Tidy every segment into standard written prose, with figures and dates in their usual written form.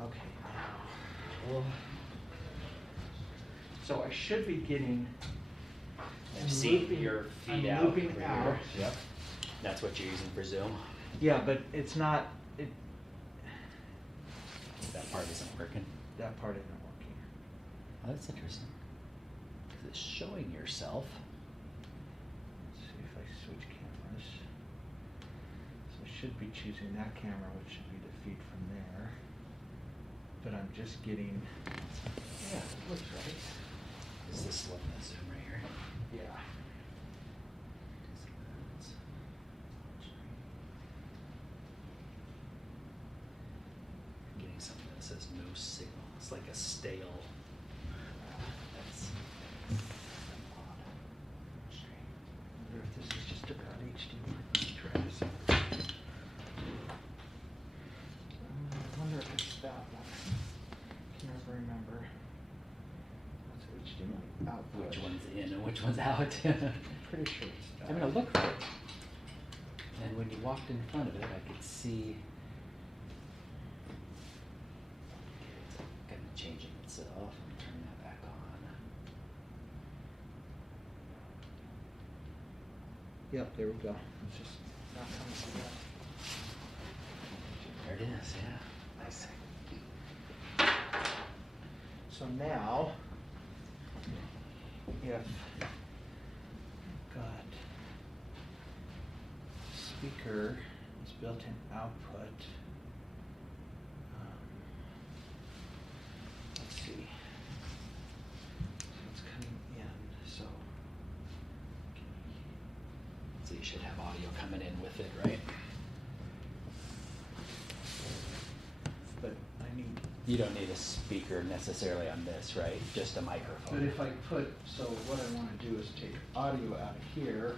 Okay, now. So I should be getting. I've seen your feed I'm out. looping over out. here. Yep. That's what you're using for Zoom. Yeah, but it's not. That part isn't working. That part isn't working. Oh, that's interesting. Because it's showing yourself. Let's see if I switch cameras. So I should be choosing that camera, which should be the feed from there. But I'm just getting. Yeah, it looks right. Is this one the Zoom right here? Yeah. I'm getting something that says no signal. It's like a stale. That's odd. I wonder if this is just about HDMI. Try this. I wonder if it's that one. I can never remember. What's HDMI output? Which one's in and which one's out? Pretty sure it's that. I mean, it looked right. And when you walked in front of it, I could see it's kind of changing itself. Let me turn that back on. Yep, there we go. It's just not coming together. There it is, yeah. Nice. So now, if got speaker is built-in output, let's see. So it's coming in. So So you should have audio coming in with it, right? but I need. You don't need a speaker necessarily on this, right? Just a microphone. But if I put, so what I want to do is take audio out of here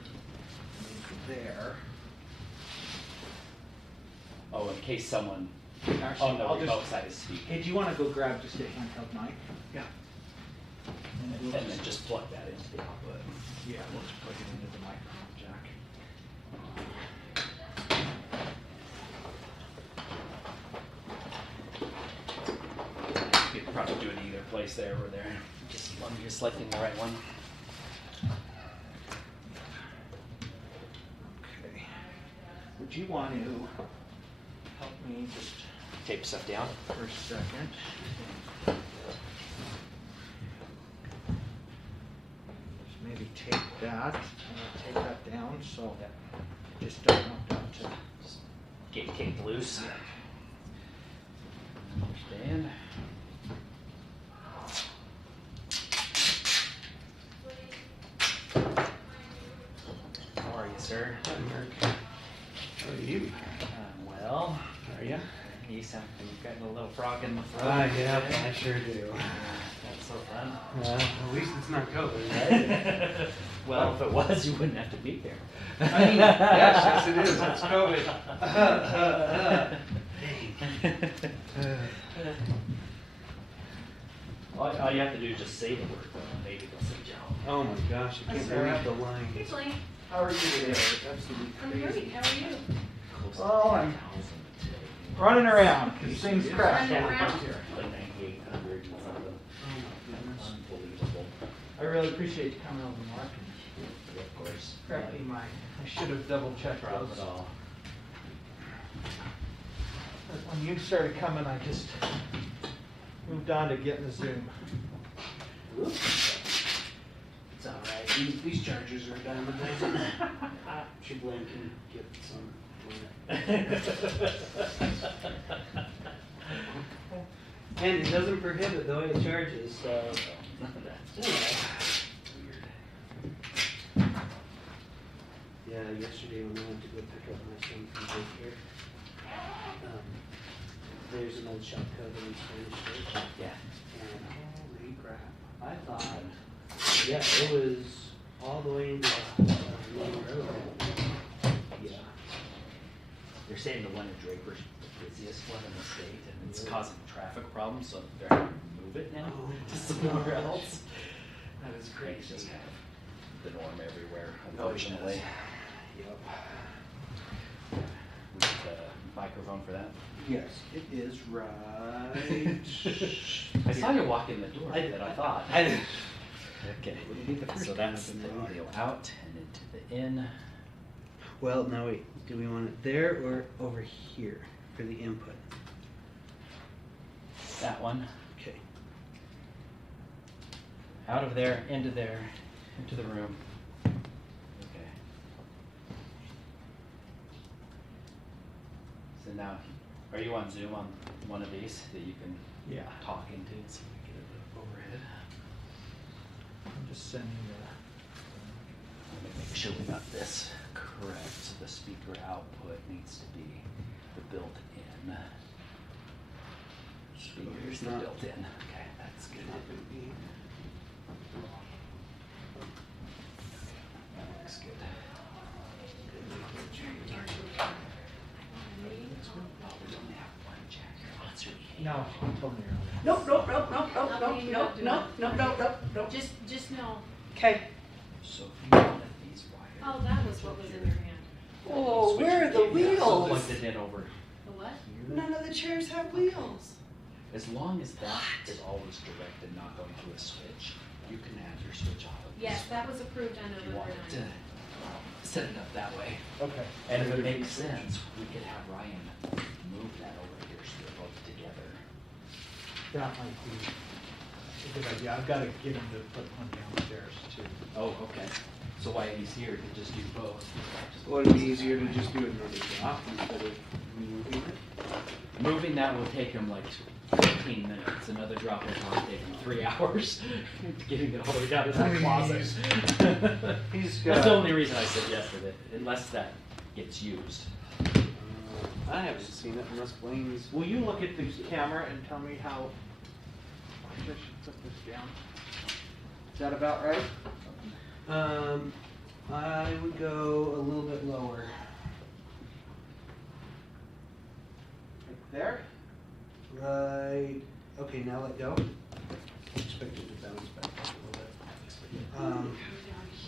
and into there. Oh, in case someone Actually, on the I'll remote just. side is speaking. Hey, do you want to go grab just a handheld mic? Yeah. And then just plug that into the output. Yeah, we'll just plug it into the microphone jack. You could probably do it either place there or there. Just as long as you're selecting the right one. Okay. Would you want to help me just Tape stuff down. for a second? Just maybe take that and take that down so I just don't want that to. Just get your cake loose. Understand. How are you, sir? How are you? Well. Are you? You sound like you've gotten a little frog in the throat. Yeah, I sure do. That's so fun. At least it's not COVID, right? Well, if it was, you wouldn't have to be there. I mean, yes, it is. It's COVID. All you have to do is just say the word, though, and maybe they'll send you home. Oh my gosh, I can't believe the line. Hey, Blaine. How are you today? Absolutely I'm crazy. great. How are you? Close to Well, I'm 10,000 today. running around. These things crash. Running around. Like 9,800 and something. Oh my goodness. Unbelievable. I really appreciate you coming over, Mark, and Yeah, of course. correcting my, I should have double checked No problem those. at all. But when you started coming, I just moved on to getting the Zoom. It's all right. These chargers are a dime a dozen. She Blaine can get some. And it doesn't prohibit the way it charges, so. Yeah, yesterday when I went to go pick up my son from daycare, there's an old shop code in Spanish Church. Yeah. And holy crap, I thought, yeah, it was all the way into Main Road. Yeah. They're saying the one in Draper's the busiest one in the state, and it's causing traffic problems, so they're having to move it now Oh, to somewhere else. That is It's crazy. just kind of the norm everywhere, Oh, unfortunately. yes. Yep. We the microphone for that? Yes, it is right. I saw you walk in the door, that I thought. I Okay, Wouldn't be the first so time that's I've the been audio out and into the in. Well, now wait, do we want it there or over here for the input? That one, Okay. out of there, into the room. Okay. So now, are you on Zoom on one of these that you can Yeah. talk into so we get it overhead? I'm just sending Let me make sure we got this correct. So the speaker output needs to be the built-in. Speaker's the not- built-in. Okay, that's good. That looks good. Oh, we only have one jack here. Oh, that's really the. No, she told me earlier. Nope, nope, nope, nope, nope, Okay, nope, you're nope, not doing nope, it. nope, nope, nope, nope. Just know. Okay. So if you wanted these wired. Oh, that was what was in your hand. Oh, switch where are it the in, yeah, so wheels? plugged it in over The what? here. None of the chairs have wheels. As long as that is always direct and not going through a switch, you can have your switch off of this. Yes, that was approved on If you November wanted to 9th. set it up that way. Okay. And if it makes sense, we could have Ryan move that over here so they're both together. That might be a good idea. I've got to get him to put one downstairs too. Oh, okay. So while he's here, he just do both. Well, it'd be easier to just do another drop instead of moving it. Moving that will take him like 15 minutes. Another drop will probably take him 3 hours. Getting it all the way down to that closet. He's That's got. the only reason I said yes with it, unless that gets used. I haven't seen it unless Blaine's. Will you look at the camera and tell me how I should put this down? Is that about right? I would go a little bit lower. Right there? Right. Okay, now let go. Expect it to bounce back up a little bit.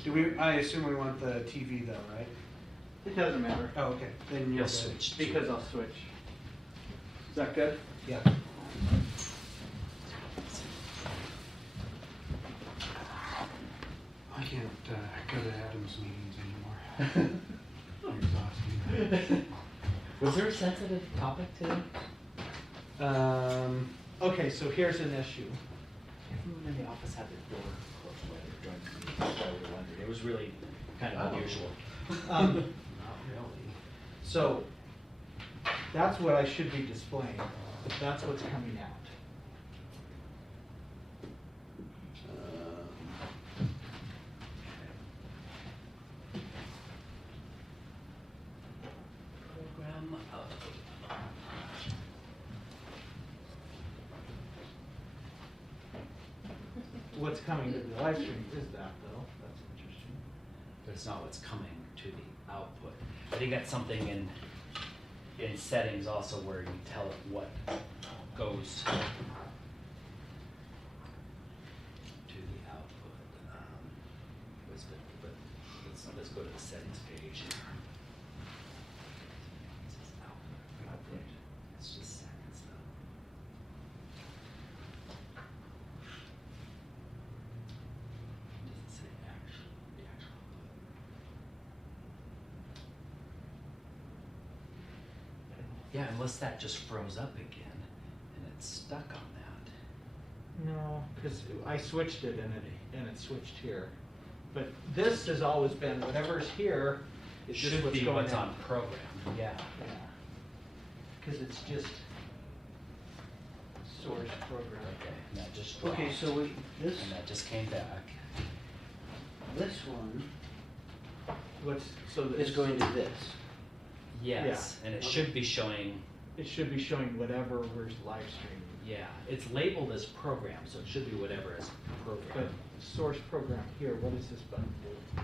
Do we? I assume we want the TV though, right? It doesn't matter. Oh, okay. Then You'll you'll switch. Because I'll switch. Is that good? Yeah. I can't go to Adam's meetings anymore. They're exhausting. Was there a sensitive topic today? Okay, so here's an issue. Everyone in the office had their door closed while they were joining the meeting. That's why we wondered. It was really kind of unusual. Not really. So, that's what I should be displaying. That's what's coming out. Program of. What's coming to the live stream is that though. That's interesting. But it's not what's coming to the output. I think that's something in settings also where you tell it what goes to the output. But let's go to the settings page. It says output. It's just seconds though. It doesn't say the actual output. Yeah, unless that just froze up again and it's stuck on that. No, because I switched it and it switched here. But this has always been, whatever's here It is just should what's be going what's out. on program, yeah. Yeah. Because it's just source program. Okay, and that just dropped. Okay, so we, this, And that just came back. this one What's, so is it's going to this. Yes, and it Okay. should be showing, It should be showing whatever we're live streaming. yeah, it's labeled as program, so it should be whatever is But program. source program here, what does this button do?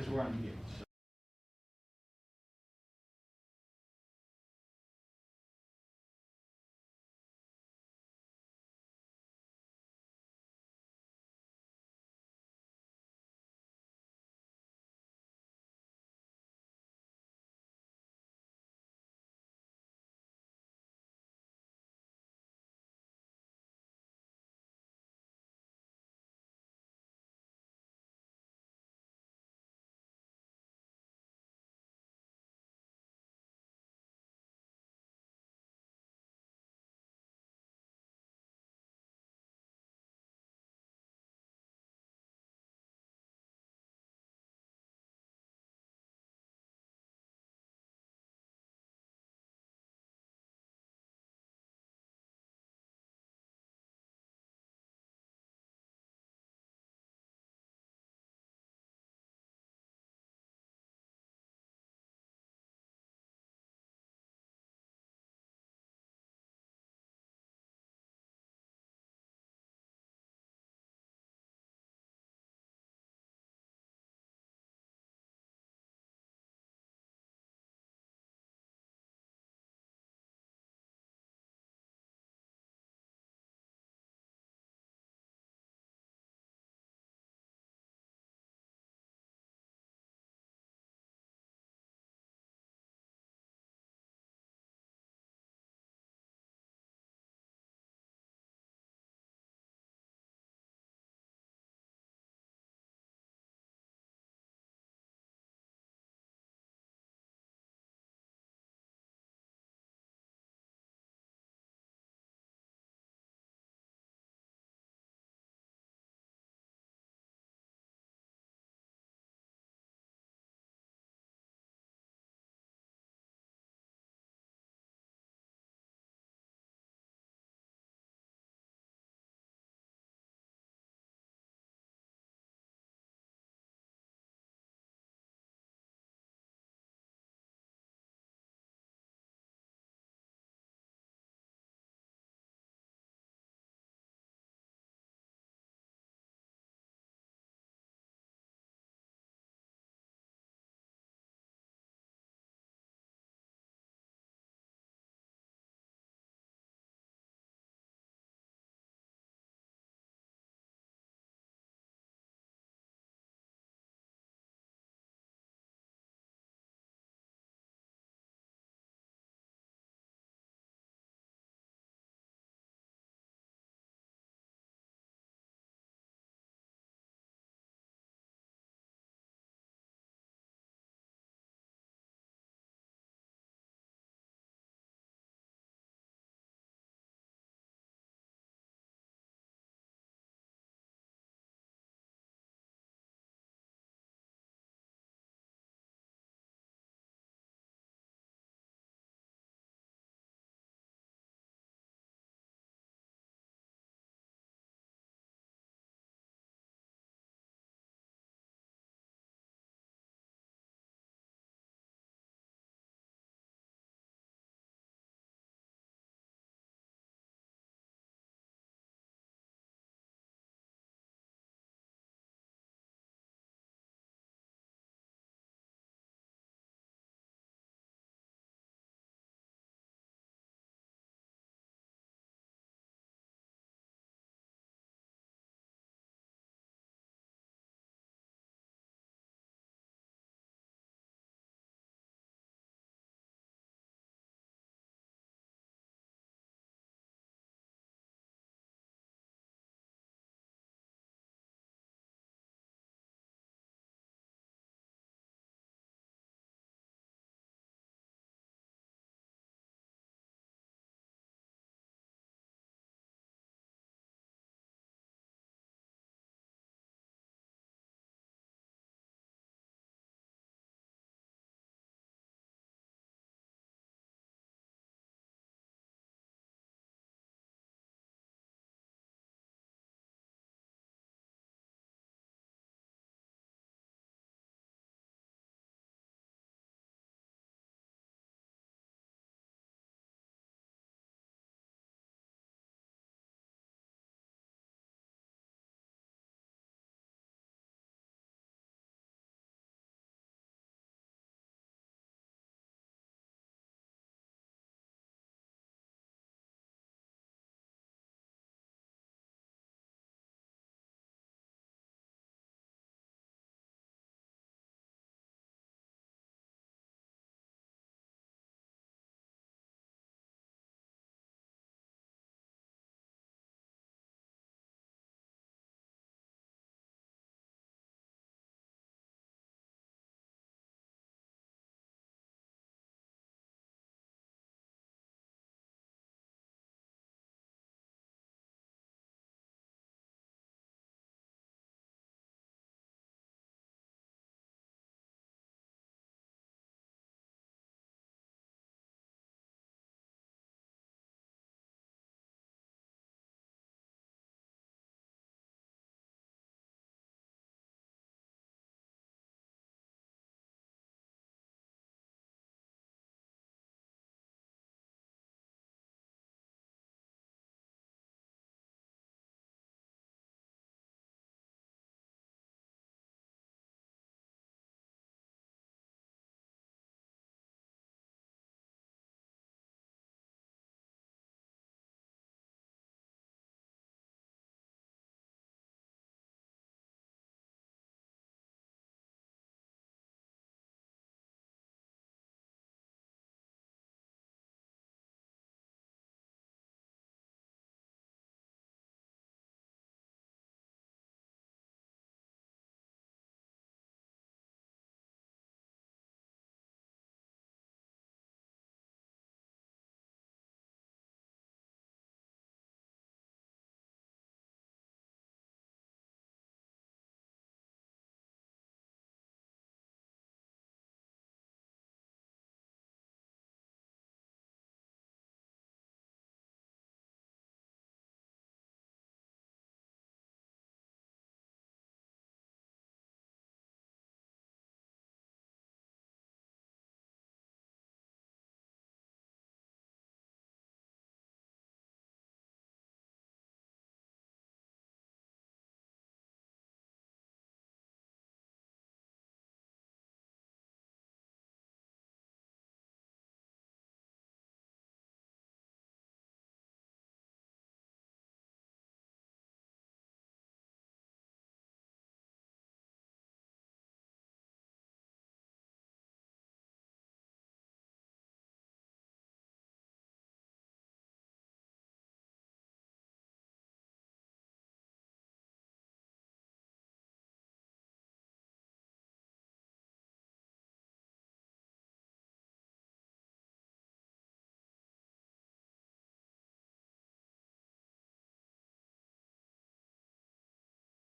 because we're on mute, so.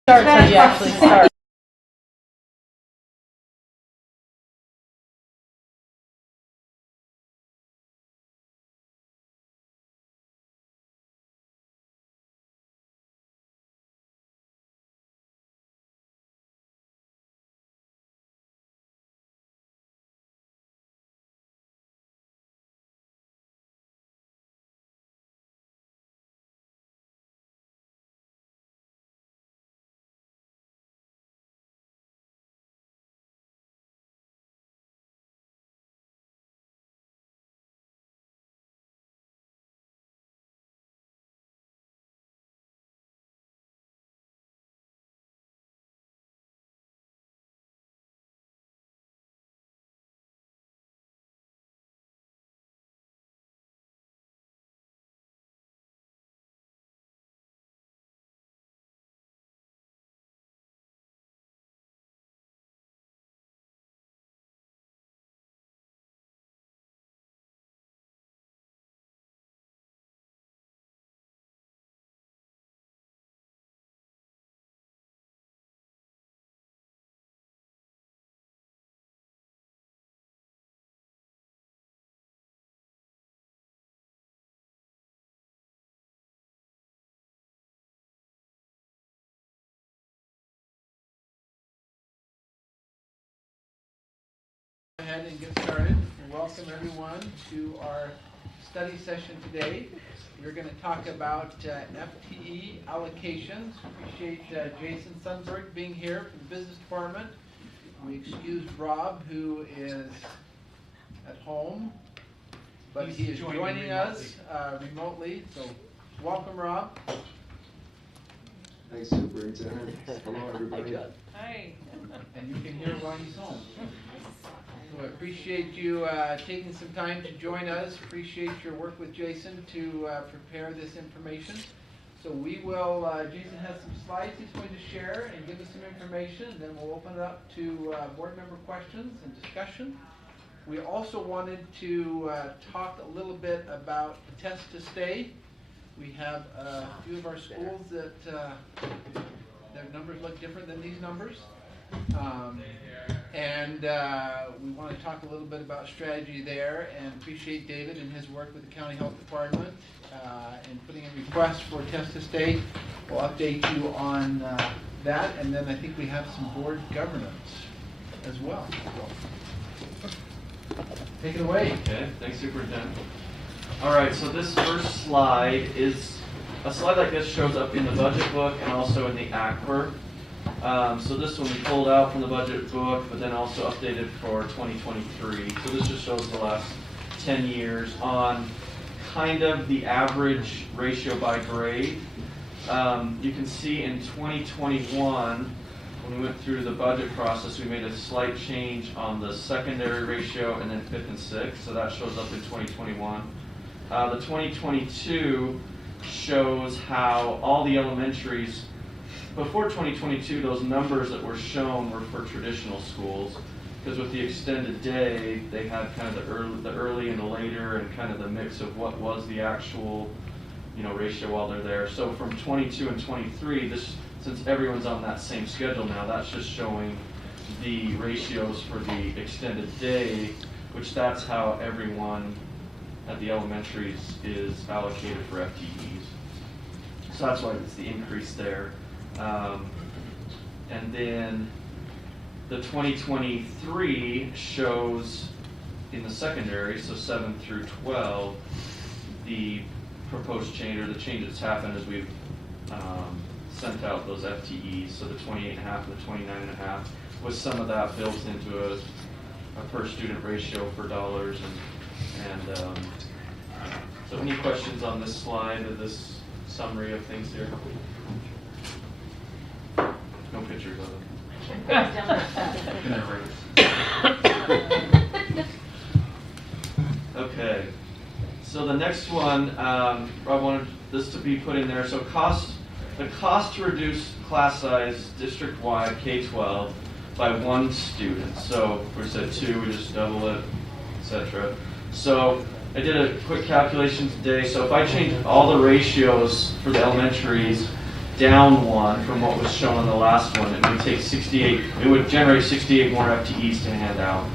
Start till you actually start. Go ahead and get started. Welcome everyone to our study session today. We're going to talk about FTE allocations. Appreciate Jason Sundberg being here from the business department. We excuse Rob, who is at home, but he is joining us remotely. So welcome, Rob. Thanks, Superintendent. Hello, everybody. Hi. And you can hear while he's home. So I appreciate you taking some time to join us. Appreciate your work with Jason to prepare this information. So we will, Jason has some slides he's going to share and give us some information, and then we'll open it up to board member questions and discussion. We also wanted to talk a little bit about test to stay. We have a few of our schools that their numbers look different than these numbers. And we want to talk a little bit about strategy there, and appreciate David and his work with the County Health Department in putting in requests for test to stay. We'll update you on that, and then I think we have some board governance as well. Take it away. Okay, thanks, Superintendent. All right, so this first slide is a slide like this shows up in the budget book and also in the ACWR. So this one we pulled out from the budget book, but then also updated for 2023. So this just shows the last 10 years on kind of the average ratio by grade. You can see in 2021, when we went through the budget process, we made a slight change on the secondary ratio and then 5th and 6th, so that shows up in 2021. The 2022 shows how all the elementaries, before 2022, those numbers that were shown were for traditional schools, because with the extended day, they had kind of the early and the later, and kind of the mix of what was the actual, ratio while they're there. So from 22 and 23, since everyone's on that same schedule now, that's just showing the ratios for the extended day, which that's how everyone at the elementaries is allocated for FTEs. So that's why it's the increase there. And then the 2023 shows in the secondary, so 7 through 12, the proposed change, or the change that's happened as we've sent out those FTEs, so the 28.5 and the 29.5, with some of that built into a per student ratio for dollars. And so any questions on this slide, or this summary of things here? No pictures of them. Okay, so the next one, I wanted this to be put in there. So the cost to reduce class size district-wide K-12 by 1 student. So if we said 2, we just double it, etc. So I did a quick calculation today. So if I change all the ratios for the elementaries down one from what was shown on the last one. It would take 68, it would generate 68 more FTEs to hand out.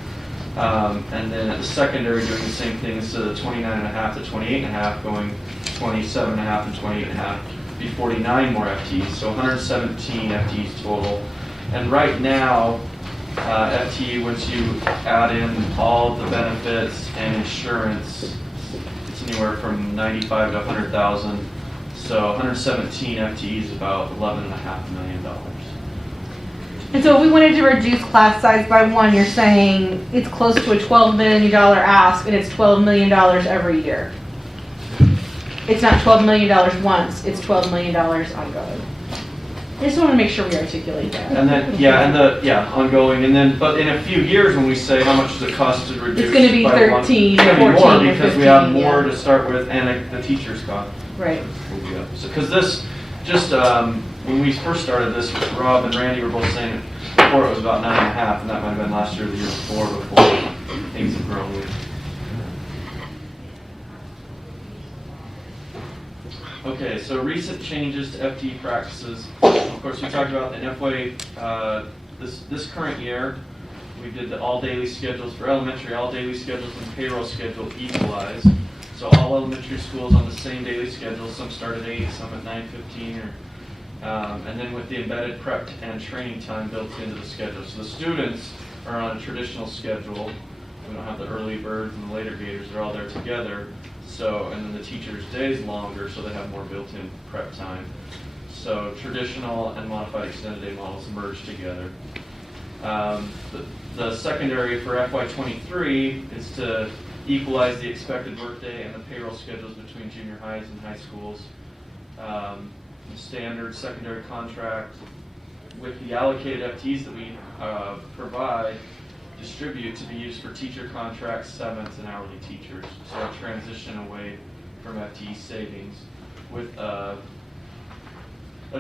And then at the secondary, doing the same thing, instead of 29.5 to 28.5, going 27.5 and 28.5, be 49 more FTEs, so 117 FTEs total. And right now, FTE, once you add in all the benefits and insurance, it's anywhere from 95 to 100,000. So 117 FTE is about $11.5 million. And so if we wanted to reduce class size by one, you're saying it's close to a $12 million ask, and it's $12 million every year. It's not $12 million once, it's $12 million ongoing. I just want to make sure we articulate that. And then, ongoing. And then, but in a few years, when we say how much does it cost to reduce, It's going to be by 13, one, it's gonna be 14, more or because 15, we have more yeah. to start with, and the teacher's cost. Right. will be up. So, because this, just when we first started this, Rob and Randy were both saying before it was about 9.5, and that might have been last year or the year before things have grown. Okay, so recent changes to FTE practices. Of course, we talked about in FY, this current year, we did the all daily schedules for elementary, all daily schedules and payroll schedule equalized. So all elementary schools on the same daily schedule, some start at 8, some at 9:15, and then with the embedded prep and training time built into the schedule. So the students are on a traditional schedule. We don't have the early birds and the later gators, they're all there together. So, and then the teacher's day is longer, so they have more built-in prep time. So traditional and modified extended day models merge together. The secondary for FY23 is to equalize the expected workday and the payroll schedules between junior highs and high schools. The standard secondary contract with the allocated FTEs that we provide distribute to be used for teacher contracts, 7ths, and hourly teachers. So a transition away from FTE savings with a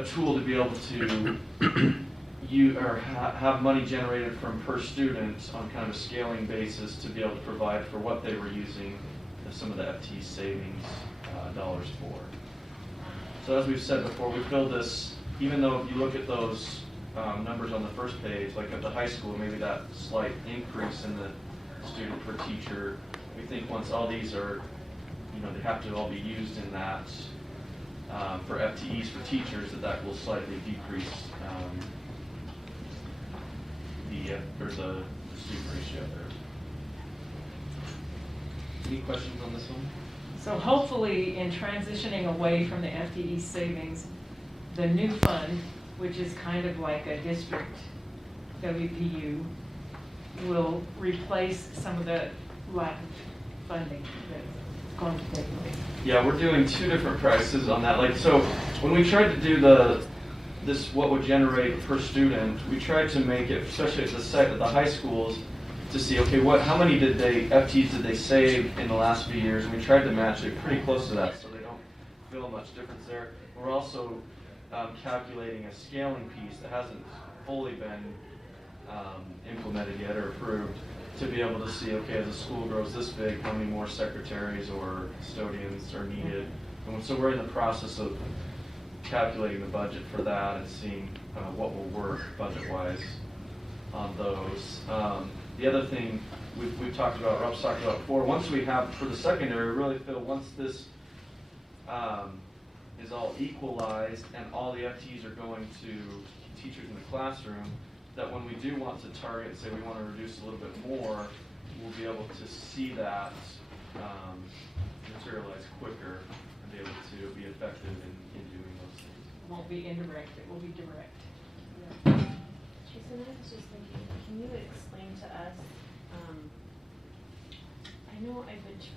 tool to be able to have money generated from per student on kind of a scaling basis to be able to provide for what they were using some of the FTE savings dollars for. So as we've said before, we feel this, even though if you look at those numbers on the first page, like at the high school, maybe that slight increase in the student per teacher, we think once all these are, they have to all be used in that for FTEs for teachers, that will slightly decrease the student ratio there. Any questions on this one? So hopefully, in transitioning away from the FTE savings, the new fund, which is kind of like a district WPU, will replace some of the lack of funding that's going to take place. Yeah, we're doing two different prices on that. Like, so when we tried to do this what would generate per student, we tried to make it, especially at the high schools, to see, okay, how many FTEs did they save in the last few years, and we tried to match it pretty close to that, so they don't feel much difference there. We're also calculating a scaling piece that hasn't fully been implemented yet or approved, to be able to see, okay, as a school grows this big, how many more secretaries or custodians are needed. And so we're in the process of calculating the budget for that and seeing what will work budget-wise on those. The other thing we've talked about, Rob's talked about before, once we have, for the secondary, we really feel once this is all equalized and all the FTEs are going to teachers in the classroom, that when we do want to target, say we want to reduce a little bit more, we'll be able to see that materialize quicker and be able to be effective in doing those things. It won't be indirect, it will be direct. Jason, I was just thinking, can you explain to us, I know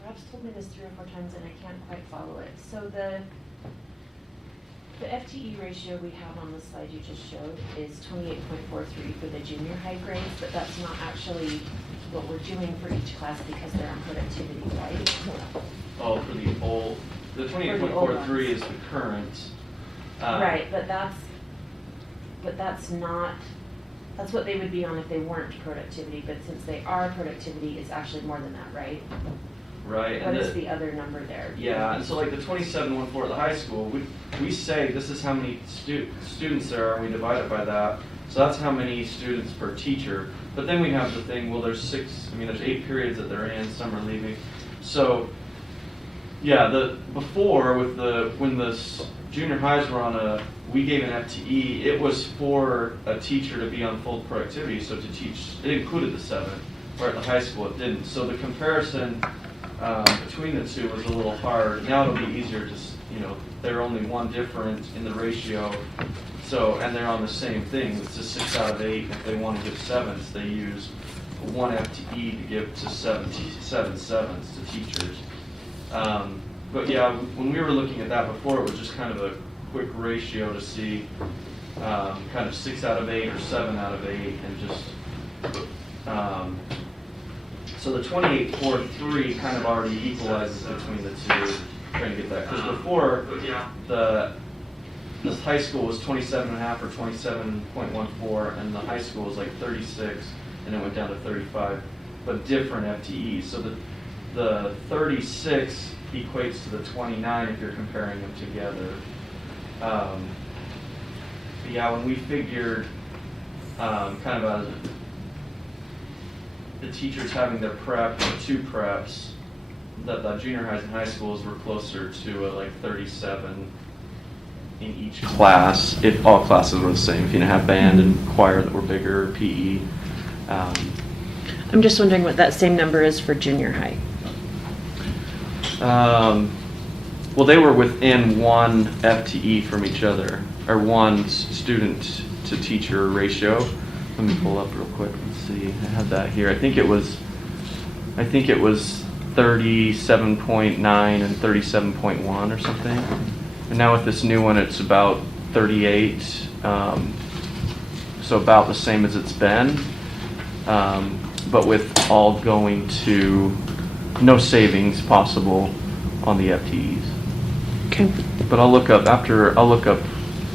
Rob's told me this 3 or 4 times and I can't quite follow it. So the FTE ratio we have on the slide you just showed is 28.43 for the junior high grades, but that's not actually what we're doing for each class because they're on productivity, right? Oh, for the 28.43 is the current. Right, but that's not, that's what they would be on if they weren't productivity, but since they are productivity, it's actually more than that, right? right? What And is the other number there? Yeah, and so like the 2714 at the high school, we say this is how many students there are, and we divide it by that. So that's how many students per teacher. But then we have the thing, well, there's 8 periods that they're in, some are leaving. So, yeah, before when the junior highs were on we gave an FTE, it was for a teacher to be on full productivity, so to teach, it included the 7, where at the high school it didn't. So the comparison between the two was a little hard. Now it'll be easier to, they're only one different in the ratio. So, and they're on the same thing. It's a 6 out of 8. If they want to give 7s, they use 1 FTE to give to 7 sevens to teachers. But yeah, when we were looking at that before, it was just kind of a quick ratio to see kind of 6 out of 8 or 7 out of 8, and just so the 2843 kind of already equalizes between the two. Trying to get that, because before this high school was 27.5 or 27.14, and the high school was like 36, and it went down to 35, but different FTEs. So the 36 equates to the 29 if you're comparing them together. But yeah, when we figured kind of the teachers having their prep or 2 preps, that the junior highs and high schools were closer to like 37 in each class, if all classes were the same. If you didn't have band and choir that were bigger, or PE. I'm just wondering what that same number is for junior high. Well, they were within 1 FTE from each other, or 1 student to teacher ratio. Let me pull up real quick and see. I have that here. I think it was 37.9 and 37.1 or something. And now with this new one, it's about 38, so about the same as it's been, but with all going to no savings possible on the FTEs. Okay. But I'll look up,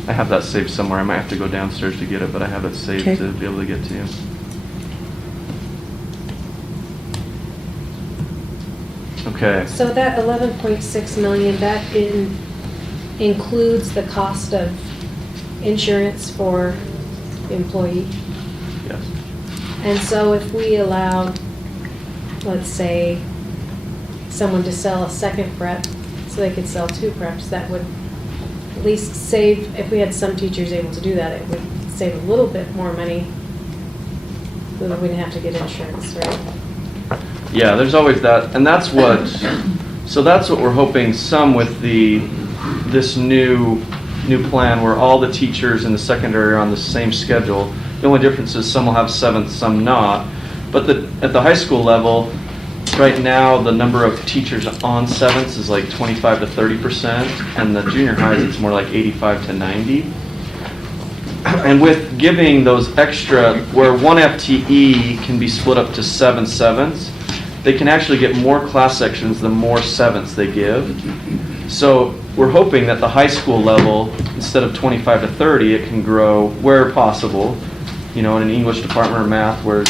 I have that saved somewhere. I might have to go downstairs to get it, but I have it saved Okay. to be able to get to you. Okay. So that 11.6 million, that includes the cost of insurance for the employee? Yes. And so if we allowed, let's say, someone to sell a second prep, so they could sell 2 preps, that would at least save, if we had some teachers able to do that, it would save a little bit more money, so that we wouldn't have to get insurance, right? Yeah, there's always that, and that's what, so that's what we're hoping some with this new plan where all the teachers in the secondary are on the same schedule. The only difference is some will have 7th, some not. But at the high school level, right now the number of teachers on 7ths is like 25 to 30%, and the junior highs it's more like 85 to 90. And with giving those extra, where 1 FTE can be split up to 7 7ths, they can actually get more class sections the more 7ths they give. So we're hoping that the high school level, instead of 25 to 30, it can grow where possible. In an English department or math where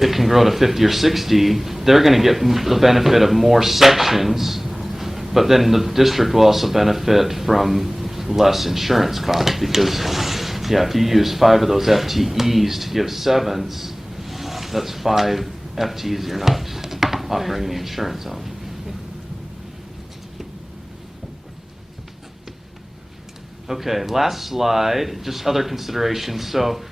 it can grow to 50 or 60, they're going to get the benefit of more sections, but then the district will also benefit from less insurance costs because, yeah, if you use 5 of those FTEs to give 7ths, that's 5 FTEs you're not offering any insurance on. Okay, last slide, just other considerations. So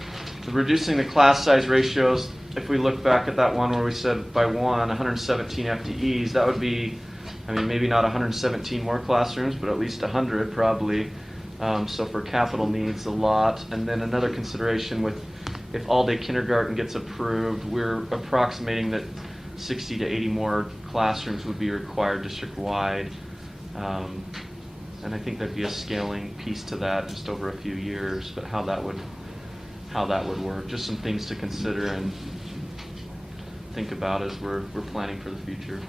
reducing the class size ratios, if we look back at that one where we said by 117 FTEs, that would be, maybe not 117 more classrooms, but at least 100 probably. So for capital needs, a lot. And then another consideration with, if all-day kindergarten gets approved, we're approximating that 60 to 80 more classrooms would be required district-wide. And I think there'd be a scaling piece to that just over a few years, but how that would work. Just some things to consider and think about as we're planning for the future.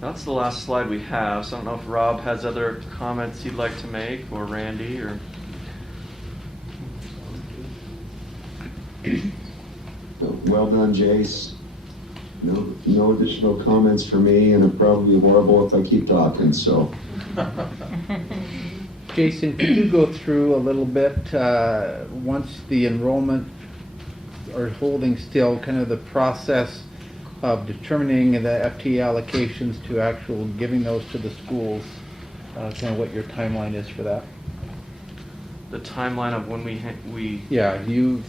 That's the last slide we have, so I don't know if Rob has other comments he'd like to make, or Randy, or... Well done, Jace. No additional comments for me, and it'd probably be horrible if I keep talking, so. Jason, could you go through a little bit, once the enrollment are holding still, kind of the process of determining the FTE allocations to actual giving those to the schools, kind of what your timeline is for that? The timeline of when we Yeah,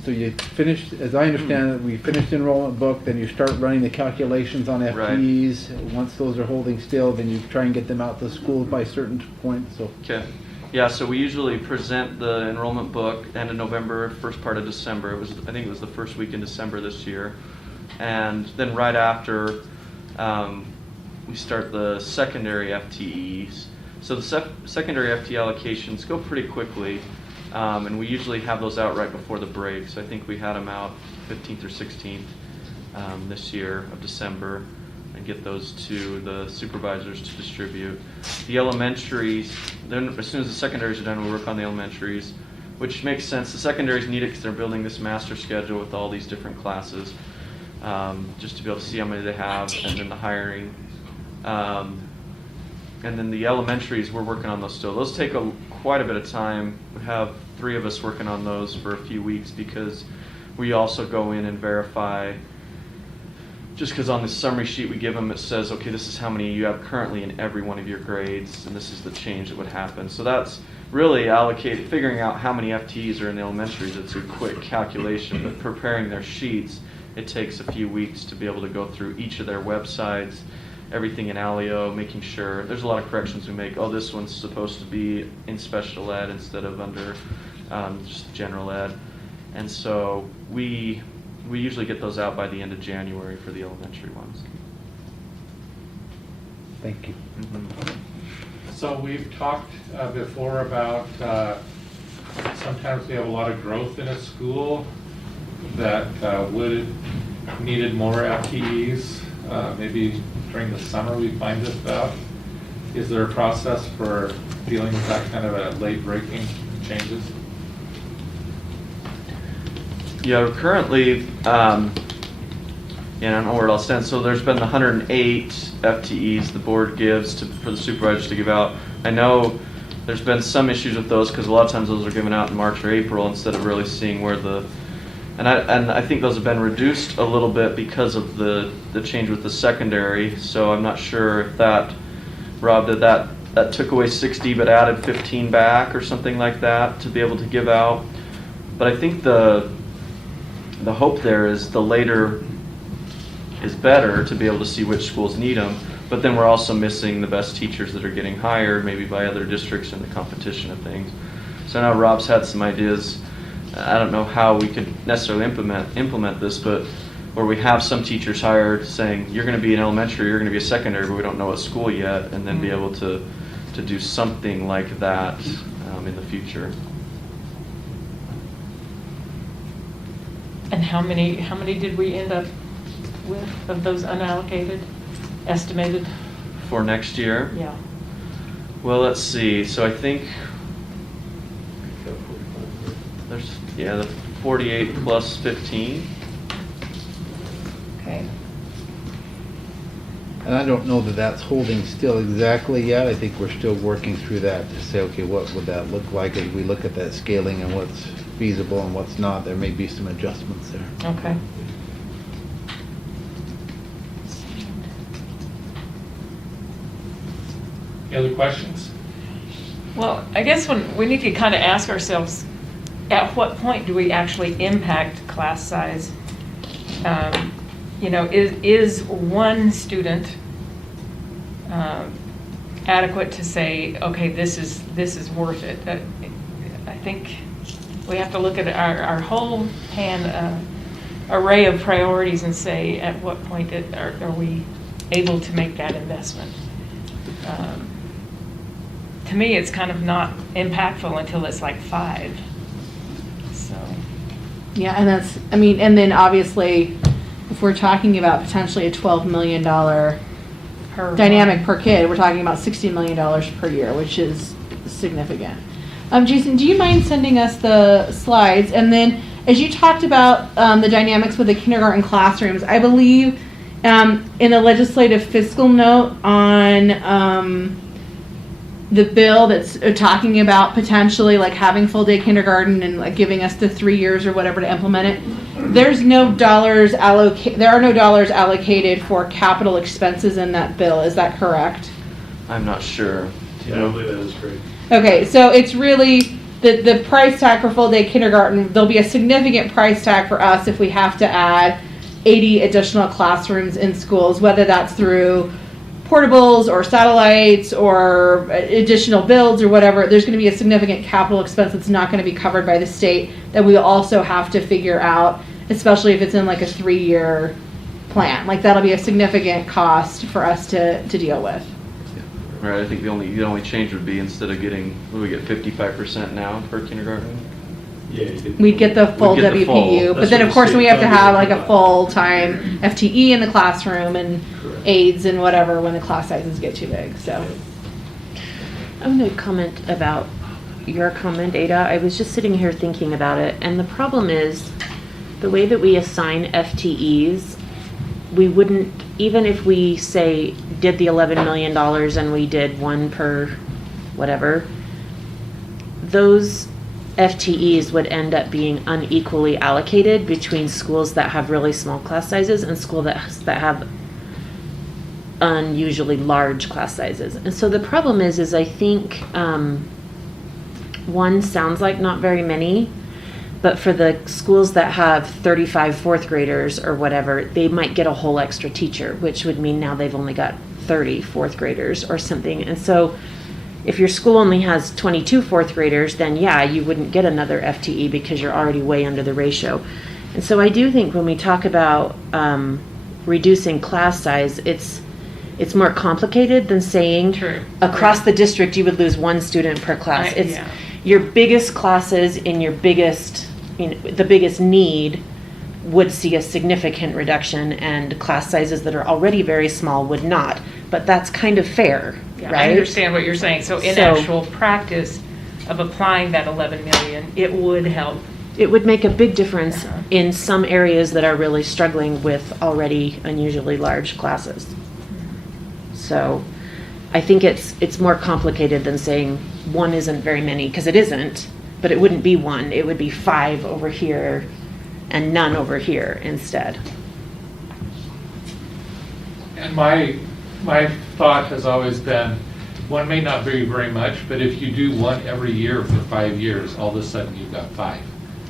so you finish, as I understand it, we finish the enrollment book, then you start running the calculations on Right. FTEs. Once those are holding still, then you try and get them out to schools by a certain point, so. Okay. Yeah, so we usually present the enrollment book end of November, first part of December. I think it was the first week in December this year. And then right after, we start the secondary FTEs. So the secondary FTE allocations go pretty quickly. And we usually have those out right before the break. So I think we had them out 15th or 16th this year of December, and get those to the supervisors to distribute. The elementaries, then as soon as the secondaries are done, we work on the elementaries, which makes sense. The secondaries need it because they're building this master schedule with all these different classes, just to be able to see how many they have, and then the hiring. And then the elementaries, we're working on those still. Those take quite a bit of time. We have 3 of us working on those for a few weeks, because we also go in and verify, just because on the summary sheet we give them, it says, okay, this is how many you have currently in every one of your grades, and this is the change that would happen. So that's really figuring out how many FTEs are in the elementaries. It's a quick calculation, but preparing their sheets, it takes a few weeks to be able to go through each of their websites, everything in Allio, making sure. There's a lot of corrections we make. Oh, this one's supposed to be in special ed instead of under just general ed. And so we usually get those out by the end of January for the elementary ones. Thank you. Mm-hmm. So we've talked before about sometimes we have a lot of growth in a school that needed more FTEs. Maybe during the summer we find this out. Is there a process for dealing with that kind of a late breaking changes? Yeah, currently, I don't know where it all stands. So there's been the 108 FTEs the board gives for the supervisors to give out. I know there's been some issues with those, because a lot of times those are given out in March or April instead of really seeing where and I think those have been reduced a little bit because of the change with the secondary. So I'm not sure if that, Rob, that took away 60 but added 15 back or something like that to be able to give out. But I think the hope there is the later is better, to be able to see which schools need them. But then we're also missing the best teachers that are getting hired, maybe by other districts in the competition of things. So now Rob's had some ideas. I don't know how we could necessarily implement this, but where we have some teachers hired saying, you're going to be in elementary, you're going to be a secondary, but we don't know what school yet, and then be able to do something like that in the future. And how many did we end up with of those unallocated, estimated? For next year? Yeah. Well, let's see. So I think there's, the 48 plus 15. Okay. And I don't know that that's holding still exactly yet. I think we're still working through that to say, okay, what would that look like as we look at that scaling and what's feasible and what's not. There may be some adjustments there. Okay. Any other questions? Well, I guess we need to kind of ask ourselves, at what point do we actually impact class size? Is one student adequate to say, okay, this is worth it? I think we have to look at our whole array of priorities and say, at what point are we able to make that investment? To me, it's kind of not impactful until it's like 5. So. Yeah, and and then obviously, if we're talking about potentially a $12 million dynamic per kid, we're talking about $60 million per year, which is significant. Jason, do you mind sending us the slides? And then as you talked about the dynamics with the kindergarten classrooms, I believe in the legislative fiscal note on the bill that's talking about potentially like having full day kindergarten and like giving us the 3 years or whatever to implement it, there's no dollars there are no dollars allocated for capital expenses in that bill. Is that correct? I'm not sure. Yeah, I believe that is correct. Okay, so it's really the price tag for full day kindergarten. There'll be a significant price tag for us if we have to add 80 additional classrooms in schools, whether that's through portables or satellites or additional builds or whatever. There's going to be a significant capital expense that's not going to be covered by the state that we also have to figure out, especially if it's in like a 3-year plan. Like that'll be a significant cost for us to deal with. Right, I think the only change would be instead of getting, what do we get, 55% now for kindergarten? Yeah, We'd get the full We'd get the full. WPU, but That's then what of course the we state have to have funded like a it. full-time FTE in the classroom and Correct. aides and whatever when the class sizes get too big, so. I'm going to comment about your comment, Ada. I was just sitting here thinking about it, and the problem is the way that we assign FTEs, we wouldn't, even if we say did the $11 million and we did one per whatever, those FTEs would end up being unequally allocated between schools that have really small class sizes and schools that have unusually large class sizes. And so the problem is I think one sounds like not very many, but for the schools that have 35 fourth graders or whatever, they might get a whole extra teacher, which would mean now they've only got 30 fourth graders or something. And so if your school only has 22 fourth graders, then yeah, you wouldn't get another FTE because you're already way under the ratio. And so I do think when we talk about reducing class size, it's more complicated than saying True. across the district you would lose one student per class. It's Yeah. your biggest classes in your biggest, the biggest need would see a significant reduction, and class sizes that are already very small would not. But that's kind of fair, Yeah, right? I understand what you're saying. So in actual practice of applying that 11 million, it would help. It would make a big difference Uh-huh. in some areas that are really struggling with already unusually large classes. So I think it's more complicated than saying one isn't very many, because it isn't, but it wouldn't be one. It would be 5 over here and none over here instead. And my thought has always been, one may not be very much, but if you do one every year for 5 years, all of a sudden you've got 5.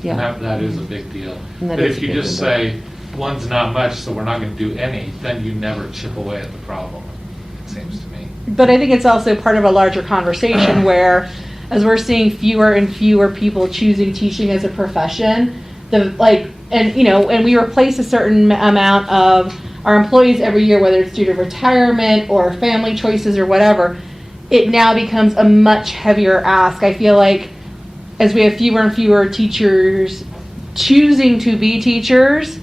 Yeah. And that is a big deal. And that But is if a you big just deal. say, one's not much, so we're not gonna do any, then you never chip away at the problem, it seems to me. But I think it's also part of a larger conversation where, as we're seeing fewer and fewer people choosing teaching as a profession, and we replace a certain amount of our employees every year, whether it's due to retirement or family choices or whatever, it now becomes a much heavier ask. I feel like as we have fewer and fewer teachers choosing to be teachers,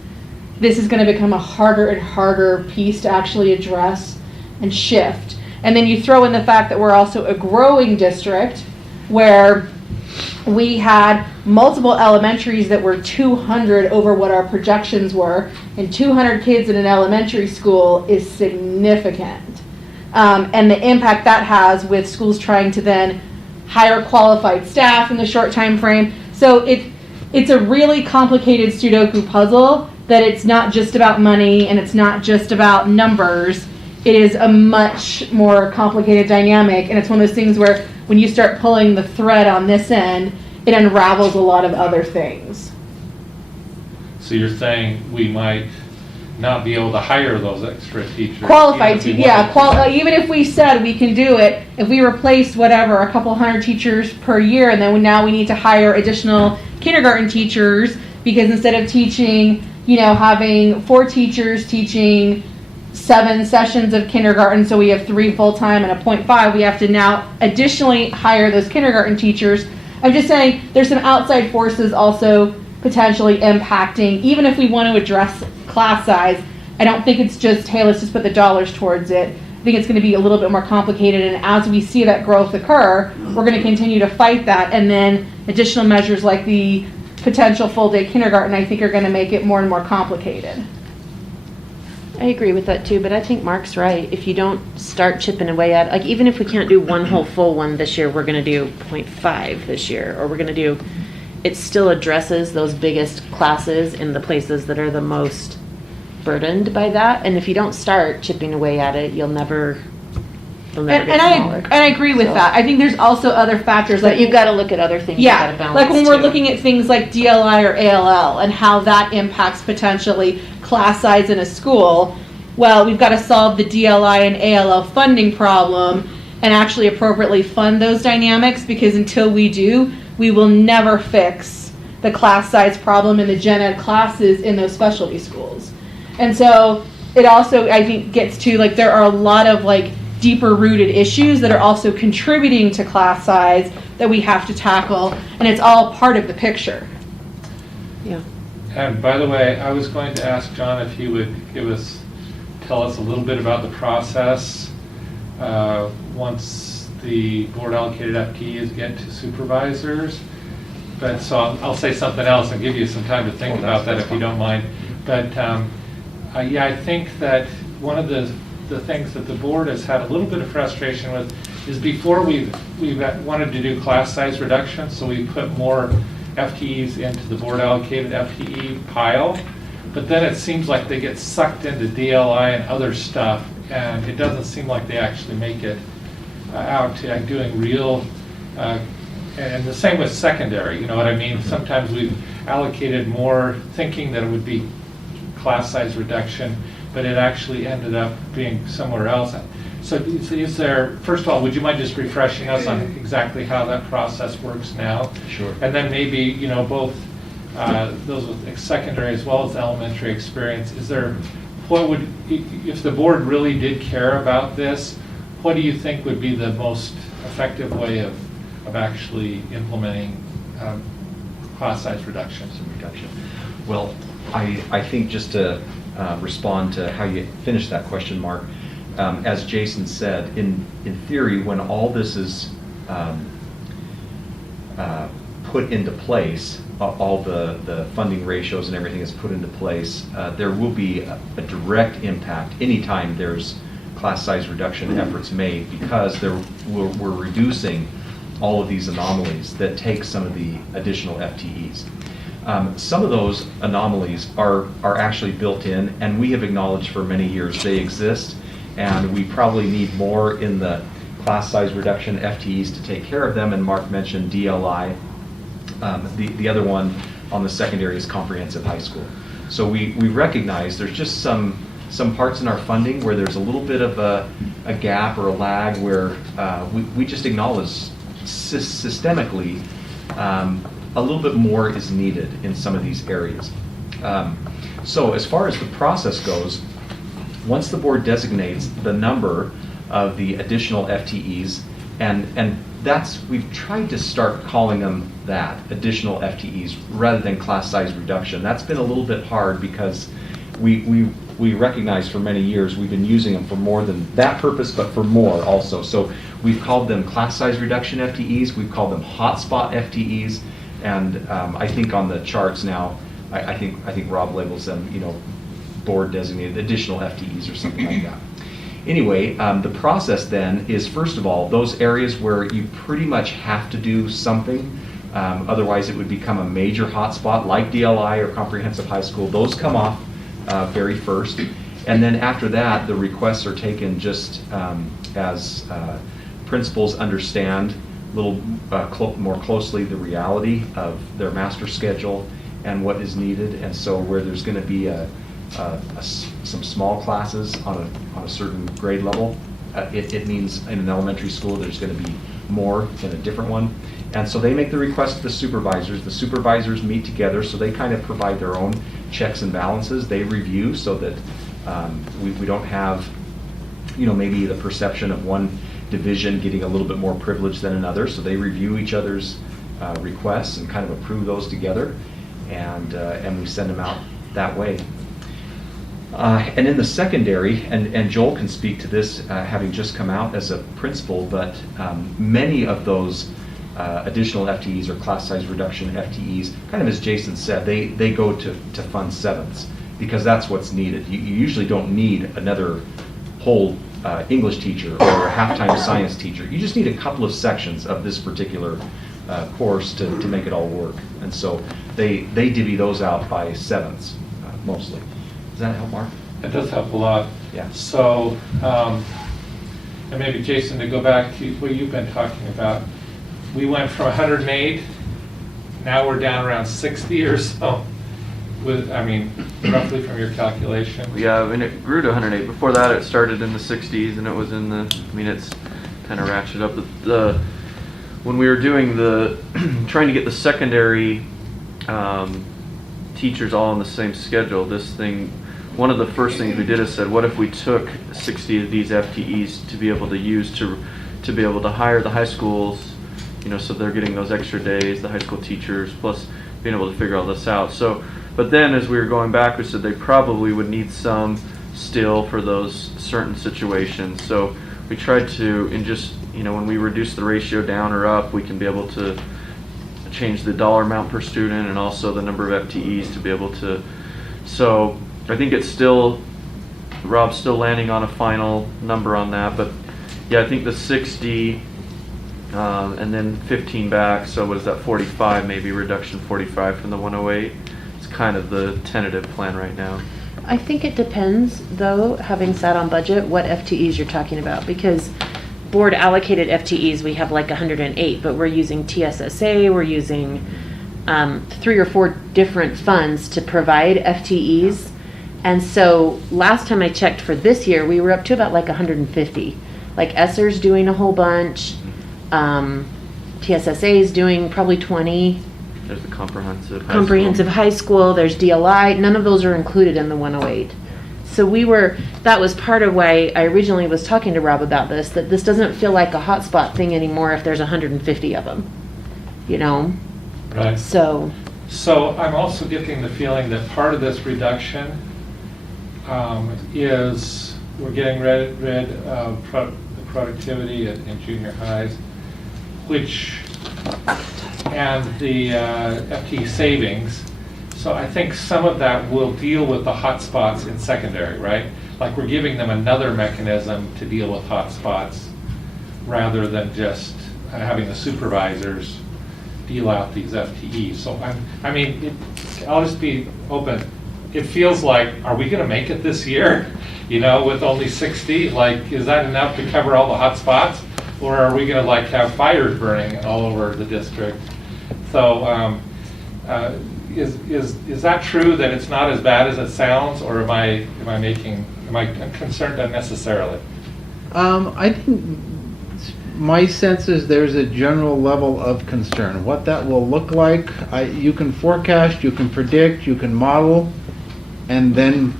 this is going to become a harder and harder piece to actually address and shift. And then you throw in the fact that we're also a growing district where we had multiple elementaries that were 200 over what our projections were, and 200 kids in an elementary school is significant. And the impact that has with schools trying to then hire qualified staff in the short time frame. So it's a really complicated Sudoku puzzle that it's not just about money and it's not just about numbers. It is a much more complicated dynamic, and it's one of those things where when you start pulling the thread on this end, it unravels a lot of other things. So you're saying we might not be able to hire those extra teachers? Qualified, even if we wanted to. even if we said we can do it, if we replaced whatever, a couple hundred teachers per year, and then now we need to hire additional kindergarten teachers, because instead of teaching, having 4 teachers teaching 7 sessions of kindergarten, so we have 3 full-time and a 0.5, we have to now additionally hire those kindergarten teachers. I'm just saying there's some outside forces also potentially impacting, even if we want to address class size. I don't think it's just, hey, let's just put the dollars towards it. I think it's going to be a little bit more complicated, and as we see that growth occur, we're going to continue to fight that, and then additional measures like the potential full-day kindergarten, I think are gonna make it more and more complicated. I agree with that too, but I think Mark's right. If you don't start chipping away at, like, even if we can't do one whole full one this year, we're gonna do 0.5 this year, or we're gonna do, it still addresses those biggest classes in the places that are the most burdened by that. And if you don't start chipping away at it, you'll never get smaller. And I agree with So- that. I think there's also other factors But like you've gotta look at other things. You yeah, gotta balance like when we're too. looking at things like DLI or ALL and how that impacts potentially class size in a school. Well, we've got to solve the DLI and ALL funding problem and actually appropriately fund those dynamics, because until we do, we will never fix the class size problem in the gen ed classes in those specialty schools. And so it also, I think, gets to, like, there are a lot of, like, deeper rooted issues that are also contributing to class size that we have to tackle, and it's all part of the picture. Yeah. And by the way, I was going to ask John if he would tell us a little bit about the process once the board allocated FTEs get to supervisors. But so I'll say something else and give you some time to think about that if you don't mind. But yeah, I think that one of the things that the board has had a little bit of frustration with is before we've wanted to do class size reduction, so we put more FTEs into the board allocated FTE pile, but then it seems like they get sucked into DLI and other stuff, and it doesn't seem like they actually make it out to doing real, and the same with secondary, you know what I mean? Sometimes we've allocated more thinking that it would be class size reduction, but it actually ended up being somewhere else. So is there, first of all, would you mind just refreshing us on exactly how that process works now? Sure. And then maybe, you know, both those with secondary as well as elementary experience, is there, what would, if the board really did care about this, what do you think would be the most effective way of actually implementing class size reductions? Well, I think just to respond to how you finished that question, Mark, as Jason said, in theory, when all this is put into place, all the funding ratios and everything is put into place, there will be a direct impact anytime there's class size reduction efforts made, because we're reducing all of these anomalies that take some of the additional FTEs. Some of those anomalies are actually built in, and we have acknowledged for many years they exist, and we probably need more in the class size reduction FTEs to take care of them, and Mark mentioned DLI. The other one on the secondary is comprehensive high school. So we recognize there's just some parts in our funding where there's a little bit of a gap or a lag where we just acknowledge systemically a little bit more is needed in some of these areas. So as far as the process goes, once the board designates the number of the additional FTEs, and that's, we've tried to start calling them that, additional FTEs, rather than class size reduction. That's been a little bit hard because we recognize for many years we've been using them for more than that purpose, but for more also. So we've called them class size reduction FTEs, we've called them hotspot FTEs, and I think on the charts now, I think Rob labels them, you know, board designated additional FTEs or something like that. Anyway, the process then is, first of all, those areas where you pretty much have to do something, otherwise it would become a major hotspot like DLI or comprehensive high school. Those come off very first, and then after that the requests are taken just as principals understand a little more closely the reality of their master schedule and what is needed. And so where there's going to be some small classes on a certain grade level, it means in an elementary school there's going to be more in a different one. And so they make the request to the supervisors. The supervisors meet together, so they kind of provide their own checks and balances. They review so that we don't have, you know, maybe the perception of one division getting a little bit more privilege than another. So they review each other's requests and kind of approve those together, and we send them out that way. And in the secondary, and Joel can speak to this, having just come out as a principal, but many of those additional FTEs or class size reduction FTEs, kind of as Jason said, they go to fund sevenths because that's what's needed. You usually don't need another whole English teacher or a half-time science teacher. You just need a couple of sections of this particular course to make it all work. And so they divvy those out by sevenths mostly. Does that help, Mark? It does help a lot. Yeah. So, and maybe Jason, to go back to what you've been talking about, we went from 108, now we're down around 60 or so, with, I mean, roughly from your calculation. Yeah, I mean, it grew to 108. Before that, it started in the 60s, and it was in the, I mean, it's kind of ratcheted up. When we were doing trying to get the secondary teachers all on the same schedule, one of the first things we did is said, what if we took 60 of these FTEs to be able to use to be able to hire the high schools, so they're getting those extra days, the high school teachers, plus being able to figure all this out. So, but then as we were going back, we said they probably would need some still for those certain situations. So we tried to, when we reduce the ratio down or up, we can be able to change the dollar amount per student and also the number of FTEs to be able to. So I think Rob's still landing on a final number on that, but yeah, I think the 60 and then 15 back, so what is that, 45, maybe reduction 45 from the 108. It's kind of the tentative plan right now. I think it depends, though, having sat on budget, what FTEs you're talking about, because board allocated FTEs, we have like 108, but we're using TSSA, we're using 3 or 4 different funds to provide FTEs. And so last time I checked for this year, we were up to about like 150. Like Esser's doing a whole bunch, TSSA is doing probably 20. There's the comprehensive high school, there's DLI, none of those are included in the 108. So that was part of why I originally was talking to Rob about this, that this doesn't feel like a hotspot thing anymore if there's 150 of them, Right. So I'm also getting the feeling that part of this reduction is we're getting rid of the productivity in junior highs, and the FTE savings. So I think some of that will deal with the hotspots in secondary, right? Like we're giving them another mechanism to deal with hotspots rather than just having the supervisors deal out these FTEs. So I'll just be open. It feels like, are we going to make it this year? With only 60, like, is that enough to cover all the hotspots? Or are we going to have fires burning all over the district? So is that true that it's not as bad as it sounds, or am I concerned unnecessarily? I think my sense is there's a general level of concern. What that will look like, you can forecast, you can predict, you can model, and then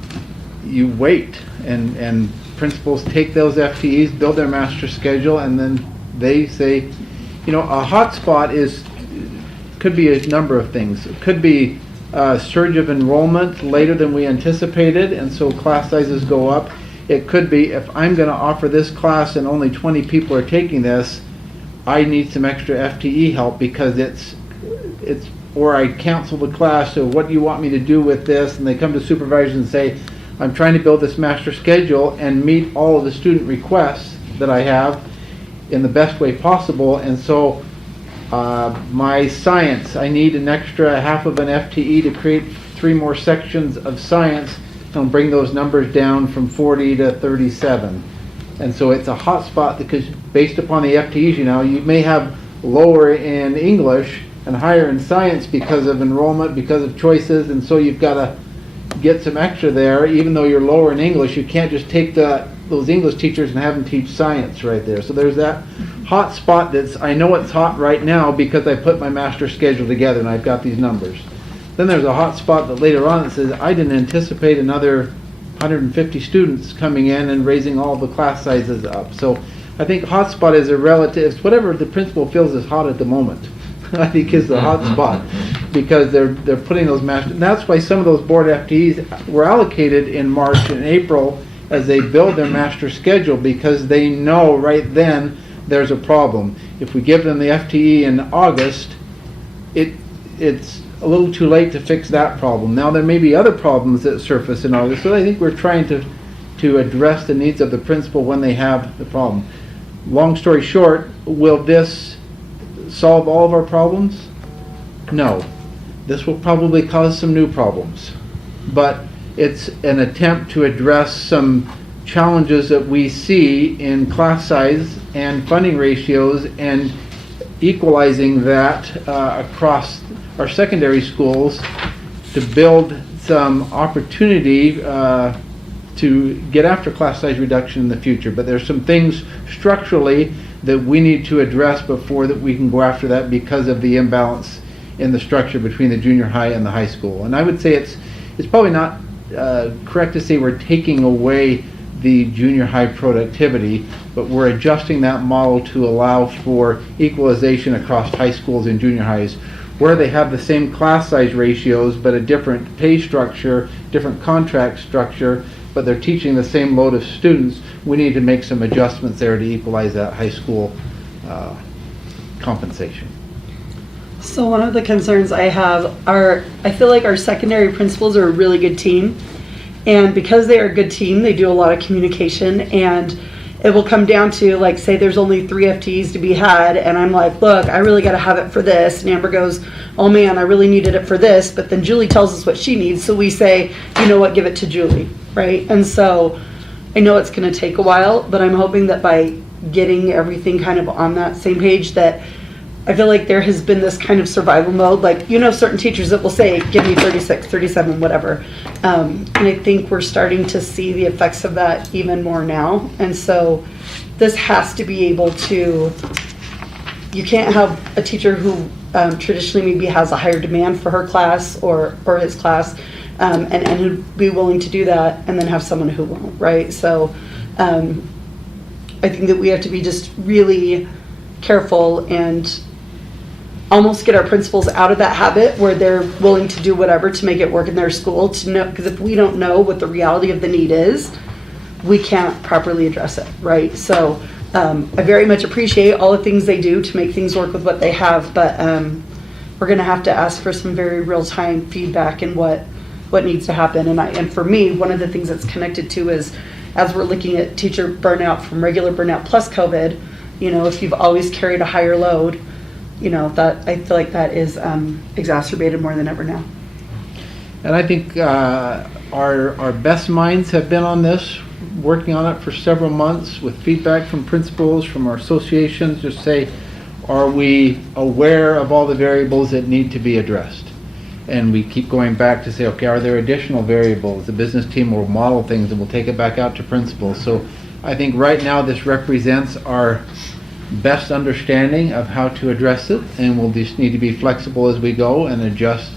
you wait. And principals take those FTEs, build their master schedule, and then they say, a hotspot could be a number of things. It could be a surge of enrollment later than we anticipated, and so class sizes go up. It could be, if I'm going to offer this class and only 20 people are taking this, I need some extra FTE help because or I cancel the class, so what do you want me to do with this? And they come to supervisors and say, I'm trying to build this master schedule and meet all of the student requests that I have in the best way possible, and so my science, I need an extra half of an FTE to create 3 more sections of science and bring those numbers down from 40 to 37. And so it's a hot spot because based upon the FTEs, you may have lower in English and higher in science because of enrollment, because of choices, and so you've got to get some extra there. Even though you're lower in English, you can't just take those English teachers and have them teach science right there. So there's that hot spot I know it's hot right now because I put my master schedule together and I've got these numbers. Then there's a hot spot that later on that says, I didn't anticipate another 150 students coming in and raising all the class sizes up. So I think hot spot is a relative, it's whatever the principal feels is hot at the moment. I think is the hot spot because they're putting those master, and that's why some of those board FTEs were allocated in March and April as they build their master schedule, because they know right then there's a problem. If we give them the FTE in August, it's a little too late to fix that problem. Now, there may be other problems that surface in August, so I think we're trying to address the needs of the principal when they have the problem. Long story short, will this solve all of our problems? No. This will probably cause some new problems. But it's an attempt to address some challenges that we see in class size and funding ratios and equalizing that across our secondary schools to build some opportunity to get after class size reduction in the future. But there's some things structurally that we need to address before that we can go after that because of the imbalance in the structure between the junior high and the high school. And I would say it's probably not correct to say we're taking away the junior high productivity, but we're adjusting that model to allow for equalization across high schools and junior highs where they have the same class size ratios but a different pay structure, different contract structure, but they're teaching the same load of students. We need to make some adjustments there to equalize that high school compensation. So one of the concerns I have are, I feel like our secondary principals are a really good team. And because they are a good team, they do a lot of communication, and it will come down to, like, say there's only 3 FTEs to be had, and I'm like, look, I really got to have it for this. And Amber goes, oh man, I really needed it for this. But then Julie tells us what she needs. So we say, you know what, give it to Julie, right? And so I know it's going to take a while, but I'm hoping that by getting everything kind of on that same page, that I feel like there has been this kind of survival mode. Like, you know, certain teachers that will say, give me 36, 37, whatever. And I think we're starting to see the effects of that even more now. And so this has to be able to, you can't have a teacher who traditionally maybe has a higher demand for her class or his class, and who'd be willing to do that, and then have someone who won't, right? So I think that we have to be just really careful and almost get our principals out of that habit where they're willing to do whatever to make it work in their school, to know, because if we don't know what the reality of the need is, we can't properly address it, right? So I very much appreciate all the things they do to make things work with what they have, but we're going to have to ask for some very real-time feedback and what needs to happen. And for me, one of the things that's connected to is, as we're looking at teacher burnout from regular burnout plus COVID, you know, if you've always carried a higher load, you know, that I feel like that is exacerbated more than ever now. And I think our best minds have been on this, working on it for several months with feedback from principals, from our associations, just say, are we aware of all the variables that need to be addressed? And we keep going back to say, okay, are there additional variables? The business team will model things and we'll take it back out to principals. So I think right now this represents our best understanding of how to address it, and we'll just need to be flexible as we go and adjust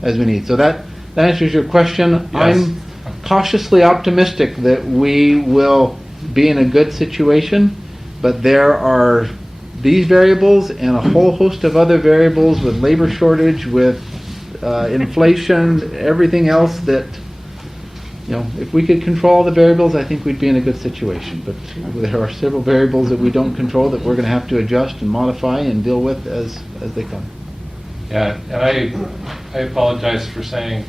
as we need. So that answers your question. Yes. I'm cautiously optimistic that we will be in a good situation, but there are these variables and a whole host of other variables with labor shortage, with inflation, everything else that, you know, if we could control the variables, I think we'd be in a good situation. But there are several variables that we don't control that we're going to have to adjust and modify and deal with as they come. Yeah, and I apologize for saying,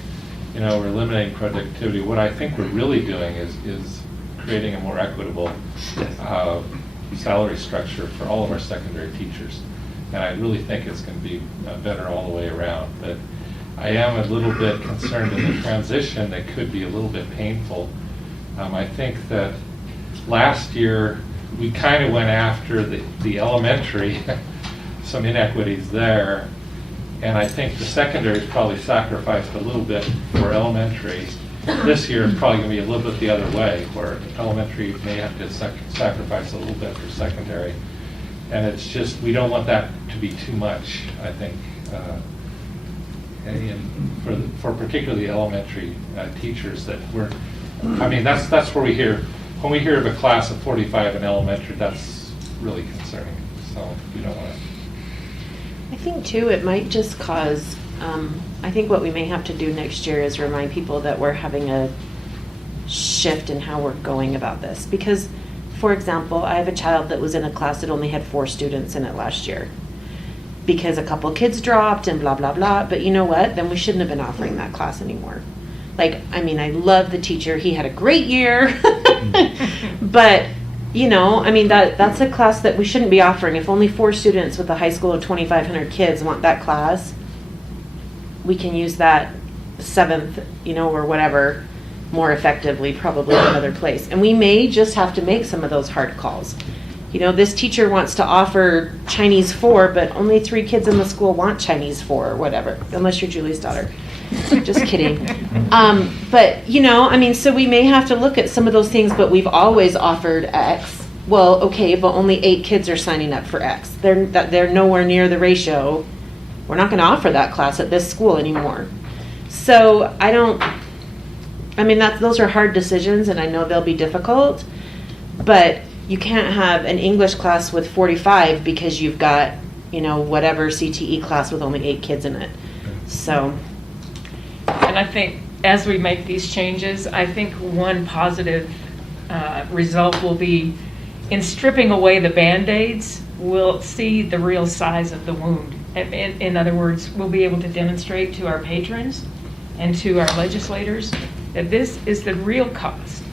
you know, we're eliminating productivity. What I think we're really doing is creating a more equitable salary structure for all of our secondary teachers. And I really think it's going to be better all the way around. But I am a little bit concerned in the transition that could be a little bit painful. I think that last year we kind of went after the elementary, some inequities there, and I think the secondary's probably sacrificed a little bit for elementary. This year it's probably going to be a little bit the other way, where elementary may have to sacrifice a little bit for secondary. And it's just, we don't want that to be too much, I think. For particularly elementary teachers, that we're, I mean, that's where we hear, when we hear of a class of 45 in elementary, that's really concerning. So we don't want to. I think too, it might just cause, I think what we may have to do next year is remind people that we're having a shift in how we're going about this. Because for example, I have a child that was in a class that only had 4 students in it last year because a couple kids dropped and blah, blah, blah. But you know what? Then we shouldn't have been offering that class anymore. Like, I mean, I love the teacher. He had a great year. But, you know, I mean, that's a class that we shouldn't be offering. If only 4 students with a high school of 2,500 kids want that class, we can use that 7th, you know, or whatever, more effectively probably in another place. And we may just have to make some of those hard calls. You know, this teacher wants to offer Chinese 4, but only 3 kids in the school want Chinese 4 or whatever, unless you're Julie's daughter. Just kidding. But, you know, I mean, so we may have to look at some of those things, but we've always offered X. Well, okay, but only 8 kids are signing up for X. They're nowhere near the ratio. We're not going to offer that class at this school anymore. So I mean, those are hard decisions, and I know they'll be difficult, but you can't have an English class with 45 because you've got, you know, whatever CTE class with only 8 kids in it. So. And I think as we make these changes, I think one positive result will be in stripping away the Band-Aids, we'll see the real size of the wound. In other words, we'll be able to demonstrate to our patrons and to our legislators that this is the real cost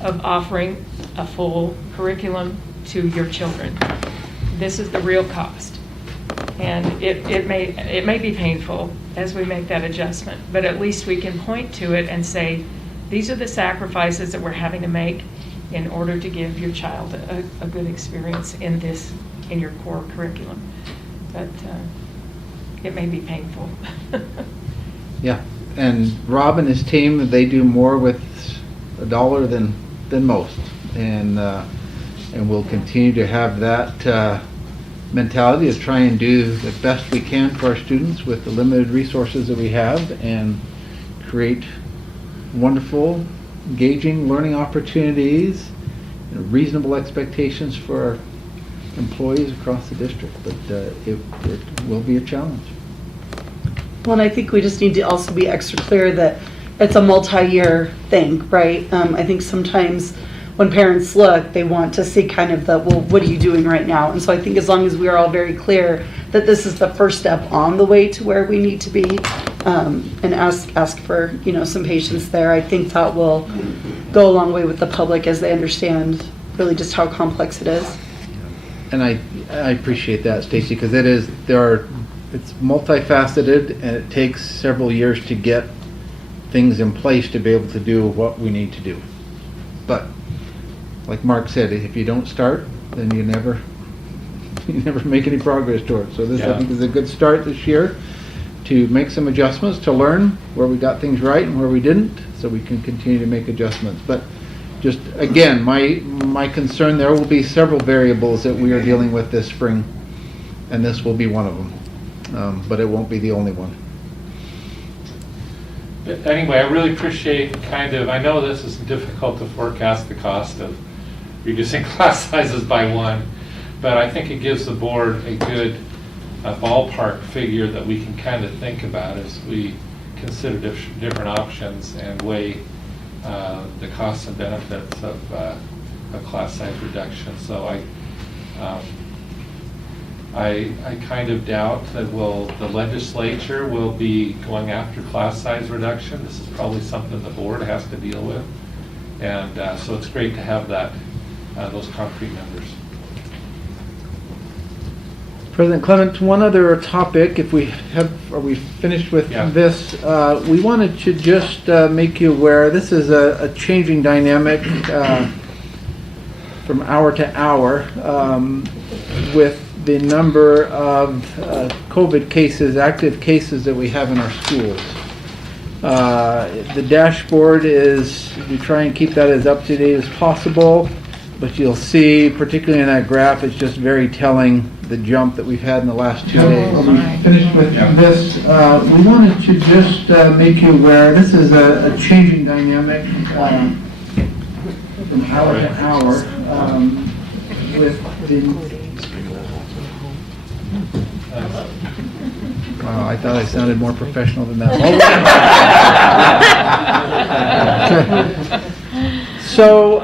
of offering a full curriculum to your children. This is the real cost. And it may be painful as we make that adjustment, but at least we can point to it and say, these are the sacrifices that we're having to make in order to give your child a good experience in your core curriculum. But it may be painful. Yeah, and Rob and his team, they do more with $1 than most, and we'll continue to have that mentality of try and do the best we can for our students with the limited resources that we have and create wonderful, engaging learning opportunities, reasonable expectations for our employees across the district, but it will be a challenge. Well, and I think we just need to also be extra clear that it's a multi-year thing, right? I think sometimes when parents look, they want to see kind of well, what are you doing right now? And so I think as long as we are all very clear that this is the first step on the way to where we need to be, and ask for, you know, some patience there, I think that will go a long way with the public as they understand really just how complex it is. And I appreciate that, Stacy, because it's multifaceted and it takes several years to get things in place to be able to do what we need to do. But like Mark said, if you don't start, then you never make any progress towards. So this, I think, is a good start this year to make some adjustments, to learn where we got things right and where we didn't, so we can continue to make adjustments. But just again, my concern, there will be several variables that we are dealing with this spring, and this will be one of them, but it won't be the only one. Anyway, I really appreciate I know this is difficult to forecast the cost of reducing class sizes by 1, but I think it gives the board a good ballpark figure that we can kind of think about as we consider different options and weigh the costs and benefits of class size reduction. So I kind of doubt that the legislature will be going after class size reduction. This is probably something the board has to deal with, and so it's great to have those concrete numbers. President Clement, one other topic, are we finished with this? We wanted to just make you aware, this is a changing dynamic from hour to hour with the number of COVID cases, active cases that we have in our schools. The dashboard we try and keep that as up to date as possible, but you'll see, particularly in that graph, it's just very telling the jump that we've had in the last 2 days. Are we finished with this? We wanted to just make you aware, this is a changing dynamic from hour to hour with the... Wow, I thought I sounded more professional than that. Okay. So,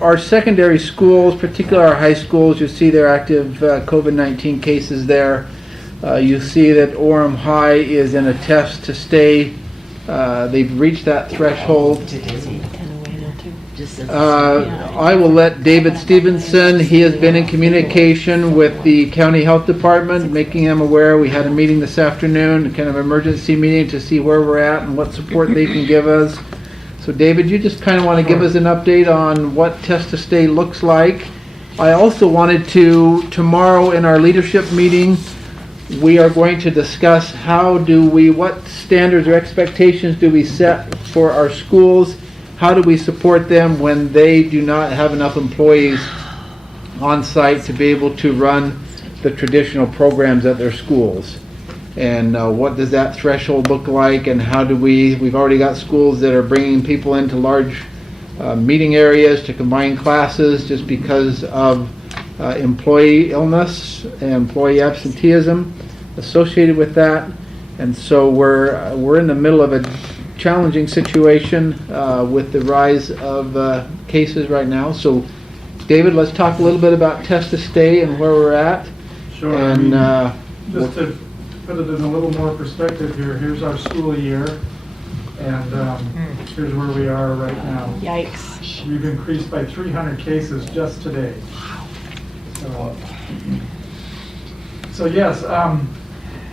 our secondary schools, particularly our high schools, you see their active COVID-19 cases there. You see that Orem High is in a test to stay. They've reached that threshold. I will let David Stevenson, he has been in communication with the county health department, making them aware. We had a meeting this afternoon, kind of emergency meeting to see where we're at and what support they can give us. So David, you just kind of want to give us an update on what test to stay looks like. I also wanted to, tomorrow in our leadership meeting, we are going to discuss what standards or expectations do we set for our schools. How do we support them when they do not have enough employees on site to be able to run the traditional programs at their schools? And what does that threshold look like, and how do we've already got schools that are bringing people into large meeting areas to combine classes just because of employee illness and employee absenteeism associated with that. And so we're in the middle of a challenging situation with the rise of cases right now. So David, let's talk a little bit about test to stay and where we're at. Sure. And just to put it in a little more perspective here, here's our school year, and here's where we are right now. Yikes. We've increased by 300 cases just today. So yes,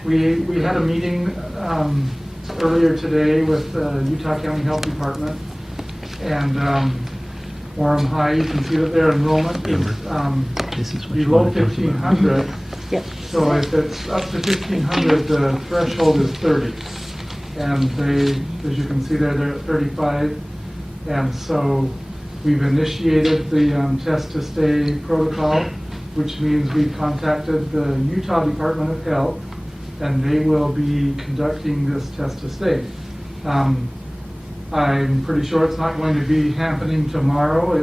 we had a meeting earlier today with the Utah County Health Department, and Orem High, you can see that their enrollment is below 1,500. Yep. So if it's up to 1,500, the threshold is 30. And they, as you can see there, they're at 35. And so we've initiated the test to stay protocol, which means we've contacted the Utah Department of Health, and they will be conducting this test to stay. I'm pretty sure it's not going to be happening tomorrow.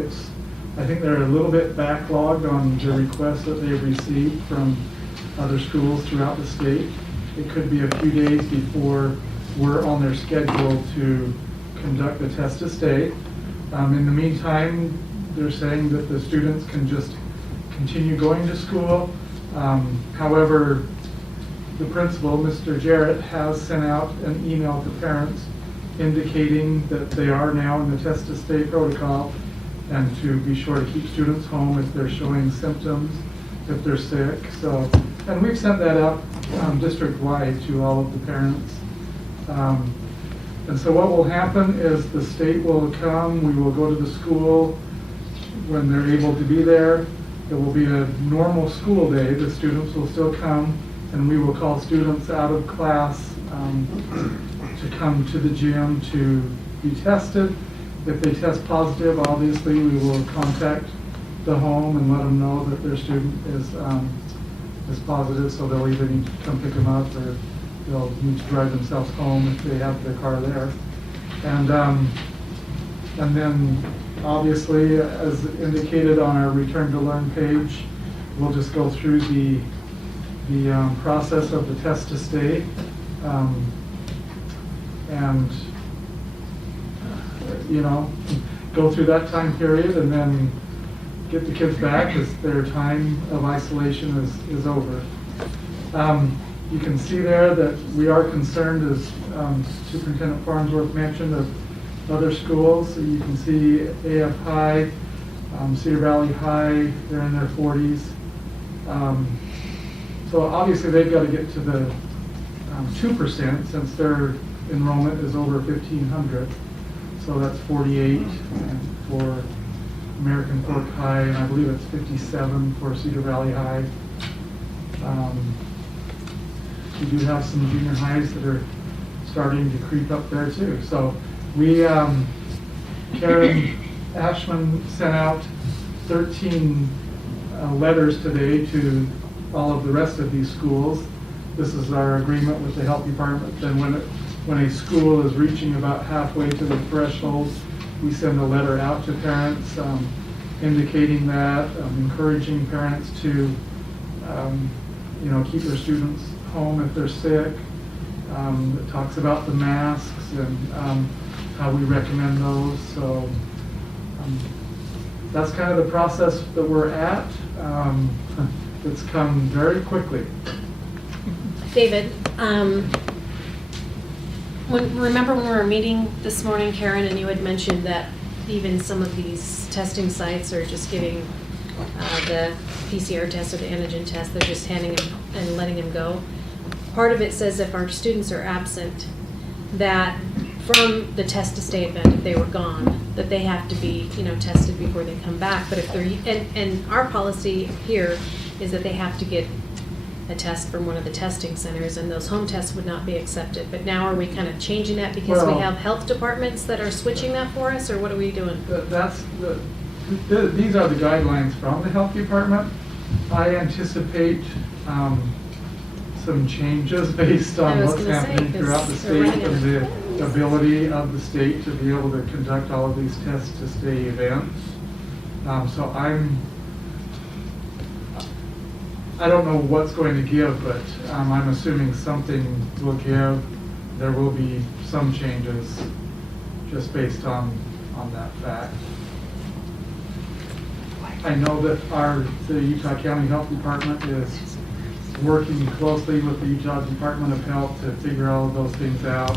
I think they're a little bit backlogged on the requests that they've received from other schools throughout the state. It could be a few days before we're on their schedule to conduct the test to stay. In the meantime, they're saying that the students can just continue going to school. However, the principal, Mr. Jarrett, has sent out an email to parents indicating that they are now in the test to stay protocol, and to be sure to keep students home if they're showing symptoms, if they're sick. So, and we've sent that out district-wide to all of the parents. And so what will happen is the state will come, we will go to the school when they're able to be there. It will be a normal school day. The students will still come, and we will call students out of class to come to the gym to be tested. If they test positive, obviously we will contact the home and let them know that their student is positive, so they'll either need to come pick them up or they'll need to drive themselves home if they have their car there. And then obviously, as indicated on our Return to Learn page, we'll just go through the process of the test to stay, and go through that time period, and then get the kids back as their time of isolation is over. You can see there that we are concerned, as Superintendent Farnsworth mentioned, of other schools. So you can see AF High, Cedar Valley High, they're in their 40s. So obviously they've got to get to the 2% since their enrollment is over 1,500. So that's 48 for American Fork High, and I believe it's 57 for Cedar Valley High. We do have some junior highs that are starting to creep up there too. So we, Karen Ashman sent out 13 letters today to all of the rest of these schools. This is our agreement with the health department. Then when a school is reaching about halfway to the threshold, we send a letter out to parents indicating that, encouraging parents to keep their students home if they're sick. It talks about the masks and how we recommend those. So that's kind of the process that we're at. It's come very quickly. David, remember when we were meeting this morning, Karen, and you had mentioned that even some of these testing sites are just giving the PCR test or the antigen test, they're just handing them and letting them go. Part of it says if our students are absent, that from the test to stay event, if they were gone, that they have to be, tested before they come back. But if they're, and our policy here is that they have to get a test from one of the testing centers, and those home tests would not be accepted. But now are we kind of changing that because we have health departments that are switching that for us, or what are we doing? These are the guidelines from the health department. I anticipate some changes based on what's happening throughout the state and the ability of the state to be able to conduct all of these tests to stay events. So I don't know what's going to give, but I'm assuming something will give. There will be some changes just based on that fact. I know that the Utah County Health Department is working closely with the Utah Department of Health to figure all of those things out.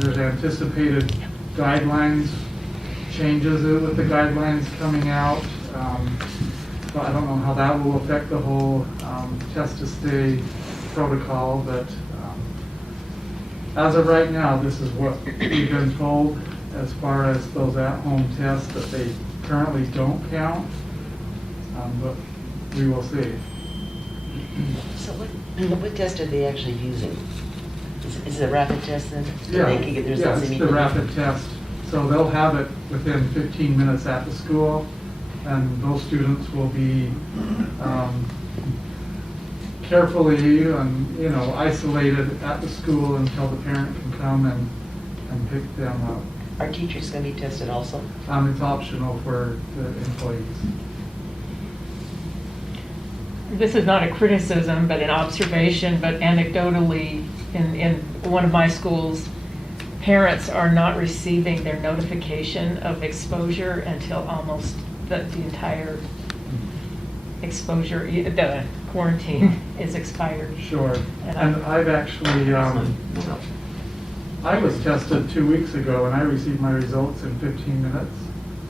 There's anticipated guidelines, changes with the guidelines coming out. So I don't know how that will affect the whole test to stay protocol, but as of right now, this is what we've been told as far as those at-home tests that they currently don't count, but we will see. So what test are they actually using? Is it a rapid test then? Yeah, it's the rapid test. So they'll have it within 15 minutes at the school, and those students will be carefully and isolated at the school until the parent can come and pick them up. Are teachers going to be tested also? It's optional for the employees. This is not a criticism, but an observation, but anecdotally, in one of my schools, parents are not receiving their notification of exposure until almost the entire exposure, the quarantine is expired. Sure. And I've actually, I was tested 2 weeks ago and I received my results in 15 minutes.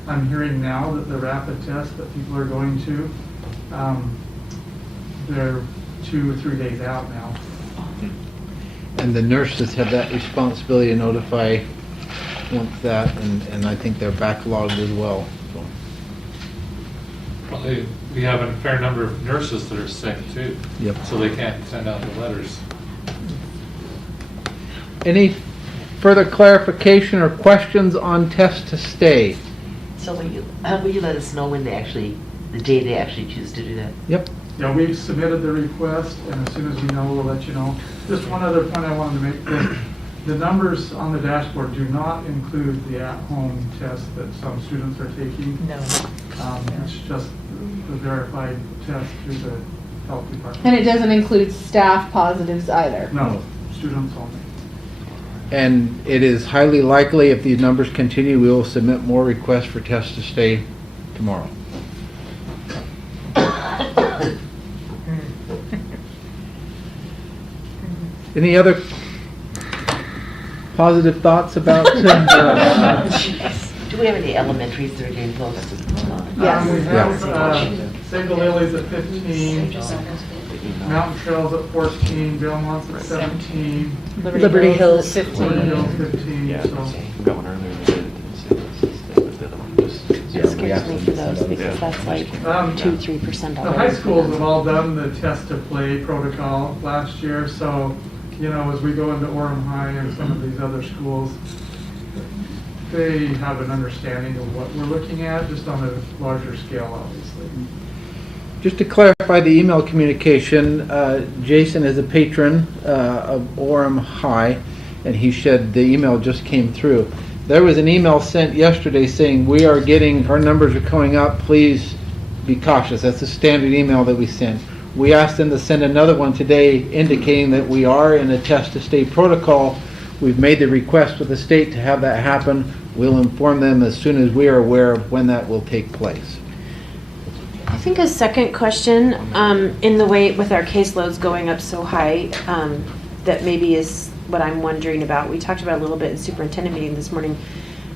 I'm hearing now that the rapid test that people are going to, they're 2 or 3 days out now. And the nurses have that responsibility to notify once that, and I think they're backlogged as well. Probably, we have a fair number of nurses that are sick too. Yep. So they can't send out the letters. Any further clarification or questions on test to stay? So will you let us know when the day they actually choose to do that? Yep. Yeah, we've submitted the request, and as soon as we know, we'll let you know. Just one other point I wanted to make, the numbers on the dashboard do not include the at-home test that some students are taking. No. It's just the verified test through the health department. And it doesn't include staff positives either? No, students only. And it is highly likely if these numbers continue, we will submit more requests for tests to stay tomorrow. Any other positive thoughts about? Do we have any elementaries that are getting close to? Yes. We have Save the Lilies at 15, Mountain Trails at 14, Belmont's at 17. Liberty Hills 15. Liberty Hills 15, so. Scares me for those because that's like 2-3% The already. high schools have all done the test to play protocol last year, so, as we go into Orem High and some of these other schools, they have an understanding of what we're looking at, just on a larger scale, obviously. Just to clarify the email communication, Jason is a patron of Orem High, and he said the email just came through. There was an email sent yesterday saying our numbers are coming up, please be cautious. That's a standard email that we send. We asked them to send another one today indicating that we are in a test to stay protocol. We've made the request with the state to have that happen. we'll inform them as soon as we are aware of when that will take place. I think a second question, in the way with our caseloads going up so high, that maybe is what I'm wondering about. We talked about a little bit in superintendent meeting this morning.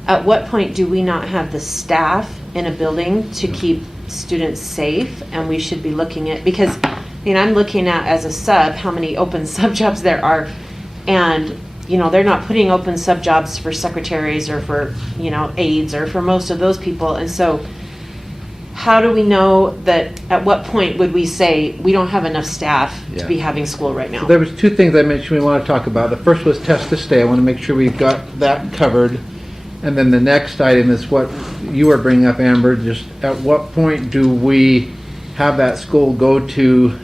At what point do we not have the staff in a building to keep students safe? And we should be looking at, because, I mean, I'm looking at as a sub, how many open sub jobs there are. And, you know, they're not putting open sub jobs for secretaries or for, you know, aides or for most of those people. And so how do we know that, at what point would we say we don't have enough staff to be having school right now? So there was two things I mentioned we want to talk about. The first was test to stay. I want to make sure we've got that covered. And then the next item is what you were bringing up, Amber, just at what point do we have that school go to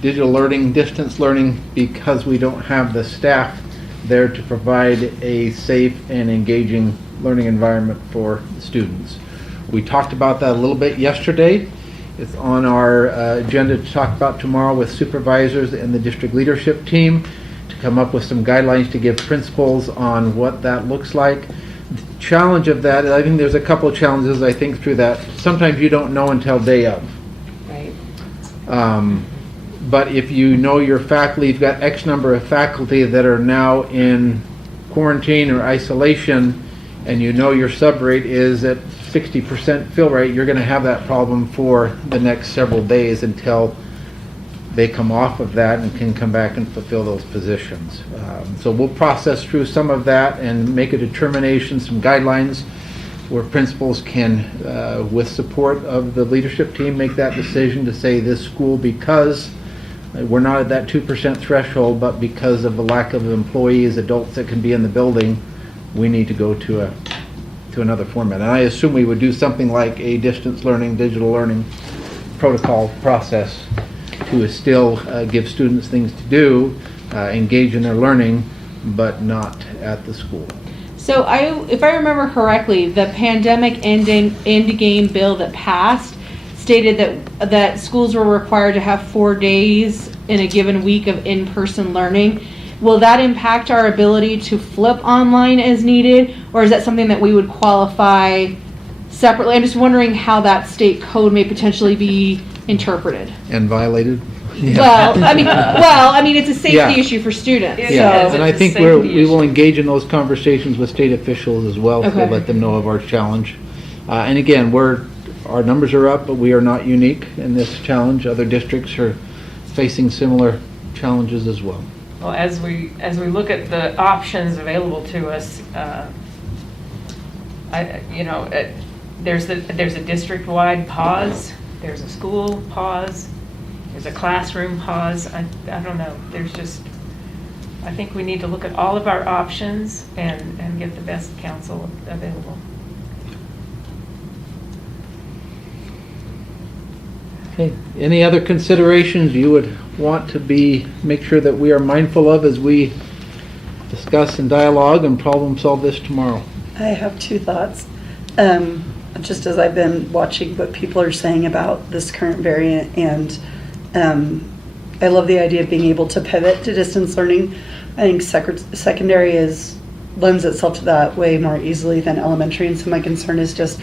digital learning, distance learning, because we don't have the staff there to provide a safe and engaging learning environment for students. We talked about that a little bit yesterday. It's on our agenda to talk about tomorrow with supervisors and the district leadership team to come up with some guidelines to give principals on what that looks like. The challenge of that, I think there's a couple of challenges I think through that. Sometimes you don't know until day of. Right. But if you know your faculty, you've got X number of faculty that are now in quarantine or isolation, and you know your sub rate is at 60% fill rate, you're going to have that problem for the next several days until they come off of that and can come back and fulfill those positions. So we'll process through some of that and make a determination, some guidelines where principals can, with support of the leadership team, make that decision to say this school, because we're not at that 2% threshold, but because of the lack of employees, adults that can be in the building, we need to go to another format. And I assume we would do something like a distance learning, digital learning protocol process to still give students things to do, engage in their learning, but not at the school. So if I remember correctly, the pandemic endgame bill that passed stated that schools were required to have 4 days in a given week of in-person learning. Will that impact our ability to flip online as needed, or is that something that we would qualify separately? I'm just wondering how that state code may potentially be interpreted. And violated? Yeah. Well, I mean, it's a safety issue for students. Yeah, So. and I think we will engage in those conversations with state officials as well, to let them know of our challenge. And again, our numbers are up, but we are not unique in this challenge. Other districts are facing similar challenges as well. Well, as we look at the options available to us, there's a district-wide pause, there's a school pause, there's a classroom pause. I don't know. I think we need to look at all of our options and get the best counsel available. Okay. Any other considerations you would want to make sure that we are mindful of as we discuss and dialogue and problem solve this tomorrow? I have two thoughts. Just as I've been watching what people are saying about this current variant, and I love the idea of being able to pivot to distance learning. I think secondary lends itself to that way more easily than elementary, and so my concern is just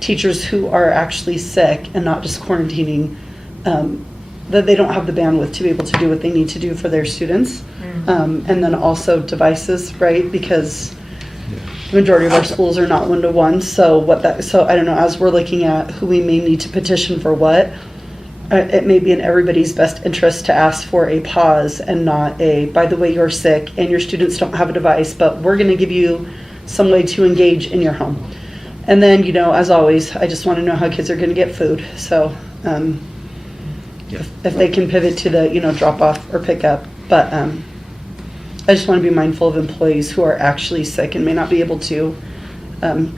teachers who are actually sick and not just quarantining, that they don't have the bandwidth to be able to do what they need to do for their students. And then also devices, right? Because the majority of our schools are not one-to-one, so I don't know, as we're looking at who we may need to petition for what, it may be in everybody's best interest to ask for a pause and not by the way, you're sick and your students don't have a device, but we're going to give you some way to engage in your home. And then, as always, I just want to know how kids are going to get food. So if they can pivot to the, drop off or pick up. But I just want to be mindful of employees who are actually sick and may not be able to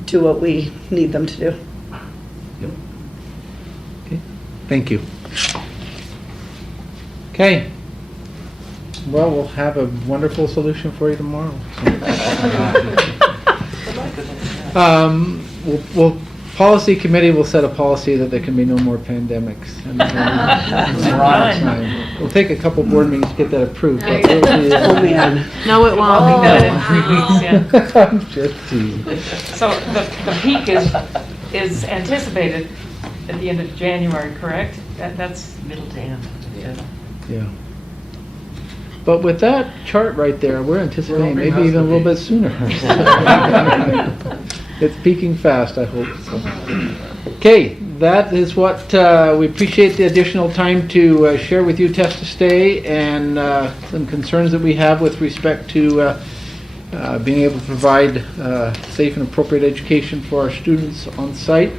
do what we need them to do. Yep. Okay. Thank you. Okay. Well, we'll have a wonderful solution for you tomorrow. We'll policy committee will set a policy that there can be no more pandemics. And, we're on it tonight. It'll take a couple board meetings to get that approved. But it'll be, Oh, man. No, it won't. I'll be done in 3 weeks, yeah. I'm just teasing. So the peak is anticipated at the end of January, correct? That's Middle to end. Yeah. But with that chart right there, we're anticipating We're hoping maybe even a little bit that's sooner. It's peaking fast, I hope so. Okay, that is what, we appreciate the additional time to share with you Test to Stay and some concerns that we have with respect to being able to provide safe and appropriate education for our students on site.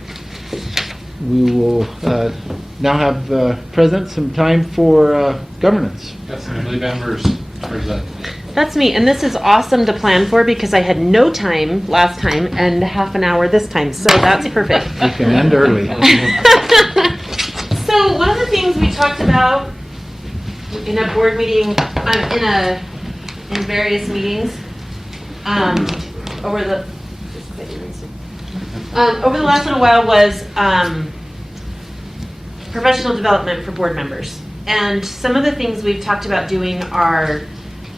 We will now have present some time for governance. Got some family members present. That's me, and this is awesome to plan for because I had no time last time and half an hour this time, so that's perfect. We can end early. So one of the things we talked about in a board meeting, in various meetings, over the last little while was professional development for board members. And some of the things we've talked about doing are,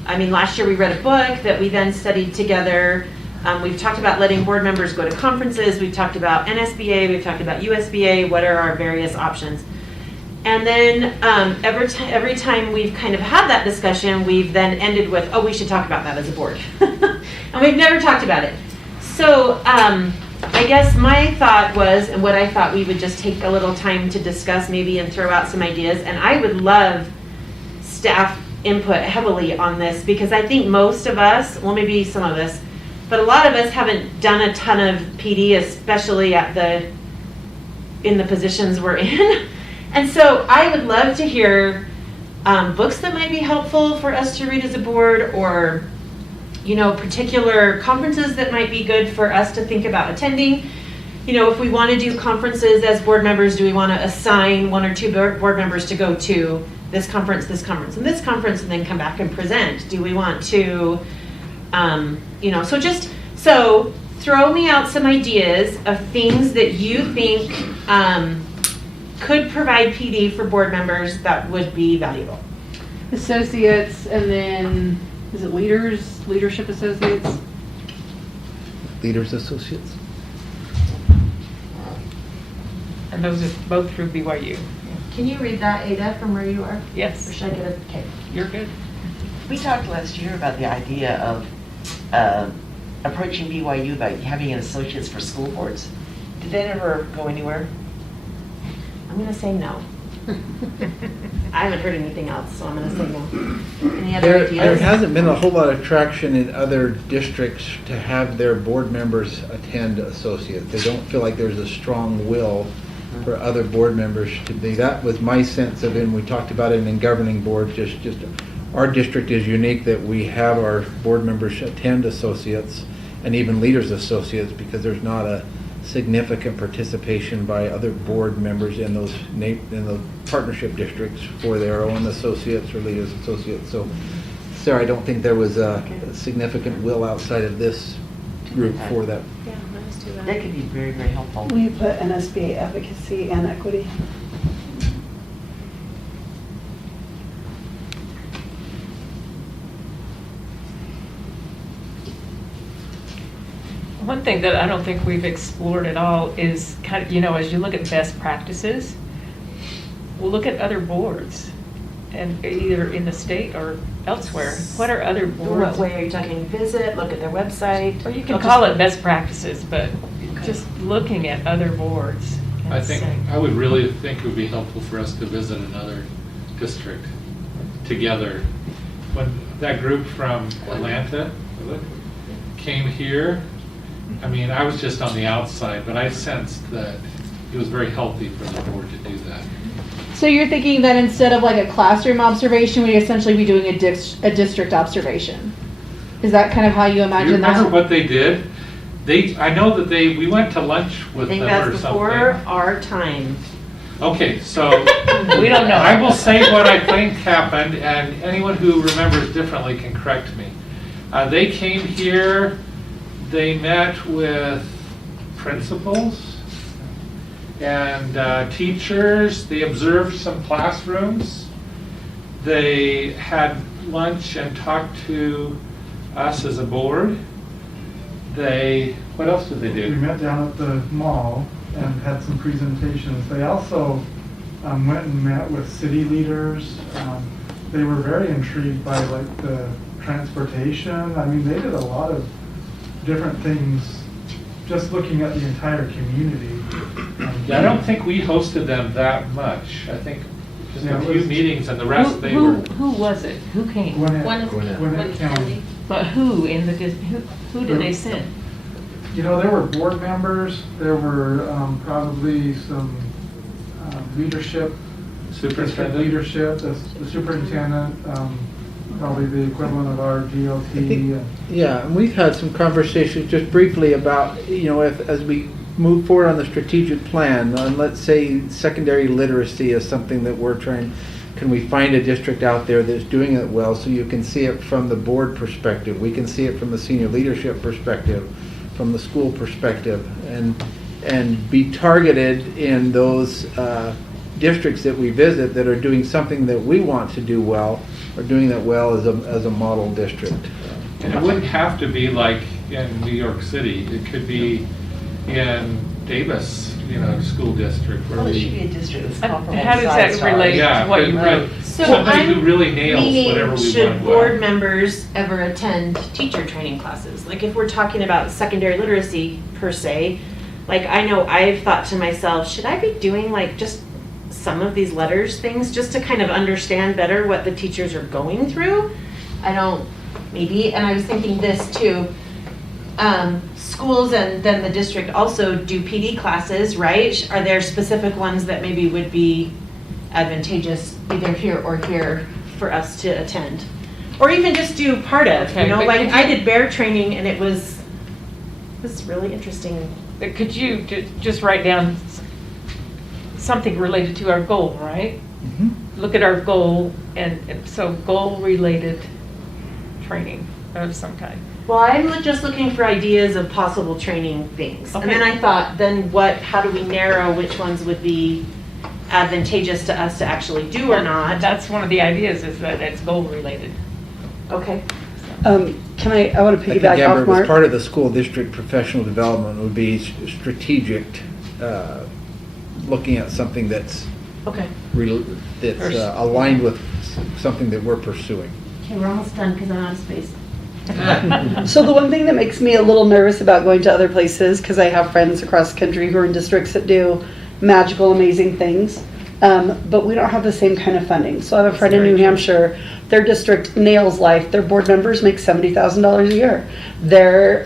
last year we read a book that we then studied together. We've talked about letting board members go to conferences. We've talked about NSBA. We've talked about USBA. What are our various options? And then every time we've kind of had that discussion, we've then ended with, oh, we should talk about that as a board. And we've never talked about it. So I guess my thought was, and what I thought we would just take a little time to discuss maybe and throw out some ideas, and I would love staff input heavily on this because I think most of us, well maybe some of us, but a lot of us haven't done a ton of PD, especially in the positions we're in. And so I would love to hear books that might be helpful for us to read as a board, or particular conferences that might be good for us to think about attending. If we want to do conferences as board members, do we want to assign 1 or 2 board members to go to this conference, and this conference, and then come back and present? Do we want to, so throw me out some ideas of things that you think could provide PD for board members that would be valuable. Associates, and then, is it leadership associates? Leaders Associates. And those are both through BYU. Can you read that, Ada, from where you are? Yes. Or should I get it? Okay. You're good. We talked last year about the idea of approaching BYU by having an associates for school boards. Did that ever go anywhere? I'm going to say no. I haven't heard anything else, so I'm going to say no. Any other ideas? There hasn't been a whole lot of traction in other districts to have their board members attend associates. They don't feel like there's a strong will for other board members to be. That was my sense of it, and we talked about it in governing boards. Just our district is unique that we have our board members attend associates and even leaders associates because there's not a significant participation by other board members in those partnership districts for their own associates or leaders associates. So, Sarah, I don't think there was a significant will outside of this group for that. Yeah, let's do that. That could be very, very helpful. Will you put NSBA advocacy and equity? One thing that I don't think we've explored at all is kind of, as you look at best practices, we'll look at other boards, and either in the state or elsewhere. What are other boards? What way are you talking? Visit, look at their website? Or you can call it best practices, but just looking at other boards. I think, I would really think it would be helpful for us to visit another district together. When that group from Atlanta came here, I was just on the outside, but I sensed that it was very healthy for the board to do that. So you're thinking that instead of like a classroom observation, we'd essentially be doing a district observation? Is that kind of how you imagine Do you remember that? what they did? I know that we went to lunch with them or something. I think that's before our time. Okay, so. We don't know. I will say what I think happened, and anyone who remembers differently can correct me. They came here, they met with principals, And teachers, they observed some classrooms. They had lunch and talked to us as a board. What else did they We do? met down at the mall and had some presentations. They also went and met with city leaders. They were very intrigued by like the transportation. I mean, they did a lot of different things, just looking at the entire community. Yeah, I don't think we hosted them that much. I think just Yeah, a it few was- meetings, and the rest they were. Who was it? Who came? Gwinnett County. But who in the, who did they send? You know, there were board members, there were probably some leadership, district Superintendent? leadership, the superintendent, probably the equivalent of our DLT. I think- and- Yeah, and we've had some conversations just briefly about, you know, if, as we move forward on the strategic plan, on let's say secondary literacy is something that we're trying, can we find a district out there that's doing it well, so you can see it from the board perspective, we can see it from the senior leadership perspective, from the school perspective, and be targeted in those districts that we visit that are doing something that we want to do well, or doing that well as a model district. And it wouldn't have to be like in New York City. It could be in Davis, you know, school district where Well, it we. should be a district that's comparable. How does that size, relate Yeah, to what you but- wrote? So Somebody who I'm really nails whatever we Should want board well. members ever attend teacher training classes? Like if we're talking about secondary literacy per se, like I know I've thought to myself, should I be doing like just some of these letters things just to kind of understand better what the teachers are going through? I don't, maybe, and I was thinking this too. Schools and then the district also do PD classes, right? Are there specific ones that maybe would be advantageous either here or here for us to attend? Or even just do part of, Okay, you know, but like could I you- did bear training and it was really interesting. But could you just write down something related to our goal, right? Look at our goal, and so goal-related training of some kind. Well, I'm just looking for ideas of possible training things. And then Okay. I thought, then how do we narrow which ones would be advantageous to us to actually do or not? That's one of the ideas, is that it's goal-related. Okay. I want to I think, piggyback Amber, off as Mark. part of the school district professional development would be strategic, looking at something that's Okay. aligned with something that we're pursuing. Okay, we're almost done because I'm out of space. So the one thing that makes me a little nervous about going to other places, because I have friends across the country who are in districts that do magical, amazing things, but we don't have the same kind of funding. So I have a friend in New Hampshire, their district nails life. Their board members make $70,000 a year. Their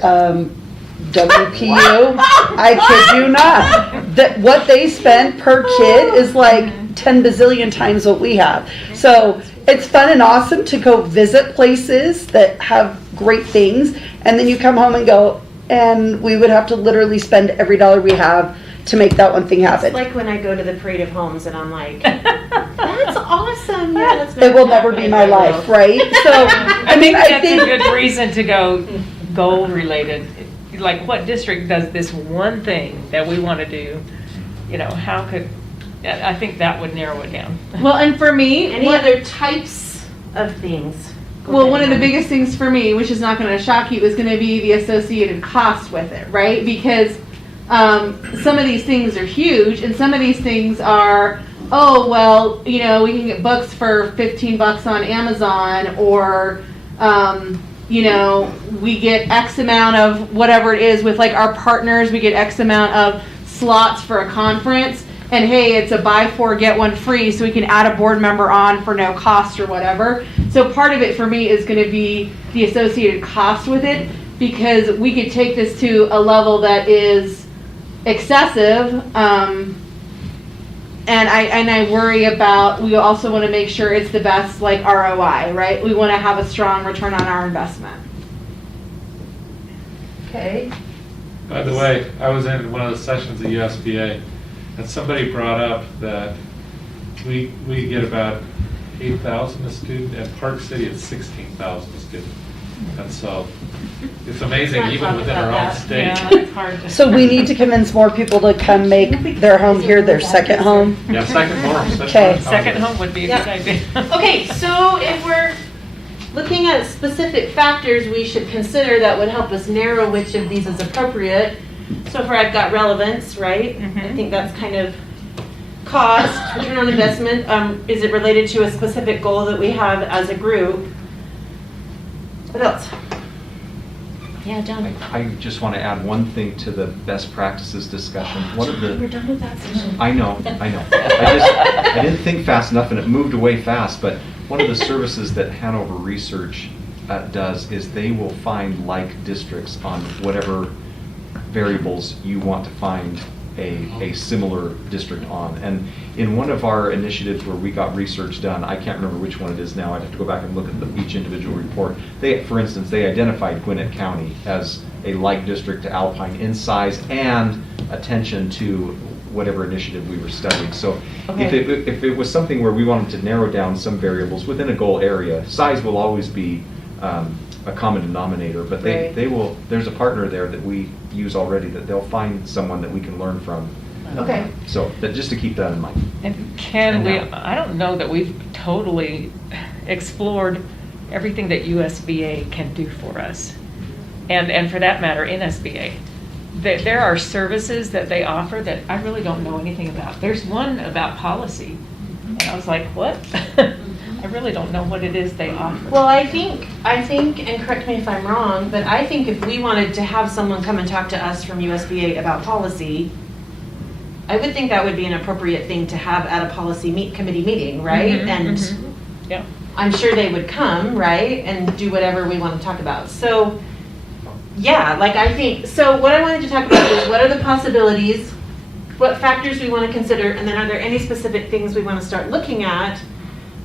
WPU, I kid you not, that what they spend per kid is like 10 bazillion times what we have. So it's fun and awesome to go visit places that have great things, and then you come home and go, and we would have to literally spend every dollar we have to make that one thing happen. It's like when I go to the Parade of Homes and I'm like, that's awesome. Yeah, let's It will never be my life, right? So, I mean, I That's think. a good reason to go goal-related. Like, what district does this one thing that we want to do? You know, how could, I think that would narrow it down. Well, and for me, Any other types of things? Go well, ahead, one of the Mike. biggest things for me, which is not going to shock you, is going to be the associated cost with it, right? Because some of these things are huge, and some of these things are, oh, well, you know, we can get books for $15 on Amazon, or, you know, we get X amount of whatever it is with like our partners, we get X amount of slots for a conference, and hey, it's a buy four, get one free, so we can add a board member on for no cost or whatever. So part of it for me is going to be the associated cost with it, because we could take this to a level that is excessive, and I worry about, we also want to make sure it's the best like ROI, right? We want to have a strong return on our investment. Okay. By the way, I was in one of the sessions at USBA, and somebody brought up that we get about 8,000 a student, and Park City it's 16,000 a student. And so it's amazing, Can't even talk within about our own that. state. Yeah, it's hard to. So we need to convince more people to come make their home here their second home. Yeah, second home. Okay. Second home would be a Yeah. good idea. Okay, so if we're looking at specific factors we should consider that would help us narrow which of these is appropriate. So far I've got relevance, right? I think that's kind of cost, return on investment. Is it related to a specific goal that we have as a group? What else? Yeah, John. I just want to add one thing to the best practices discussion. One of We're the, done with that session. I know. I didn't think fast enough and it moved away fast, but one of the services that Hanover Research does is they will find like districts on whatever variables you want to find a similar district on. And in one of our initiatives where we got research done, I can't remember which one it is now, I'd have to go back and look at each individual report. They, for instance, they identified Gwinnett County as a like district to Alpine in size and attention to whatever initiative we were studying. So if it was something where we wanted to narrow down some variables within a goal area, size will always be a common denominator, but they will, there's a partner there that we use already that they'll find someone that we can learn from. Okay. So that, just to keep that in mind. And I don't know that we've totally explored everything that USBA can do for us. And for that matter, NSBA. There are services that they offer that I really don't know anything about. There's one about policy. And I was like, what? I really don't know what it is they offer. Well, I think, and correct me if I'm wrong, but I think if we wanted to have someone come and talk to us from USBA about policy, I would think that would be an appropriate thing to have at a policy committee meeting, right? And Yeah. I'm sure they would come, right, and do whatever we want to talk about. So, yeah, like I think, so what I wanted to talk about is what are the possibilities, what factors we want to consider, and then are there any specific things we want to start looking at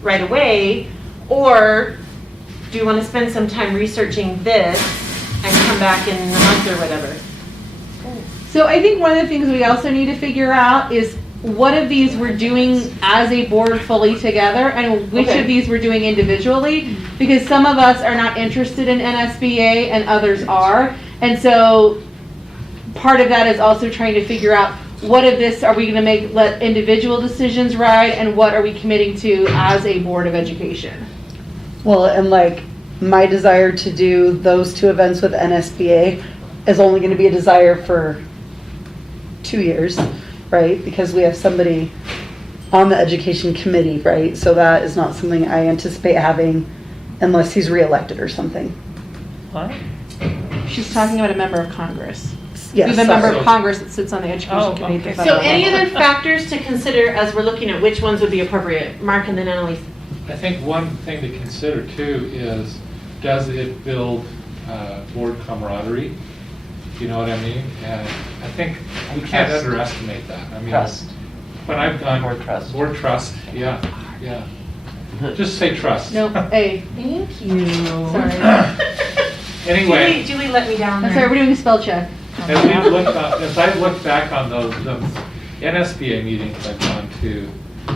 right away, or do you want to spend some time researching this and come back in a month or whatever? So I think one of the things we also need to figure out is what of these we're doing as a board fully together and which of these we're doing individually, because some of us are not interested in NSBA and others are. And so part of that is also trying to figure out what of this are we going to let individual decisions ride, and what are we committing to as a Board of Education? Well, and like my desire to do those two events with NSBA is only going to be a desire for 2 years, right? Because we have somebody on the education committee, right? So that is not something I anticipate having unless he's reelected or something. What? She's talking about a member of Congress. Yes. We have a member of Congress that sits on the education committee. okay. at the So federal any level. other factors to consider as we're looking at which ones would be appropriate? Mark and then Annalise. I think one thing to consider too is, does it build board camaraderie? You know what I mean? And I think we can't underestimate that. I mean, Trust. when I've done Board trust. yeah. Just say trust. No, A. Thank you. Sorry. Anyway, Julie let me down I'm there. sorry, we're doing a spell check. as I've looked back on those NSBA meetings I've gone to,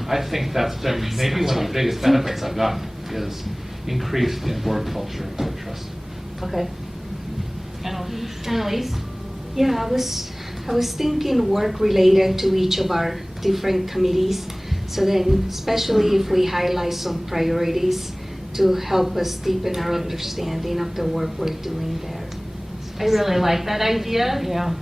I think that's been maybe one of the biggest benefits I've gotten is increased in board culture and board trust. Okay. Annalise? Yeah, I was thinking work related to each of our different committees. So then, especially if we highlight some priorities to help us deepen our understanding of the work we're doing there. I really like that idea. Yeah.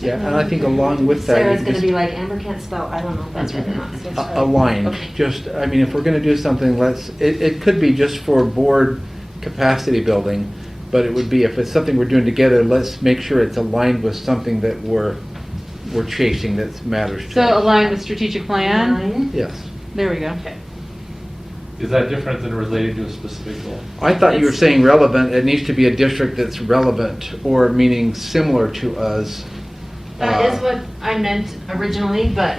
Yeah, and I think along with that. Sarah's you gonna just- be like, Amber can't spell, I don't know, that's really not. So it's right. Aligned, Okay. just, I mean, if we're gonna do something, it could be just for board capacity building, but it would be, if it's something we're doing together, let's make sure it's aligned with something that we're chasing that matters to So us. aligned with strategic plan. Nine. Yes. There we go. Is that different than related to a specific goal? I thought you were saying relevant, it needs to be a district that's relevant, or meaning similar to us. That is what I meant originally, but.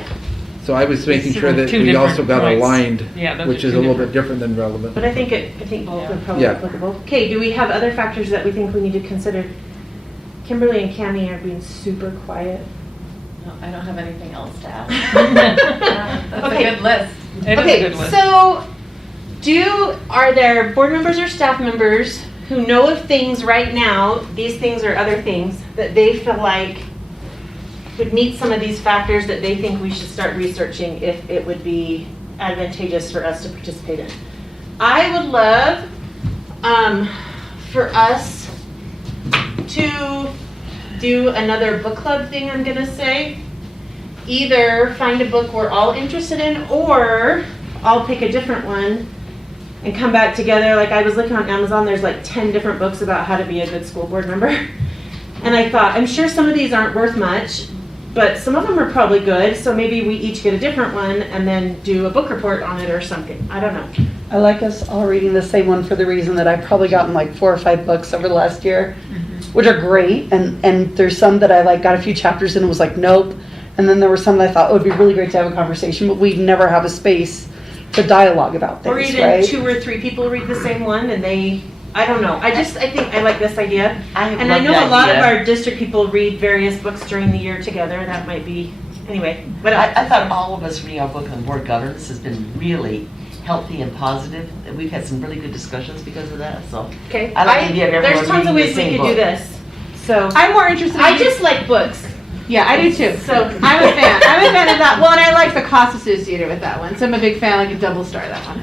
So I was making It's sure that two we also different got points. aligned, Yeah, those which are is a two little bit different than relevant. But I think both are probably Yeah. applicable. Okay, do we have other factors that we think we need to consider? Kimberly and Cammie are being super quiet. No, I don't have anything else to add. That's Okay. a good list. It is a Okay, good list. so Are there board members or staff members who know of things right now, these things or other things, that they feel like would meet some of these factors that they think we should start researching if it would be advantageous for us to participate in? I would love for us to do another book club thing, I'm gonna say. Either find a book we're all interested in, or I'll pick a different one and come back together. Like, I was looking on Amazon, there's like 10 different books about how to be a good school board member. And I thought, I'm sure some of these aren't worth much, but some of them are probably good, so maybe we each get a different one and then do a book report on it or something. I don't know. I like us all reading the same one for the reason that I've probably gotten like 4 or 5 books over the last year, which are great. And there's some that I like got a few chapters in and was like, nope. And then there were some that I thought, oh, it'd be really great to have a conversation, but we'd never have a space to dialogue about things, or even right? 2 or 3 people read the same one and they, I don't know. I think I like this idea. And I love know the a lot of idea. our district people read various books during the year together. That might be, anyway. But I thought all of us reading our book on board governance has been really healthy and positive. And we've had some really good discussions because of that, so. Okay. I like the idea of everyone There's tons of reading the ways we same could do book. this. So I'm more interested. I just like books. Yeah, I do too. So I'm a fan. I'm a fan of that. Well, and I like the cost associated with that one. So I'm a big fan, like a double star that one.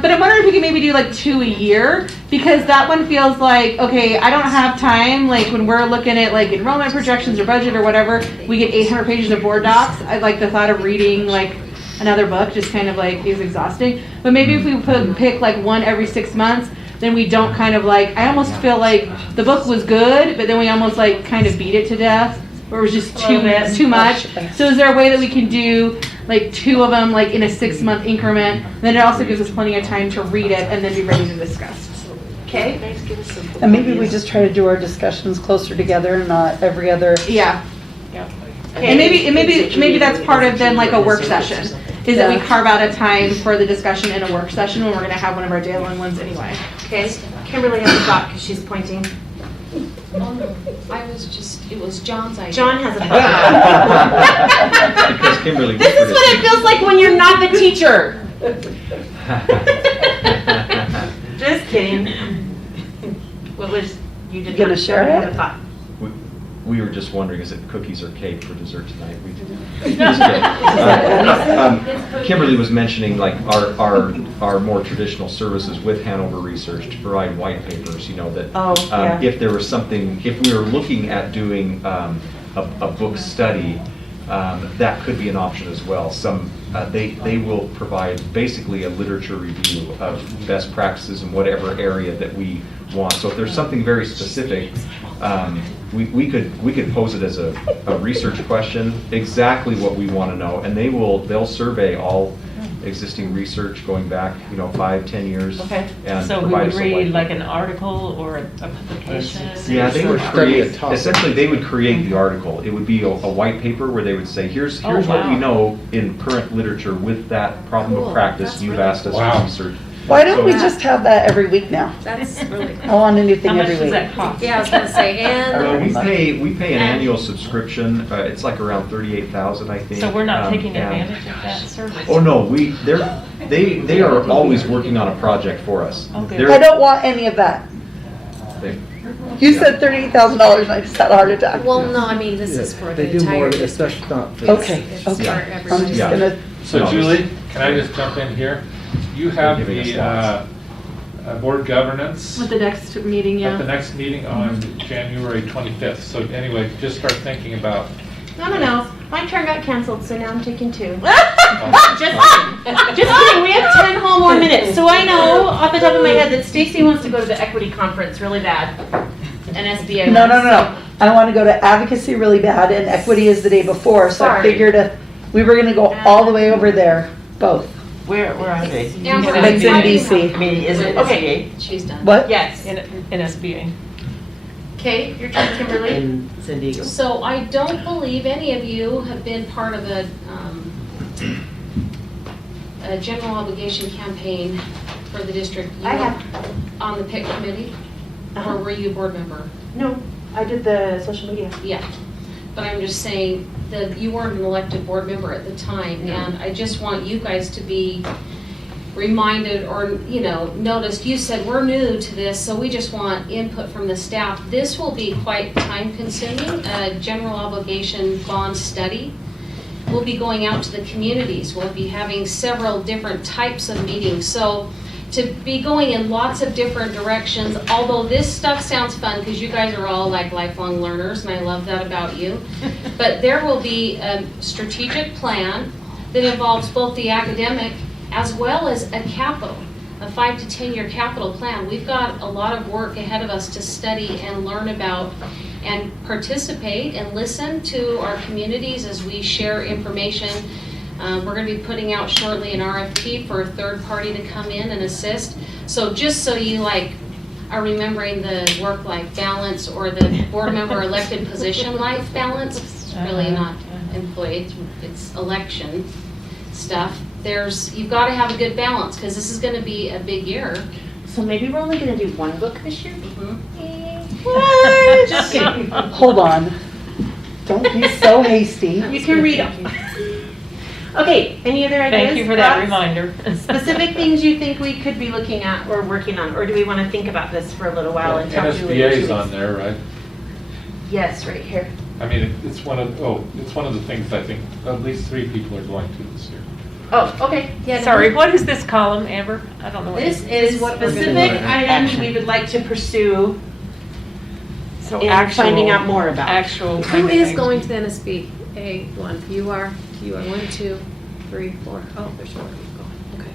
But I'm wondering if we could maybe do like 2 a year, because that one feels like, okay, I don't have time. Like when we're looking at like enrollment projections or budget or whatever, we get 800 pages of board docs. I like the thought of reading like another book, just kind of like is exhausting. But maybe if we pick like one every 6 months, then we don't kind of like, I almost feel like the book was good, but then we almost like kind of beat it to death. Or it was just too much. So is there a way that we can do like 2 of them like in a 6-month increment? And then it also gives us plenty of time to read it and then be ready to discuss. Okay. And maybe we just try to do our discussions closer together, not every other. Yeah. And maybe that's part of then like a work session. Is that we carve out a time for the discussion in a work session when we're going to have one of our day long ones anyway. Okay. Kimberly has a thought because she's pointing. Oh, no, it was John's idea. John has a thought. Because Kimberly. This is what it feels like when you're not the teacher. Just kidding. What was, you did Gonna not share have it? a thought. We were just wondering, is it cookies or cake for dessert tonight? Kimberly was mentioning like our more traditional services with Hanover Research to provide white papers, you know, that if there was something, if we were looking at doing a book study, that could be an option as well. They will provide basically a literature review of best practices in whatever area that we want. So if there's something very specific, we could pose it as a research question, exactly what we want to know, and they'll survey all existing research going back, 5-10 years. Okay. And So we provide would us a read white like paper. an article or a publication? Yeah, they would create, essentially they would create the article. It would be a white paper where they would say, here's what we wow. know in current literature with that problem of practice you've asked us to research. Why don't we just have that every week now? That's really I want a new thing How much every does week. that cost? Yeah, I was gonna say, and. We pay an annual subscription. It's like around $38,000, I think. So we're not taking and- advantage of that service? Oh no, they are always working on a project for us. Okay. They're- I don't want any of that. they- You said $38,000 and I just had a heart attack. Well, no, I mean, this is for the entire district. Okay, It's okay. for I'm everybody. just gonna, So Julie, can I just jump in here? You have Giving us the board governance At the next meeting, at the yeah. next meeting on January 25th. So anyway, just start thinking about. No. My turn got canceled, so now I'm taking 2. Just kidding. We have 10 whole more minutes. So I know off the top of my head that Stacy wants to go to the equity conference really bad. And SBA. no. I want to go to advocacy really bad and equity is the day before, so I Sorry. figured we were gonna go all the way over there, both. Where are they? Amber, It's in why do you have- DC. I mean, is it Okay. She's done. What? Yes. In SBA. Okay, your turn, Kimberly. in San Diego? So I don't believe any of you have been part of a general obligation campaign for the district. You I were have. On the PIC committee, Uh-huh. or were you a board member? No, I did the social media. Yeah, but I'm just saying that you weren't an elected board member at the time, and I just want you guys to be reminded or, you know, noticed, you said, we're new to this, so we just want input from the staff. This will be quite time consuming, a general obligation bond study. We'll be going out to the communities. We'll be having several different types of meetings. So to be going in lots of different directions, although this stuff sounds fun because you guys are all like lifelong learners and I love that about you. But there will be a strategic plan that involves both the academic as well as a capital, a 5 to 10 year capital plan. We've got a lot of work ahead of us to study and learn about and participate and listen to our communities as we share information. We're going to be putting out shortly an RFP for a third party to come in and assist. So just so you like are remembering the work-life balance or the board member elected position life balance, it's really not employee, it's election stuff. You've got to have a good balance because this is going to be a big year. So maybe we're only going to do one book this year? What? Just kidding. Hold on. Don't be so hasty. You can read them. Okay, any other ideas? Thank you for that thoughts? reminder. Specific things you think we could be looking at or working on, or do we want to think about this for a little while and talk to you in 2 NSBA is weeks? on there, right? Yes, right here. I mean, it's one of the things I think at least 3 people are going to this year. Oh, okay. Yeah. Sorry, what is this column, Amber? I don't know what This it is what we're gonna specific do. items we would like to pursue So and finding out more about. Actual. Who is going to the NSBA one? You are 1, 2, 3, 4. Oh, there's 4 people going. Okay.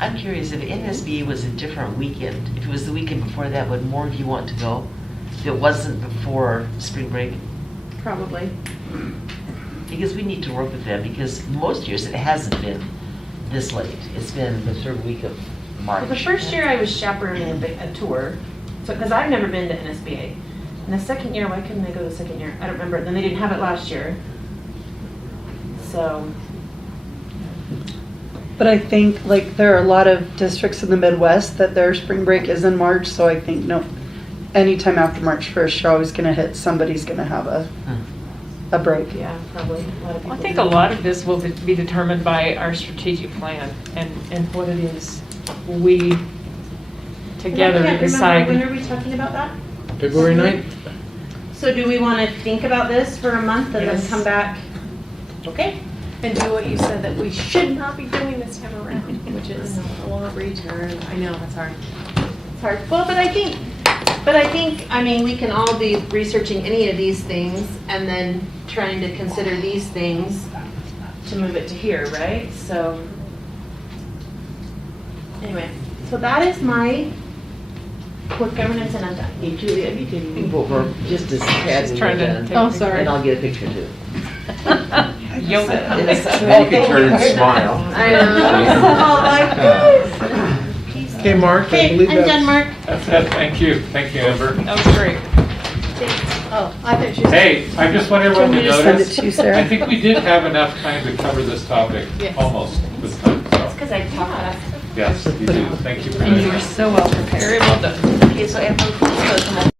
I'm curious, if NSBA was a different weekend, if it was the weekend before that, would more of you want to go? If it wasn't before spring break? Probably. Because we need to work with them, because most years it hasn't been this late. It's been the third week of March. Well, the first year I was chaperoning a tour, so because I've never been to NSBA. And the second year, why couldn't I go the second year? I don't remember. Then they didn't have it last year. So. But I think like there are a lot of districts in the Midwest that their spring break is in March, so I think anytime after March 1st, you're always gonna hit, somebody's gonna have a break. Yeah, probably. A lot of people I think do. a lot of this will be determined by our strategic plan and what it is we together And I can't decide. remember, when are we talking about that? February 9th? So do we want to think about this for a month and then Yes. come back? Okay. And do what you said that we should not be doing this time around, which is a little return. I know, that's hard. It's hard. Well, but I think, I mean, we can all be researching any of these things and then trying to consider these things to move it to here, right? So, anyway, so that is my quick governance and I'm done. Hey, Julia, if you can move over just as tad She's when trying you're to done, take a Oh, sorry. and I'll get a picture too. Yoga. And it's- Then you can turn and smile. I know. Okay, Mark, I Okay, believe I'm that's. done, Mark. That's it, thank you, Amber. That was great. Oh, I thought you said. Hey, I just want everyone Can to we just send it notice, to you, Sarah? I think we did have enough time to cover this topic, Yes. almost, this time, so, Because I taught. yes, you do, thank you for And doing you were that. so well prepared. Very well done. Okay, so everyone, please go to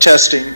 Testing.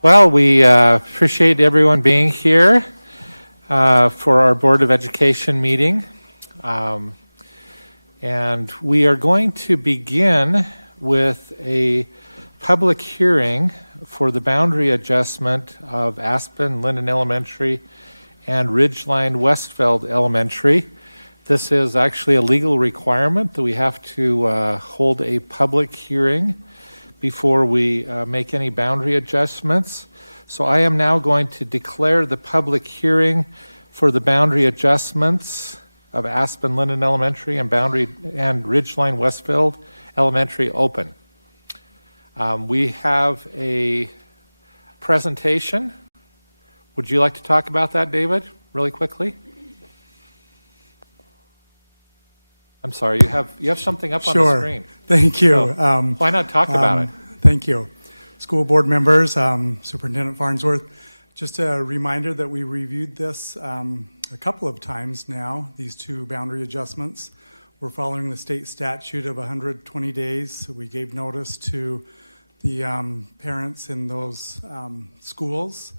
Well, we appreciate everyone being here for our Board of Education meeting. And we are going to begin with a public hearing for the boundary adjustment of Aspen, Linden Elementary, and Ridgeline Westfield Elementary. This is actually a legal requirement that we have to hold a public hearing before we make any boundary adjustments. So I am now going to declare the public hearing for the boundary adjustments of Aspen, Linden Elementary and Ridgeline Westfield Elementary open. We have a presentation. Would you like to talk about that, David, really quickly? I'm sorry, you have something up on the screen. Thank you. So why not talk about it? Thank you. School board members, Superintendent Farnsworth, just a reminder that we reviewed this a couple of times now, these two boundary adjustments. We're following the state statute of 120 days. We gave notice to the parents in those schools.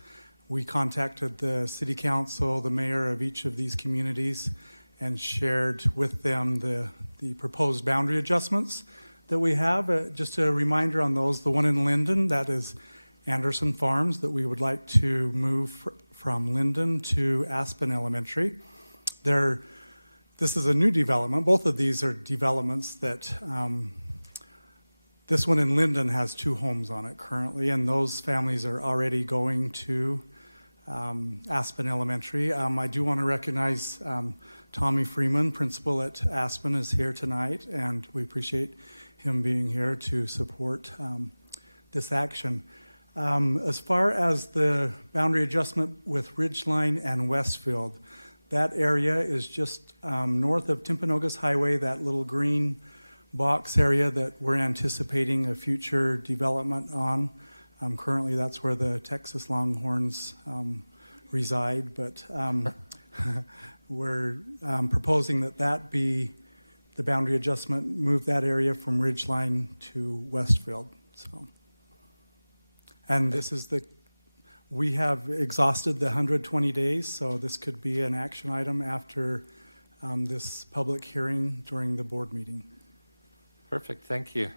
We contacted the city council, the mayor of each of these communities, and shared with them the proposed boundary adjustments that we have. Just a reminder on those, the one in Linden, that is Anderson Farms, that we would like to move from Linden to Aspen Elementary. This is a new development. Both of these are developments that, this one in Linden has 2 homes on it currently, and those families are already going to Aspen Elementary. I do want to recognize Tommy Freeman, principal at Aspen, is here tonight, and we appreciate him being here to support this action. As far as the boundary adjustment with Ridgeline and Westfield, that area is just north of Timpanogos Highway, that little green box area that we're anticipating a future development on. Currently, that's where the Texas Longhorns reside, but we're proposing that be the boundary adjustment, move that area from Ridgeline to Westfield. So, and this is we have exhausted the 120 days, so this could be an action item after this public hearing during the board meeting. Perfect, thank you.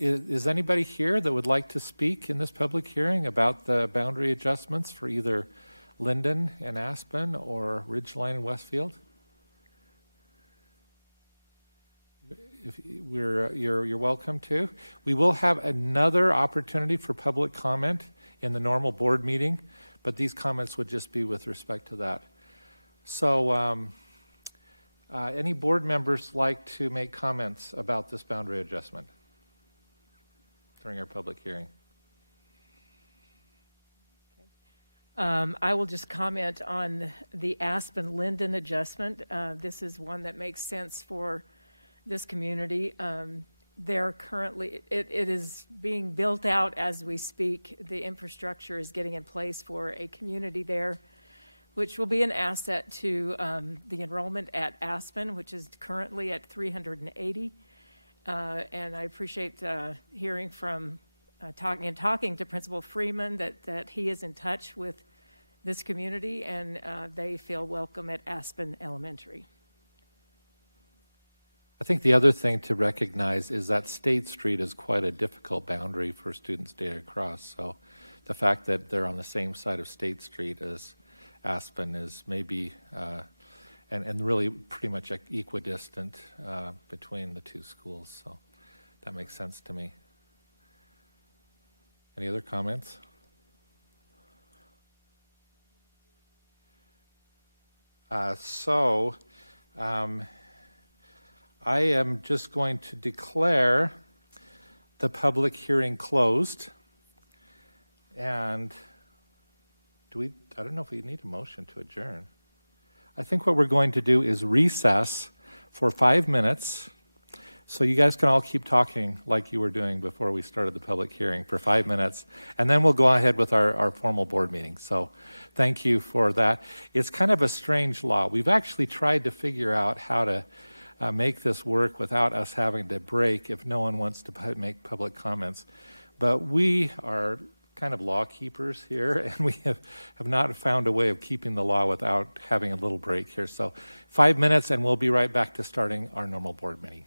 Is anybody here that would like to speak in this public hearing about the boundary adjustments for either Linden and Aspen or Ridgeline and Westfield? If you're welcome to. We will have another opportunity for public comment in the normal board meeting, but these comments would just be with respect to that. So any board members like to make comments about this boundary adjustment during our public hearing? I will just comment on the Aspen-Linden adjustment. This is one that makes sense for this community. They're currently, it is being built out as we speak. The infrastructure is getting in place for a community there, which will be an asset to the enrollment at Aspen, which is currently at 380. And I appreciate hearing from talking to Principal Freeman that he is in touch with this community and they feel welcome at Aspen Elementary. I think the other thing to recognize is that State Street is quite a difficult boundary for students to get across. So the fact that they're on the same side of State Street as Aspen is maybe, and really pretty much equidistant between the two schools. So that makes sense to me. Any other comments? I am just going to declare the public hearing closed. And I don't know if we need a motion to adjourn. I think what we're going to do is recess for 5 minutes. So you guys can all keep talking like you were doing before we started the public hearing for 5 minutes. And then we'll go ahead with our formal board meeting. So thank you for that. It's kind of a strange law. We've actually tried to figure out how to make this work without us having to break if no one wants to make public comments. But we are kind of law keepers here, and we have not found a way of keeping the law without having a little break here. So 5 minutes, and we'll be right back to starting our normal board meeting.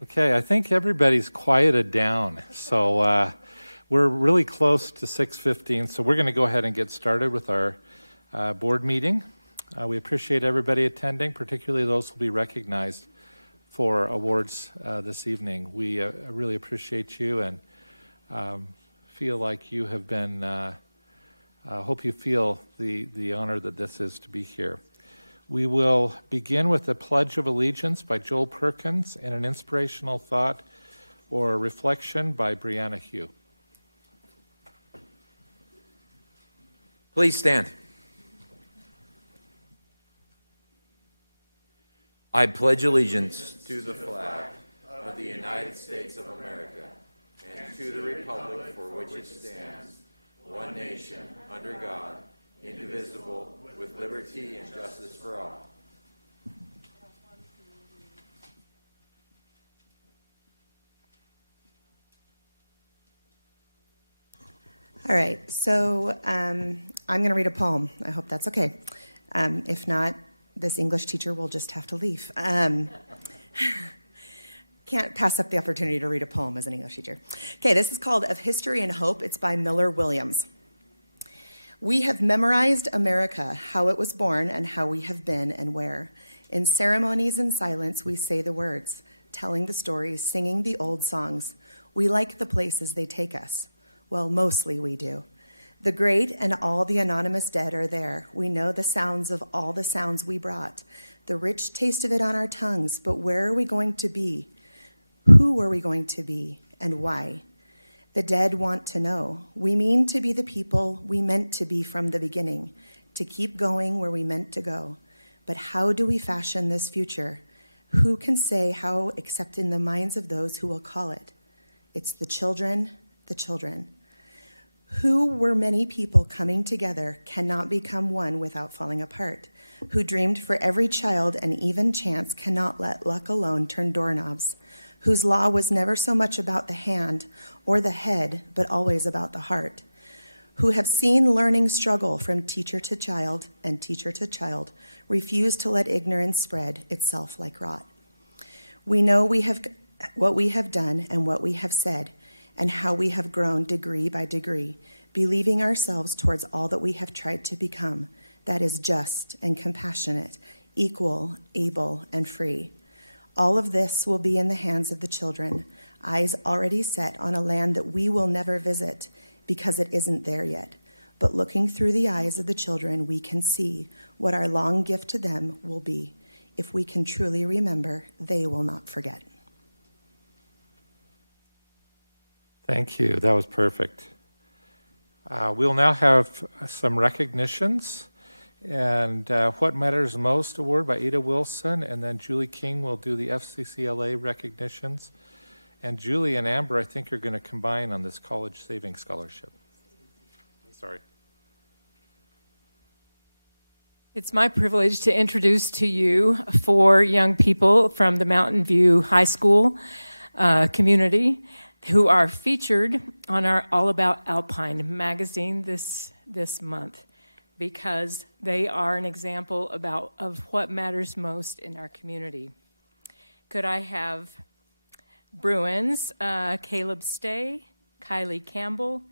Okay, I think everybody's quieted down. So we're really close to 6:15, so we're going to go ahead and get started with our board meeting. We appreciate everybody attending, particularly those who will be recognized for awards this evening. We really appreciate you and feel like you have been, hope you feel the honor that this is to be here. We will begin with the Pledge of Allegiance by Joel Perkins and an inspirational thought or reflection by Brianna Hugh. Please stand. I pledge allegiance to the flag of the United States of America and to the republic for which it stands, one nation, under God, indivisible, with liberty and justice for all. All right, so I'm going to read a poem. I hope that's okay. If not, this English teacher will just have to leave. Can't pass up the opportunity to read a poem as an English teacher. Okay, this is called Of History and Hope. It's by Miller Williams. We have memorized America, how it was born and how we have been and where. In ceremonies and silence, we say the words, telling the stories, singing the old songs. We like the places they take us. Well, mostly we do. The great and all the anonymous dead are there. We know the sounds of all the sounds we brought, the rich taste of it on our tongues, but where are we going to be? Who are we going to be, and why? The dead want to know. We mean to be the people we meant to be from the beginning, to keep going where we meant to go. But how do we fashion this future? Who can say how except in the minds of those who will call it? It's the children, the children. Who were many people coming together cannot become one without falling apart. Who dreamed for every child an even chance cannot let luck alone turn doorknobs. Whose law was never so much about the hand or the head, but always about the heart. Who have seen learning struggle from teacher to child and teacher to child, refuse to let ignorance spread itself like rot. We know what we have done and what we have said, and how we have grown degree by degree, believing ourselves towards all that we have tried to become, that is just and compassionate, equal, able, and free. All of this will be in the hands of the children, eyes already set on a land that we will never visit because it isn't there yet. But looking through the eyes of the children, we can see what our long gift to them will be. If we can truly remember, they will not forget. Thank you. That was perfect. We'll now have some recognitions. And What Matters Most Award by Ada Wilson, and then Julie King will do the FCCLA recognitions. And Julie and Amber, I think, are going to combine on this College Savings Scholarship. Sorry. It's my privilege to introduce to you 4 young people from the Mountain View High School community who are featured on our All About Alpine magazine this month, because they are an example of what matters most in our community. Could I have Bruins, Caleb Stay, Kylie Campbell,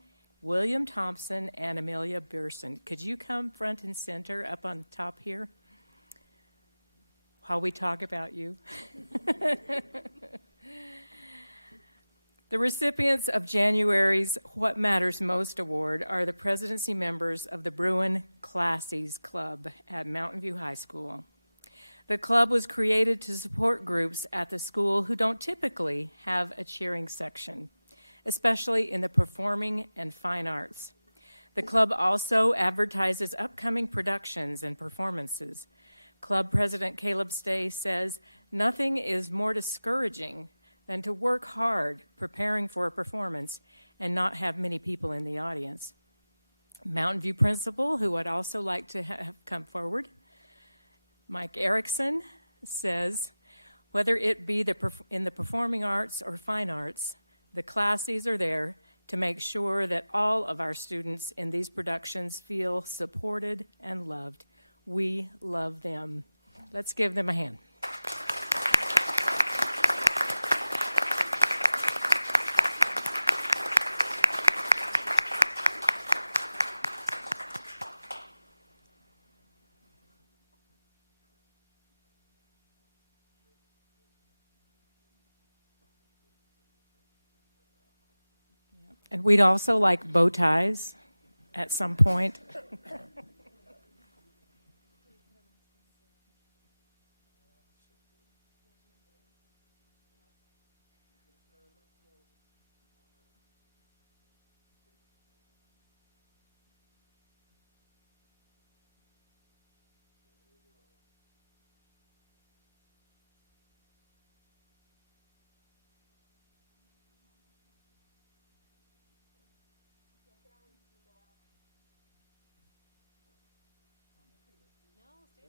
William Thompson, and Amelia Beerson? Could you come front and center up on top here while we talk about you? The recipients of January's What Matters Most Award are the presidency members of the Bruin Classies Club at Mountain View High School. The club was created to support groups at the school who don't typically have a cheering section, especially in the performing and fine arts. The club also advertises upcoming productions and performances. Club President Caleb Stay says, "Nothing is more discouraging than to work hard preparing for a performance and not have many people in the audience." Mountain View principal, who I'd also like to have come forward, Mike Erickson, says, "Whether it be in the performing arts or fine arts, the Classies are there to make sure that all of our students in these productions feel supported and loved. We love them." Let's give them a hand. We'd also like bow ties at some point.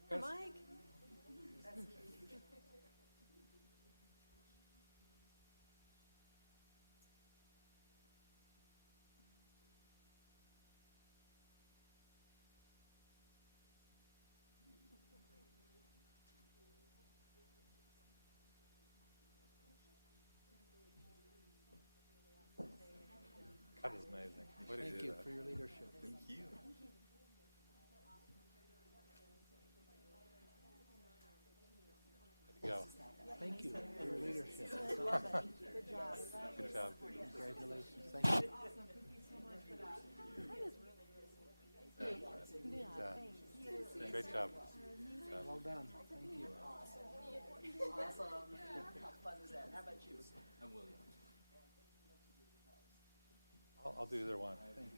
Mike. That is amazing. Way to Thank do you that. for your leadership. Thank you. Way to go. Thank you for your leadership. I love it. Good job. Good job. Congratulations. Thank you. Yeah. Great job. Well done. Thank you. Awesome. How fun was that? How about you? I'm William. I'll do either one. Thank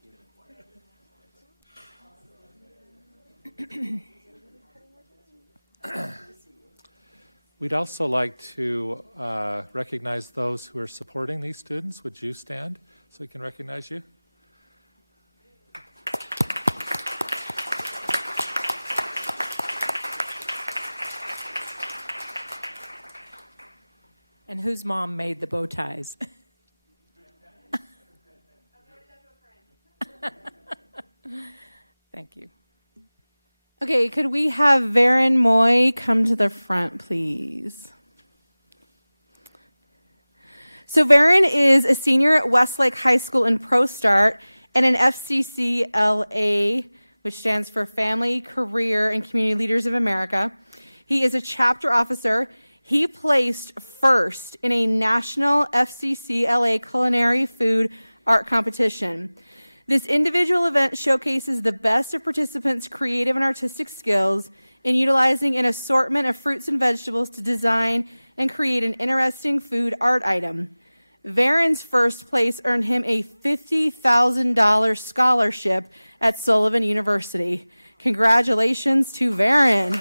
you. We'd also like to recognize those who are supporting these students. Would you stand so we can recognize you? And whose mom made the bow ties? Thank you. Okay, could we have Varen Moy come to the front, please? So Varen is a senior at Westlake High School in ProStart and an FCCLA, which stands for Family, Career, and Community Leaders of America. He is a chapter officer. He placed first in a national FCCLA culinary food art competition. This individual event showcases the best of participants' creative and artistic skills in utilizing an assortment of fruits and vegetables to design and create an interesting food art item. Varen's first place earned him a $50,000 scholarship at Sullivan University. Congratulations to Varen.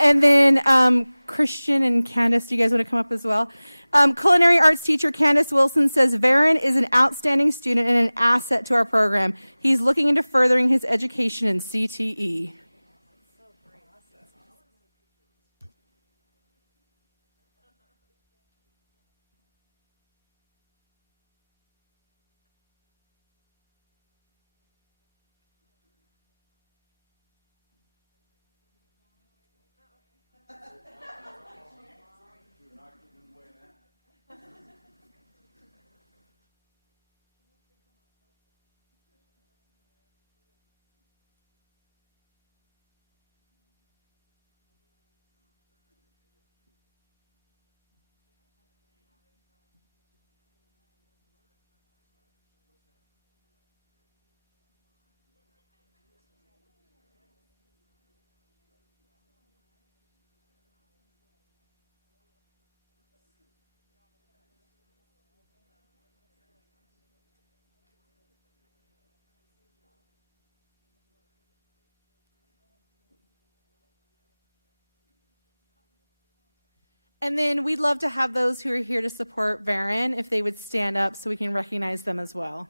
And then Christian and Candace, do you guys want to come up as well? Culinary arts teacher Candace Wilson says Varen is an outstanding student and an asset to our program. He's looking into furthering his education in CTE. And then we'd love to have those who are here to support Varen, if they would stand up so we can recognize them as well.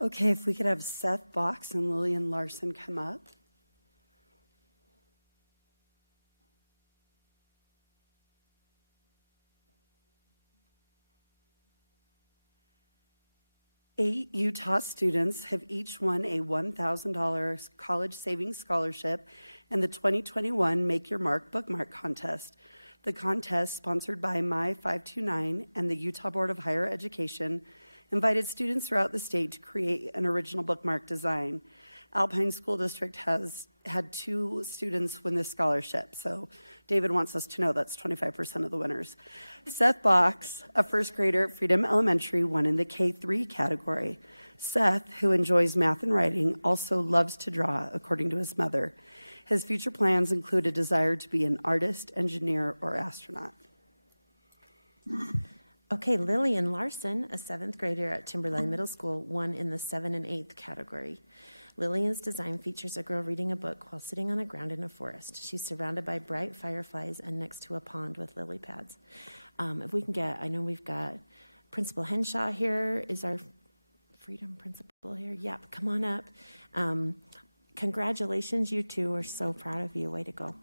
Okay, if we could have Seth Box and Lillian Larson come up. Eight Utah students have each won a $1,000 college savings scholarship in the 2021 Make Your Mark bookmark contest. The contest, sponsored by My 529 and the Utah Board of Higher Education, invited students throughout the state to create an original bookmark design. Alpine School District has had 2 students win this scholarship, so David wants us to know that's 25% of the winners. Seth Box, a first grader at Freedom Elementary, won in the K-3 category. Seth, who enjoys math and writing, also loves to draw, according to his mother. His future plans include a desire to be an artist, engineer, or astronaut. Okay, Lillian Larson, a 7th grader at Timberline Middle School, won in the 7 and 8th category. Lillian's design features a girl reading a book while sitting on the ground in a forest. She's surrounded by bright fireflies and next to a pond with lily pads. If we can get, I know we've got Principal Henshaw here. Is our Freedom Principal here? Yep, come on up. Congratulations, you two. We're so proud of you. Way to go.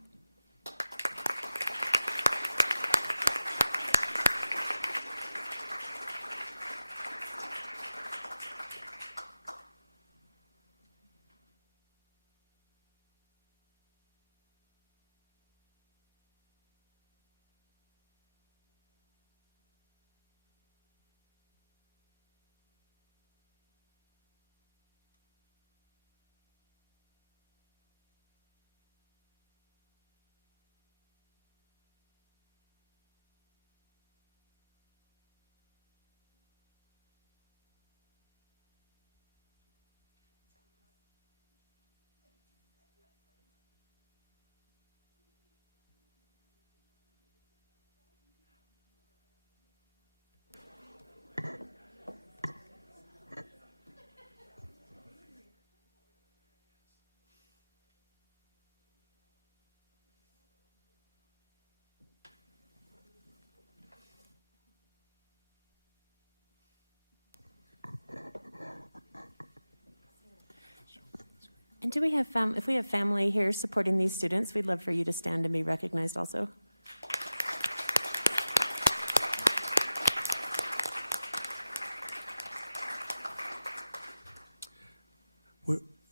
And do we have if we have family here supporting these students, we'd love for you to stand and be recognized also.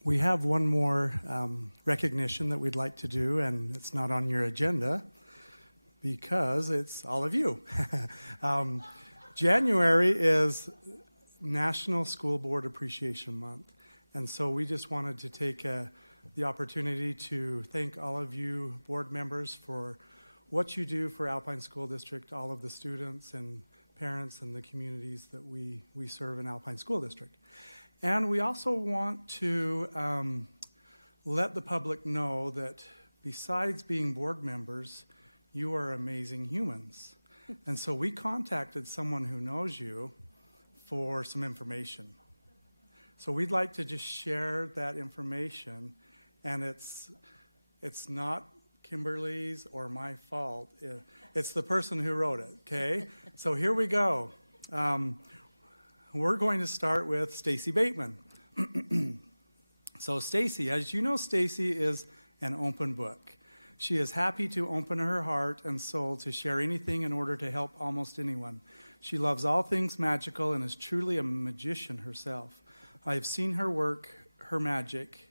We have one more recognition that we'd like to do, and it's not on your agenda because it's all of you. January is National School Board Appreciation Month. And so we just wanted to take the opportunity to thank all of you board members for what you do for Alpine School District, all of the students and parents and the communities that we serve in Alpine School District. And we also want to let the public know that besides being board members, you are amazing humans. And so we contacted someone who knows you for some information. So we'd like to just share that information, and it's not Kimberly's or my fault. It's the person who wrote it, okay? So here we go. We're going to start with Stacy Bateman. So Stacy, as you know, Stacy is an open book. She is happy to open her heart and soul to share anything in order to help almost anyone. She loves all things magical and is truly a magician herself. I have seen her work, her magic,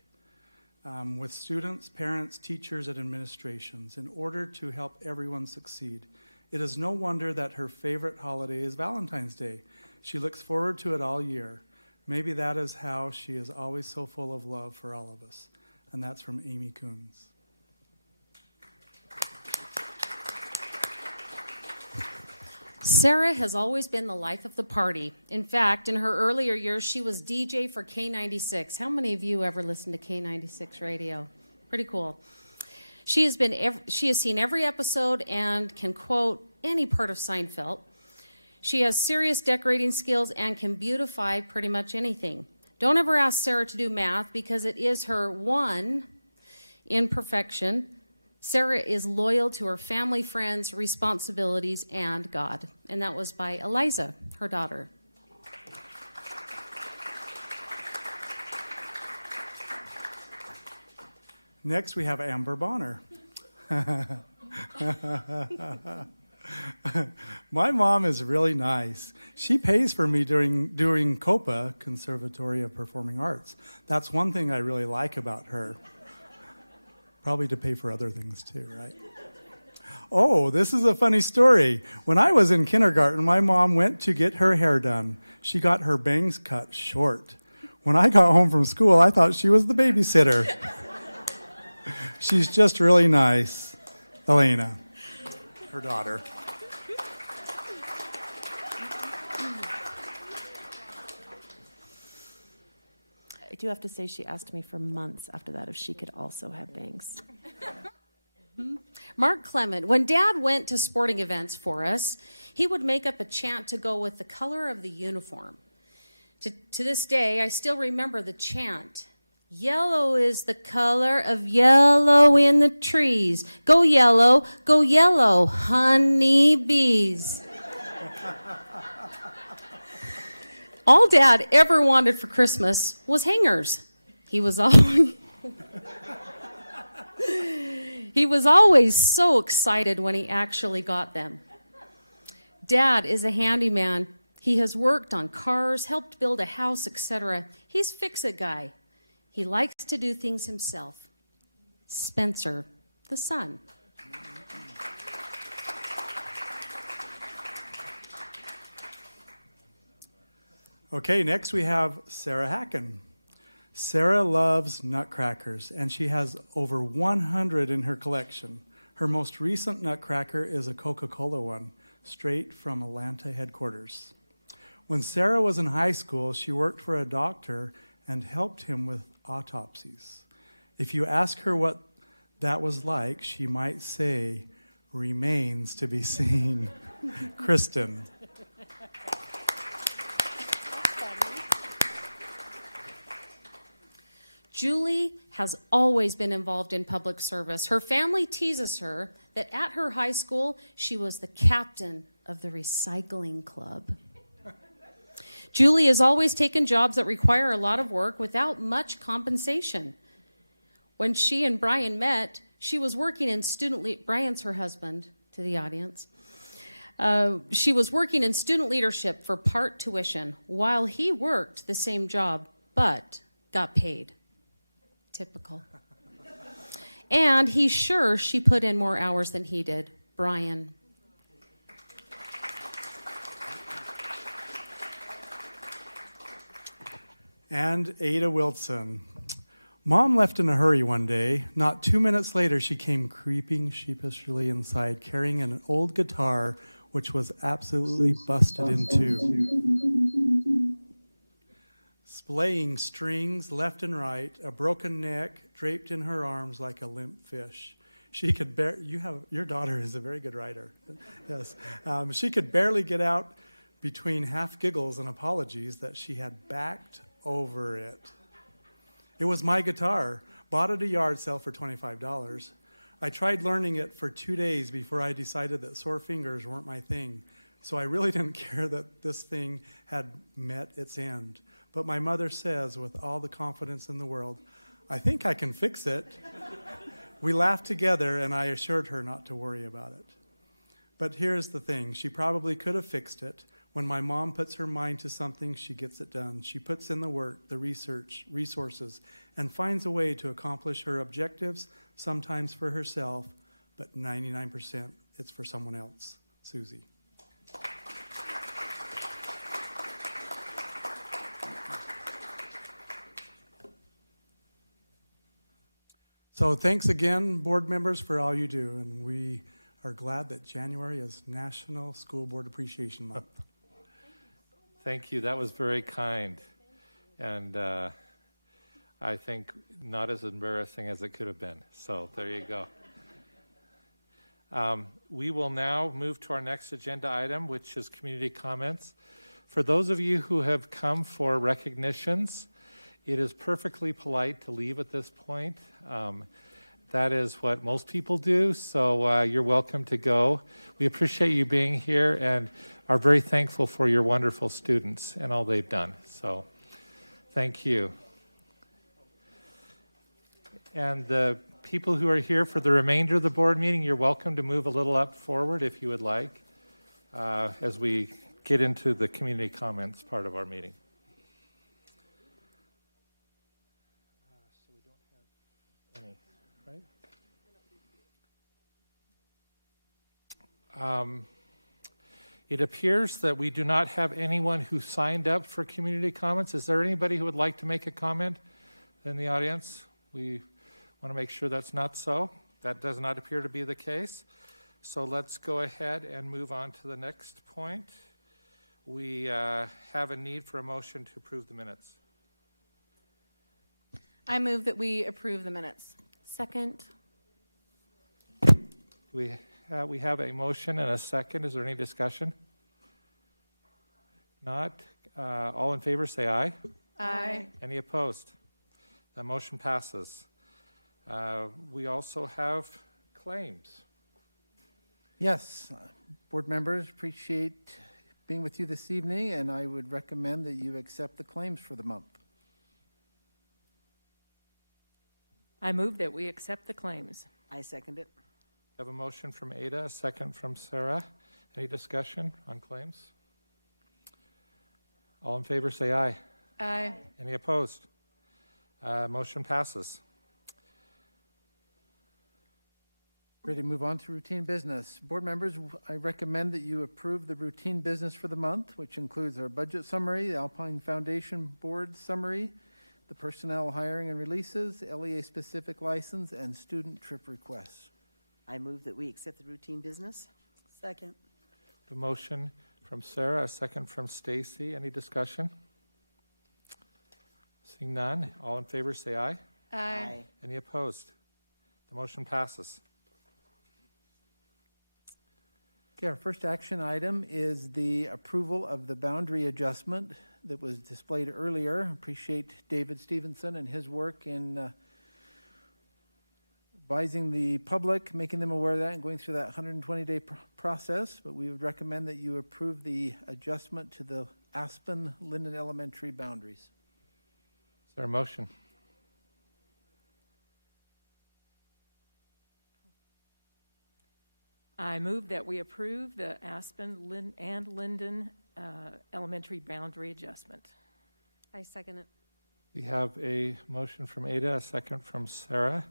with students, parents, teachers, and administrations in order to help everyone succeed. It is no wonder that her favorite holiday is Valentine's Day. She looks forward to it all year. Maybe that is how she is always so full of love for all of us. And that's from Amy Coons. Sarah has always been the life of the party. In fact, in her earlier years, she was DJ for K96. How many of you ever listened to K96 radio? Pretty cool. She has seen every episode and can quote any part of Seinfeld. She has serious decorating skills and can beautify pretty much anything. Don't ever ask Sarah to do math because it is her one imperfection. Sarah is loyal to her family, friends, responsibilities, and God. And that was by Eliza, her daughter. Next, we have Amber Bonner. My mom is really nice. She pays for me during COPA, Conservatory of Performing Arts. That's one thing I really like about her. Probably to pay for other things too, right? Oh, this is a funny story. When I was in kindergarten, my mom went to get her hair done. She got her bangs cut short. When I got home from school, I thought she was the babysitter. She's just really nice. Elena, her daughter. I do have to say she asked me for months after that if she could also have bangs. Mark Clement, when Dad went to sporting events for us, he would make up a chant to go with the color of the uniform. To this day, I still remember the chant. Yellow is the color of yellow in the trees. Go yellow, honey bees. All Dad ever wanted for Christmas was hangers. He was always so excited when he actually got them. Dad is a handyman. He has worked on cars, helped build a house, etc. He's fix-it guy. He likes to do things himself. Spencer, the son. Okay, next we have Sarah Hacken. Sarah loves nutcrackers, and she has over 100 in her collection. Her most recent nutcracker is a Coca-Cola one, straight from Atlanta headquarters. When Sarah was in high school, she worked for a doctor and helped him with autopsies. If you ask her what that was like, she might say, "Remains to be seen." Kristen. Julie has always been involved in public service. Her family teases her that at her high school, she was the captain of the recycling club. Julie has always taken jobs that require a lot of work without much compensation. When she and Brian met, she was working in Brian's her husband, to the audience. She was working in student leadership for part tuition while he worked the same job, but got paid. Typical. And he's sure she put in more hours than he did, Brian. And Ada Wilson. Mom left in a hurry one day. Not 2 minutes later, she came creeping sheepishly inside, carrying an old guitar, which was absolutely busted in two. Splaying strings left and right, a broken neck draped in her arms like a limp fish. She could your daughter is a very good writer. Yes. She could barely get out between half giggles and apologies that she had backed over it. It was my guitar, bought at a yard sale for $25. I tried learning it for 2 days before I decided that sore fingers weren't my thing. So I really didn't care that this thing had met its end. But my mother says, with all the confidence in the world, "I think I can fix it." We laughed together, and I assured her not to worry about it. But here's the thing. She probably could have fixed it. When my mom puts her mind to something, she gets it done. She puts in the work, the research, resources, and finds a way to accomplish her objectives, sometimes for herself, but 99% it's for someone else. Susie. So thanks again, board members, for all you do, and we are glad that January is National School Board Appreciation Month. Thank you. That was very kind. And I think not as embarrassing as it could have been. So there you go. We will now move to our next agenda item, which is community comments. For those of you who have come for recognitions, it is perfectly polite to leave at this point. That is what most people do, so you're welcome to go. We appreciate you being here and are very thankful for your wonderful students and all they've done. So thank you. And the people who are here for the remainder of the board meeting, you're welcome to move a little up forward if you would like as we get into the community comments part of our meeting. So we don't have any, right? It appears that we do not have anyone who signed up for community comments. Is there anybody who would like to make a comment in the audience? We want to make sure that's not so. That does not appear to be the case. So let's go ahead and move on to the next point. We have a need for a motion to approve the minutes. I move that we approve the minutes. Second. We have a motion and a second. Is there any discussion? Not. All in favor say aye. Aye. Any opposed? The motion passes. We also have claims. Yes, board members, appreciate being with you this evening, and I would recommend that you accept the claims for the month. I move that we accept the claims. I second it. I have a motion from Ada, a second from Sarah. Any discussion on claims? All in favor say aye. Aye. Any opposed? Motion passes. Ready to move on to routine business. Board members, I recommend that you approve the routine business for the month, which includes our budget summary, the Alpine Foundation Board summary, the personnel hiring and releases, LEA-specific license, and student trip requests. I move that we accept the routine business. Second. A motion from Sarah, a second from Stacy. Any discussion? Seeing none, all in favor say aye. Aye. Any opposed? The motion passes. Okay, our first action item is the approval of the boundary adjustment that was displayed earlier. Appreciate David Stevenson and his work in advising the public, making them aware of that, and going through that 120-day process. But we would recommend that you approve the adjustment to the Aspen Linden Elementary boundaries. Is there a motion? I move that we approve the Aspen and Linden elementary boundary adjustment. I second it. We have a motion from Ada, a second from Sarah.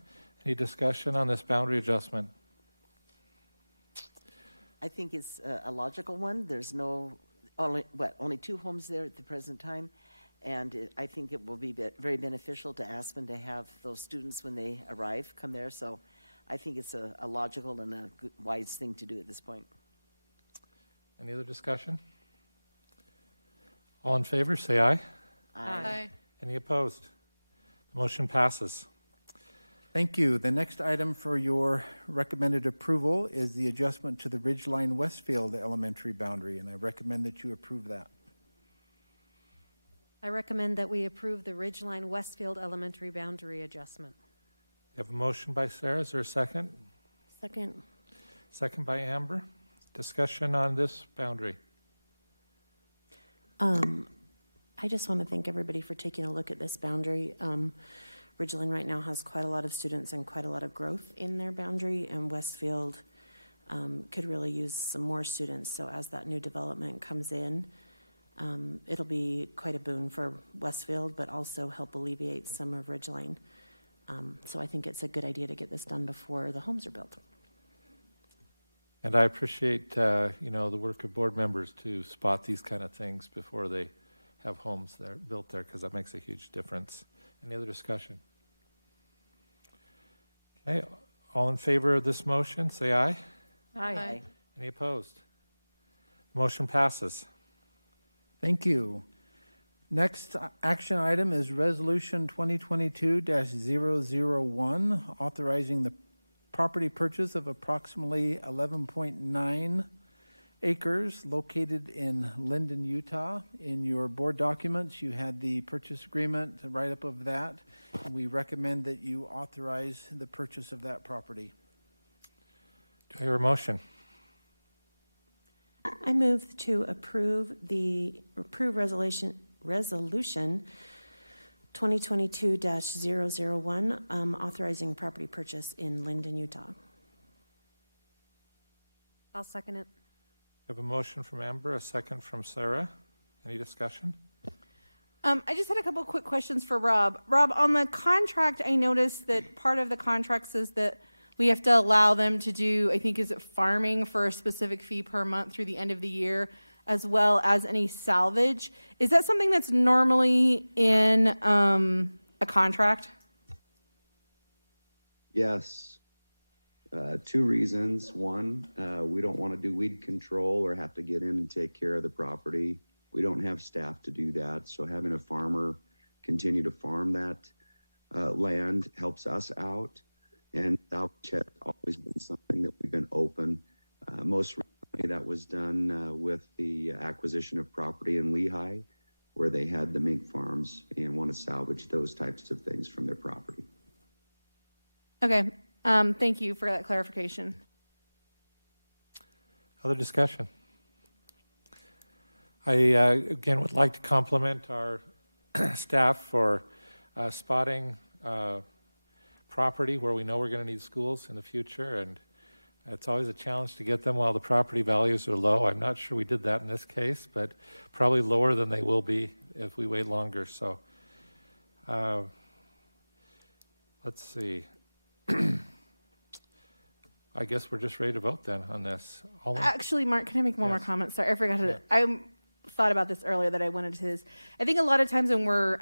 Any discussion on this boundary adjustment? I think it's a logical one. There's only 2 homes there at the present time, and I think it will be very beneficial to Aspen to have those students when they arrive come there. So I think it's a logical and a good, wise thing to do at this point. Any other discussion? All in favor, say aye. Aye. Any opposed? The motion passes. Thank you. The next item for your recommended approval is the adjustment to the Ridgeline Westfield elementary boundary, and I recommend that you approve that. I recommend that we approve the Ridgeline Westfield Elementary boundary adjustment. You have a motion by Sarah. Is there a second? Second. Second by Amber. Discussion on this boundary. I just want to thank everybody for taking a look at this boundary. Ridgeline right now has quite a lot of students and quite a lot of growth in their boundary, and Westfield could really use some more students. So as that new development comes in, it'll be quite a boon for Westfield, but also help alleviate some of Ridgeline. So I think it's a good idea to get this done before the homes are built. And I appreciate, the work of board members to spot these kind of things before they have homes there built there, because that makes a huge difference. Any other discussion? Okay, all in favor of this motion, say aye. Aye. Any opposed? Motion passes. Thank you. Next action item is Resolution 2022-001, authorizing the property purchase of approximately 11.9 acres located in Linden, Utah. In your board documents, you had the purchase agreement, a write-up of that, and we recommend that you authorize the purchase of that property. Do I hear a motion? I move to approve resolution 2022-001, authorizing property purchase in Linden, Utah. I'll second it. I have a motion from Amber, a second from Sarah. Any discussion? I just had a couple quick questions for Rob. Rob, on the contract, I noticed that part of the contract says that We have to allow them to do, I think, is it farming for a specific fee per month through the end of the year, as well as any salvage. Is that something that's normally in a contract? Yes. Two reasons. One, we don't want to do weed control or have to get in and take care of the property. We don't have staff to do that. So having a farmer continue to farm that land helps us out. And salvage has always been something that we've been open. Most recently that was done with the acquisition of property in Lehigh, where they had the mink farms and want to salvage those types of things from their property. Okay, thank you for that clarification. Other discussion? I, again, would like to compliment our staff for spotting property where we know we're going to need schools in the future, and it's always a challenge to get them while the property values are low. I'm not sure we did that in this case, but probably lower than they will be if we wait longer. So let's see. I guess we're just ready to vote then on this. Actually, Mark, can I make one more comment? Sorry, I forgot to. I thought about this earlier that I wanted to. I think a lot of times when we're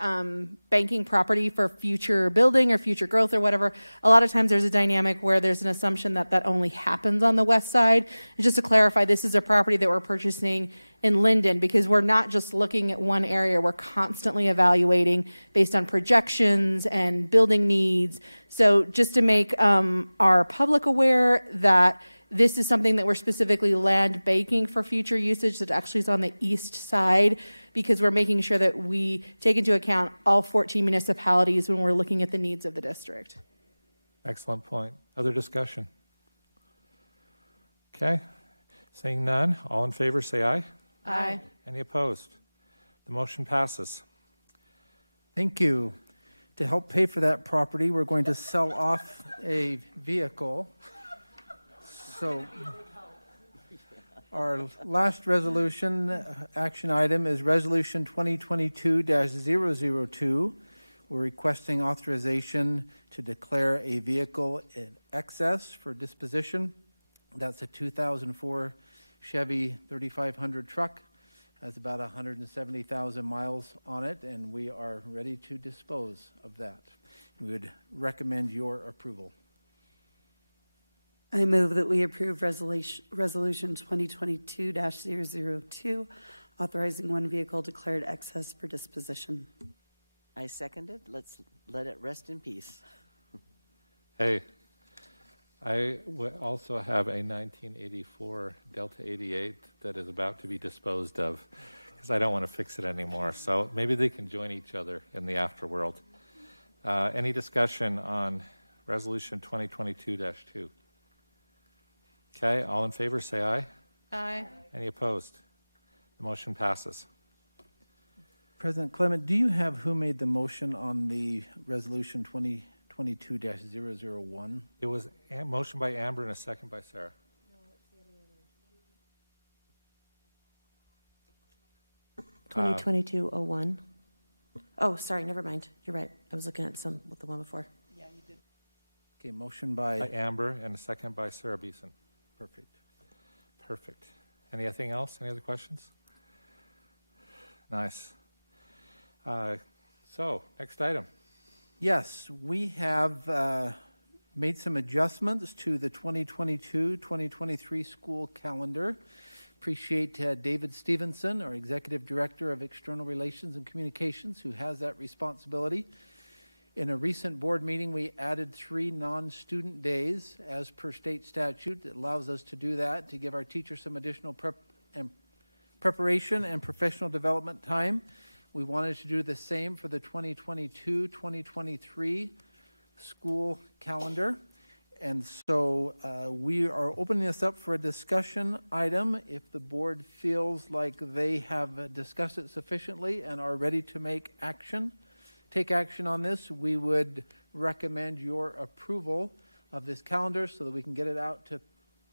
banking property for future building or future growth or whatever, a lot of times there's a dynamic where there's an assumption that that only happens on the west side. And just to clarify, this is a property that we're purchasing in Linden because we're not just looking at one area. We're constantly evaluating based on projections and building needs. So just to make our public aware that this is something that we're specifically land banking for future usage that actually is on the east side because we're making sure that we take into account all 14 municipalities when we're looking at the needs of the district. Excellent point. Other discussion? Okay. Seeing none, all in favor say aye. Aye. Any opposed? The motion passes. Thank you. To help pay for that property, we're going to sell off a vehicle. So our last resolution action item is Resolution 2022-002. We're requesting authorization to declare a vehicle in excess for disposition. That's a 2004 Chevy 3500 truck. Has about 170,000 miles on it, and we are ready to dispose of that. We would recommend your approval. I move that we approve Resolution 2022-002, authorizing one vehicle declared excess for disposition. I second it. Let's let it rest in peace. Hey, I also have a 1984 Delta 88 that is about to be disposed of because I don't want to fix it anymore. So maybe they can join each other in the afterworld. Any discussion on Resolution 2022-2? Okay, all in favor say aye. Aye. Any opposed? The motion passes. President Clement, do you have who made the motion on the Resolution 2022-001? It was a motion by Amber and a second by Sarah. No, 2022-01. Oh, sorry, never mind. You're right. I was looking at with the one before. Yeah, you did. Okay, motion by Amber and a second by Sarah Beeson. Perfect. Perfect. Anything else? Any other questions? Nice. So, next item. Yes, we have made some adjustments to the 2022-2023 school calendar. Appreciate David Stevenson, our Executive Director of External Relations and Communications, who has that responsibility. In a recent board meeting, we added 3 non-student days as per state statute. It allows us to do that, to give our teachers some additional preparation and professional development time. We wanted to do the same for the 2022-2023 school calendar. And so we are opening this up for a discussion item. If the board feels like they have discussed it sufficiently and are ready to take action on this, we would recommend your approval of this calendar so that we can get it out to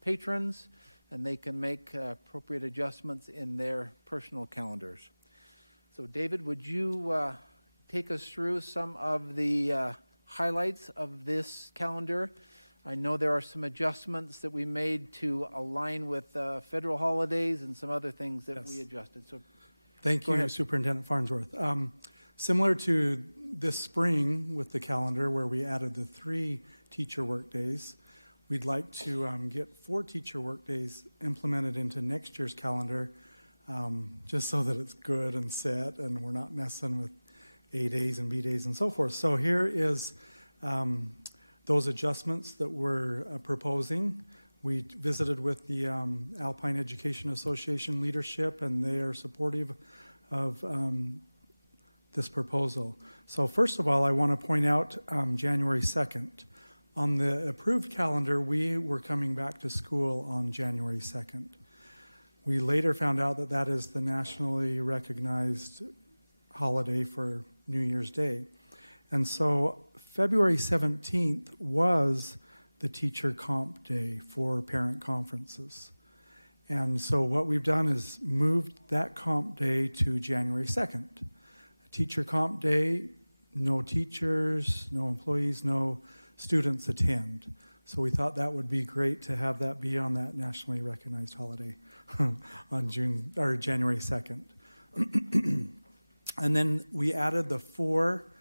patrons and they can make appropriate adjustments in their personal calendars. So David, would you take us through some of the highlights of this calendar I know there are some adjustments that we made to align with federal holidays and some other things that we adjusted. So, Thank go you, ahead. Superintendent Farnsworth. Similar to this spring with the calendar where we added the 3 teacher workdays, we'd like to get 4 teacher workdays implemented into next year's calendar, just so that it's good and set and we're not messing with A days and B days and so forth. So here is those adjustments that we're proposing. We visited with the Alpine Education Association leadership, and they are supportive of this proposal. So first of all, I want to point out January 2nd. On the approved calendar, we were coming back to school on January 2nd. We later found out that that is the nationally recognized holiday for New Year's Day. And so February 17th was the teacher comp day for parent conferences. And so what we've done is moved that comp day to January 2nd. Teacher comp day, no teachers, no employees, no students attend. So we thought that would be great to have that be on that nationally recognized holiday on January 2nd. And then we added the 4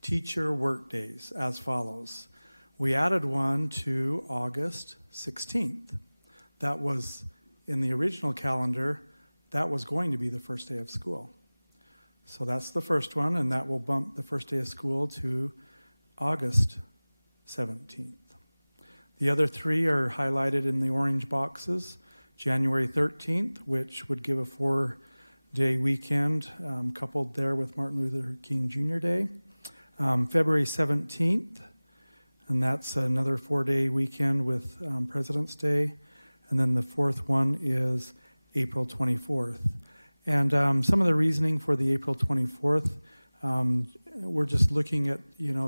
teacher work days as follows. We added one to August 16th. That was, in the original calendar, that was going to be the first day of school. So that's the first one, and that will bump the first day of school to August 17th. The other 3 are highlighted in the orange boxes. January 13th, which would give a 4-day weekend, coupled there with Martin Luther King Jr. Day. February 17th, and that's another 4-day weekend with President's Day. And then the 4th one is April 24th. And some of the reasoning for the April 24th, we're just looking at,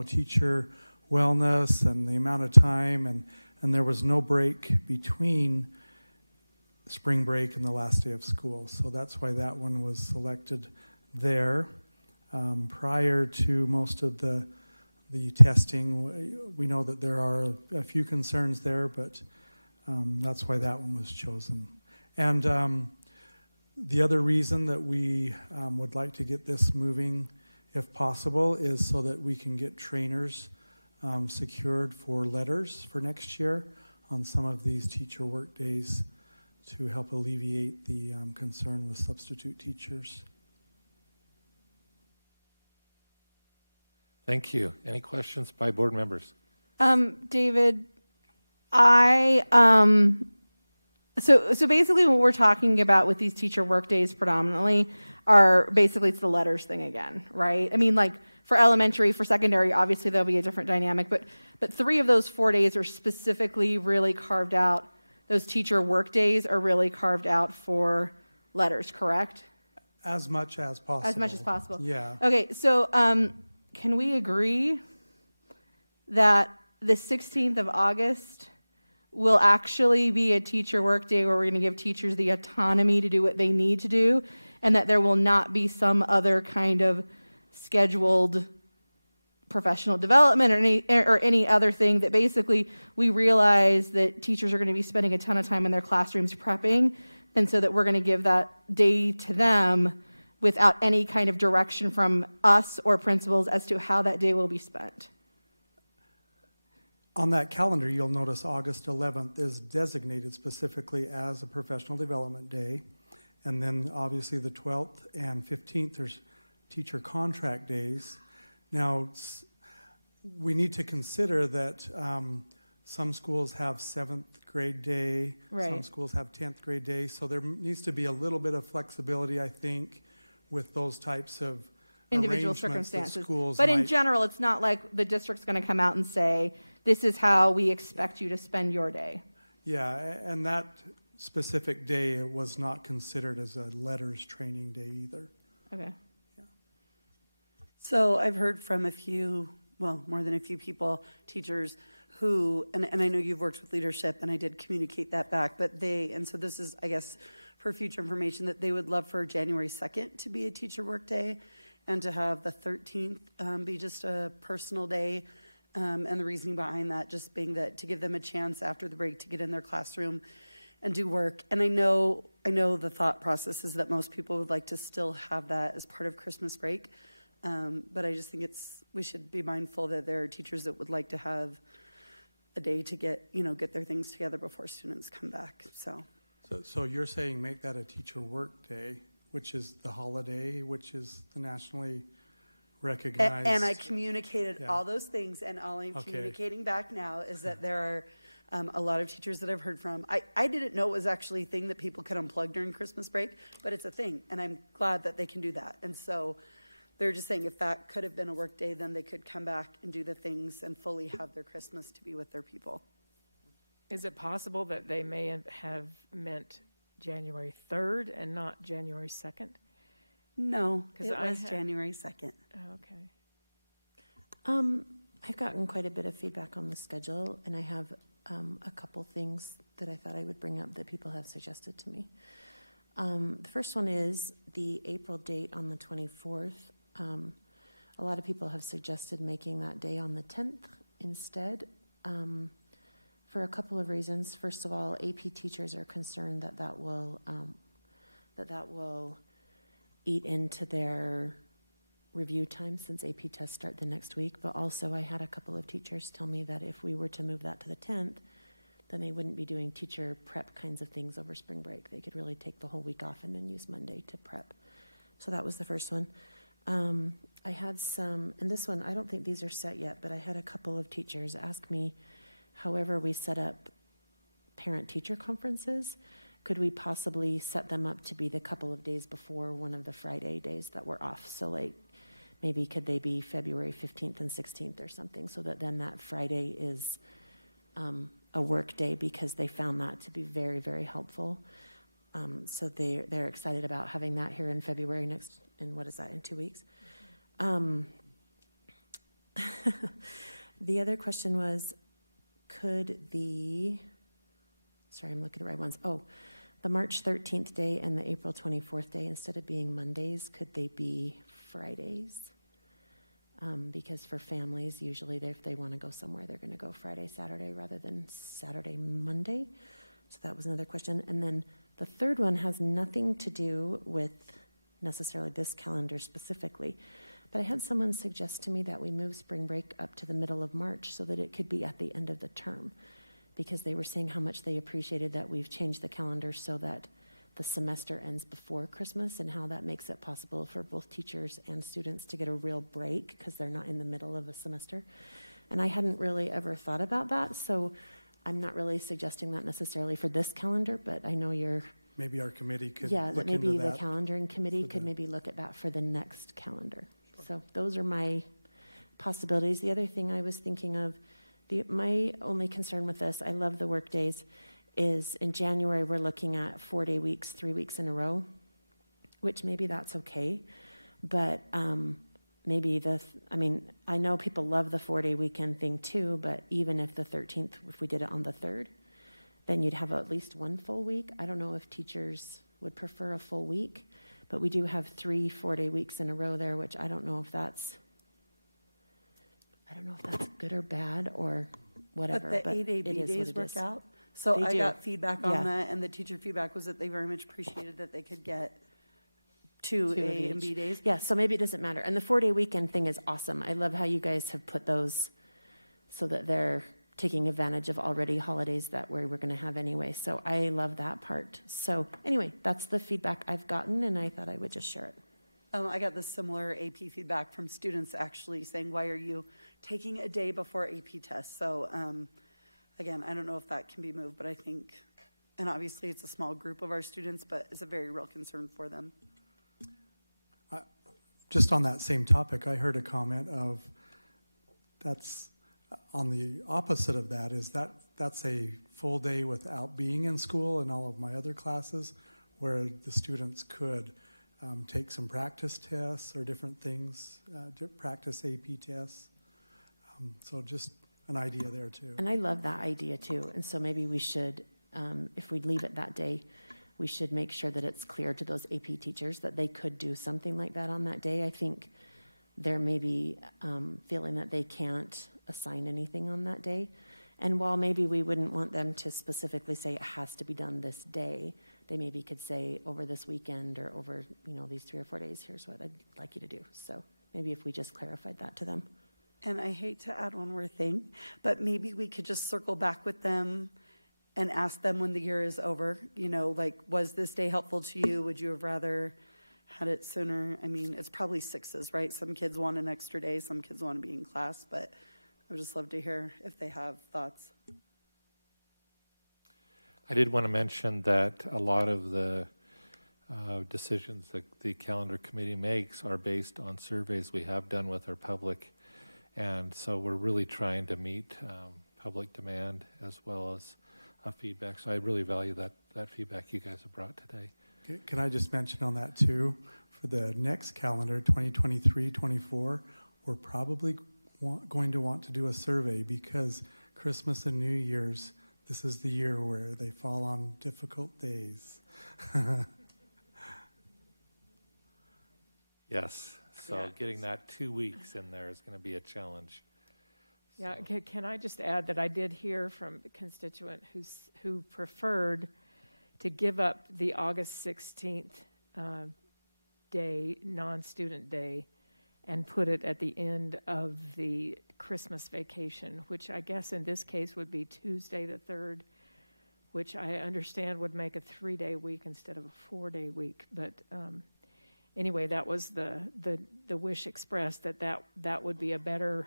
teacher wellness and the amount of time, and there was no break between spring break and the last day of school. So that's why that one was selected there. Prior to most of the testing, we know that there are a few concerns there, but that's why that one was chosen. And the other reason that we would like to get this moving, if possible, is so that we can get trainers secured for letters for next year on some of these teacher work days to help alleviate the concern with substitute teachers. Thank you. Any questions by board members? David, so basically what we're talking about with these teacher work days predominantly are basically it's the letters thing again, right? I mean, like for elementary, for secondary, obviously there'll be a different dynamic, but 3 of those 4 days are specifically really carved out. Those teacher work days are really carved out for letters, correct? As much as possible. As much as possible. Yeah. Okay, so can we agree that the 16th of August will actually be a teacher work day where we're going to give teachers the autonomy to do what they need to do, and that there will not be some other kind of scheduled professional development or any other thing that basically we realize that teachers are going to be spending a ton of time in their classrooms prepping, and so that we're going to give that day to them without any kind of direction from us or principals as to how that day will be spent. On that calendar, you'll notice August 11th is designated specifically as a professional development day. And then obviously the 12th and 15th, there's teacher contract days. Now, we need to consider that some schools have 7th grade day, Right. Some schools have 10th grade day. So there needs to be a little bit of flexibility, I think, with those types of Individual arrangements that circumstances. schools But in might- general, it's not like the district's going to come out and say, this is how we expect you to spend your day. Yeah, and that specific day was not considered as a letters training day either. Okay. So I've heard from a few, well, more than a few people, teachers who, and I know you've worked with leadership, and I did communicate that back, but and so this is, I guess, for future information, that they would love for January 2nd to be a teacher work day and to have the 13th be just a personal day And the reasoning behind that just being that to give them a chance after the break to get in their classroom and do work. And I know the thought process is that most people would like to still have that as part of Christmas break. But I just think we should be mindful that there are teachers that would like to have a day to get their things together before students come back, So you're saying make that a teacher work day, which is the holiday, which is the nationally recognized. And I communicated Yeah. all those things, and all I'm Okay. communicating back now is that there are a lot of teachers that I've heard from. I didn't know it was actually a thing that people could unplug during Christmas break, but it's a thing, and I'm glad that they can do that. And so they're just saying if that could have been a work day, then they could come back and do the things and fully have their Christmas to be with their people. Is it possible that they may have meant January 3rd and not January 2nd? No, 'Cause it I was ha- January 2nd. Oh, okay. I've gotten quite a bit of feedback on the schedule, and I have a couple things that I thought I would bring up that people have suggested to me. The first one is the April date on the 24th. A lot of people have suggested making that day on the 10th instead, for a couple of reasons. First of all, AP teachers are concerned that that will eat into their review time since AP tests start the next week. But also I had a couple of teachers tell me that if we were to move that to the 10th, then they wouldn't be doing teacher prep kinds of things over spring break. They could really take the whole week off and then use Monday to prep. So that was the first one. I had some, and this one, I don't think these are set yet, but I had a couple of teachers ask me, however we set up parent-teacher conferences, could we possibly set them up to be the couple of days before one of the Friday days that were off? So like, maybe could they be February 15th and 16th or something, so that then that Friday is a work day, because they found that to be very, very helpful. So they're excited about having that here in February in 2 weeks? The other question was, sorry, I'm looking at the right ones. Oh, the March 13th day and the April 24th day, instead of being Mondays, could they be Fridays? Because for families, usually if they want to go somewhere, they're going to go Friday, Saturday, rather than Saturday, Monday. So that was another question. And then the third one has nothing to do with necessarily this calendar specifically, but I had someone suggest to me that we move spring break up to the middle of March so that it could be at the end of the term, because they were saying how much they appreciated that we've changed the calendar so that the semester ends before Christmas, and how that makes it possible for both teachers and students to get a real break because they're not in the middle of a semester. And I hadn't really ever thought about that, so I'm not really suggesting that necessarily for this calendar, but I know you're... Maybe our committee could Yeah, look that maybe into the that. calendaring committee could maybe look at that for the next calendar. So those are my possibilities. The other thing I was thinking of, my only concern with this, I love the work days, is in January we're looking at 4-day weeks, 3 weeks in a row, which maybe that's okay, but maybe I know people love the 4-day weekend thing too, but even if the 13th, if we did it on the 3rd, then you'd have at least one full week. I don't know if teachers would prefer a full week, but we do have 3 4-day weeks in a row there, which I don't know if that's good or bad or whatever. But the 8 it AB is what days it work is. out. So They I do. got feedback Yeah. on that, and the teacher feedback was that they very much appreciated that they could get two Two of A and each. B days. Yeah, so maybe it doesn't matter. And the 4-day weekend thing is awesome. I love how you guys have put those so that they're taking advantage of already holidays that we're going to have anyway. So I love that part. So anyway, that's the feedback I've gotten, and I thought I would just share it. I got this similar AP feedback from students actually saying, why are you taking a day before AP tests? So again, I don't know if that can be moved, but I think, and obviously it's a small group of our students, but it's a very real concern for them. Just on that same topic, I heard a comment of, that's on the opposite of that, is that's a full day without being in school in all of my other classes, where the students could take some practice tests or different things, to practice AP tests. So just an idea there too. And I love that idea too. And so maybe we should, if we leave it that day, we should make sure that it's clear to those AP teachers that they could do something like that on that day. I think they're maybe feeling that they can't assign anything on that day. And while maybe we wouldn't want them to specifically say it has to be done this day, they maybe could say over this weekend or over, these 3 or 4 days, here's what I'd like you to do. So maybe if we just clarified that to them. And I hate to add one more thing, but maybe we could just circle back with them and ask them when the year is over, like, was this day helpful to you? Would you have rather had it sooner? I mean, it's probably sixes, right? Some kids want an extra day, some kids want to be in class, but I would just love to hear if they have thoughts. I did want to mention that a lot of the decisions that the calendar committee makes are based on surveys we have done with our public. And so we're really trying to meet public demand as well as feedback. So I really value that feedback you guys have brought today. Can I just mention on that too, for the next calendar, 2023-24, we're probably going to want to do a survey because Christmas and New Year's, this is the year where they fall on difficult days. Yes, so Yeah. getting that 2 weeks in there is going to be a challenge. Yeah, can I just add that I did hear from a constituent who preferred to give up the August 16th day, non-student day, and put it at the end of the Christmas vacation, which I guess in this case would be Tuesday the 3rd, which I understand would make a 3-day week instead of a 4-day week. But anyway, that was the wish expressed that would be a better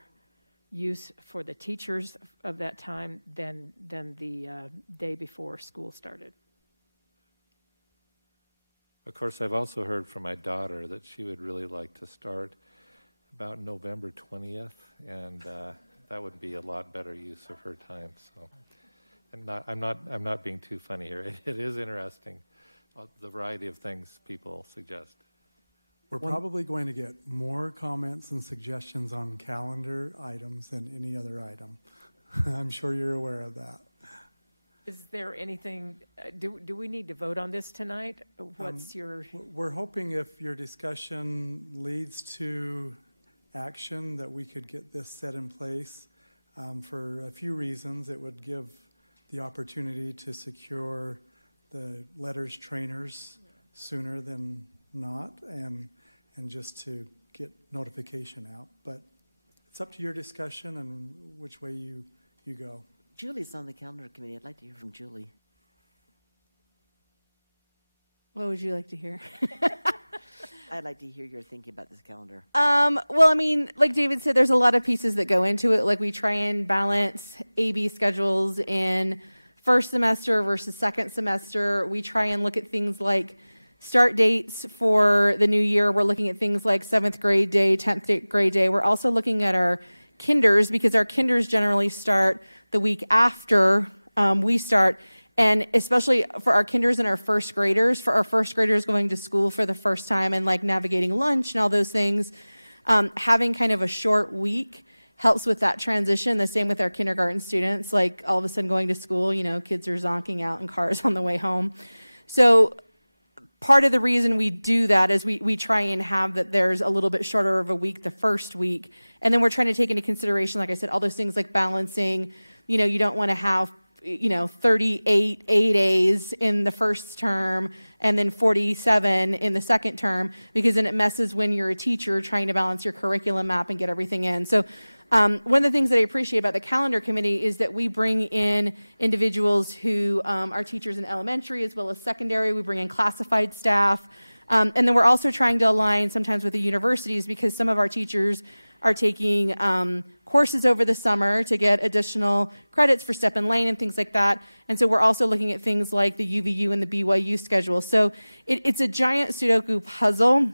use for the teachers of that time than the day before school started. Of course, I've also heard from my daughter that she would really like to start about November 20th, and that would be a lot better use of her time. So, and I'm not being too funny here. It is interesting, the variety of things people suggest. We're probably going to get more comments and suggestions on calendar items than any other item. I'm sure you're aware of that. Is there anything, do we need to vote on this tonight? What's your... We're hoping if your discussion leads to action that we could get this set in place for a few reasons. It would give the opportunity to secure the letters trainers sooner than not and just to get notification out. But it's up to your discussion and which way you go. Julie's on the calendar committee. I'd like to hear from Julie. What would you like to hear? I'd like to hear your thinking about this calendar. Well, I mean, like David said, there's a lot of pieces that go into it. Like we try and balance AB schedules in first semester versus second semester. We try and look at things like start dates for the new year. We're looking at things like 7th grade day, 10th grade day. We're also looking at our kinders because our kinders generally start the week after we start. And especially for our kinders and our first graders, for our first graders going to school for the first time and like navigating lunch and all those things, having kind of a short week helps with that transition. The same with our kindergarten students, like all of a sudden going to school, kids are zonking out in cars on the way home. So part of the reason we do that is we try and have that there's a little bit shorter of a week the first week. And then we're trying to take into consideration, like I said, all those things like balancing, you don't want to have 38 A-days in the first term and then 47 in the second term, because then it messes when you're a teacher trying to balance your curriculum map and get everything in. So one of the things that I appreciate about the calendar committee is that we bring in individuals who are teachers in elementary as well as secondary. We bring in classified staff. And then we're also trying to align sometimes with the universities because some of our teachers are taking courses over the summer to get additional credits for step and lane and things like that. And so we're also looking at things like the UVU and the BYU schedule. So it's a giant Sudoku puzzle.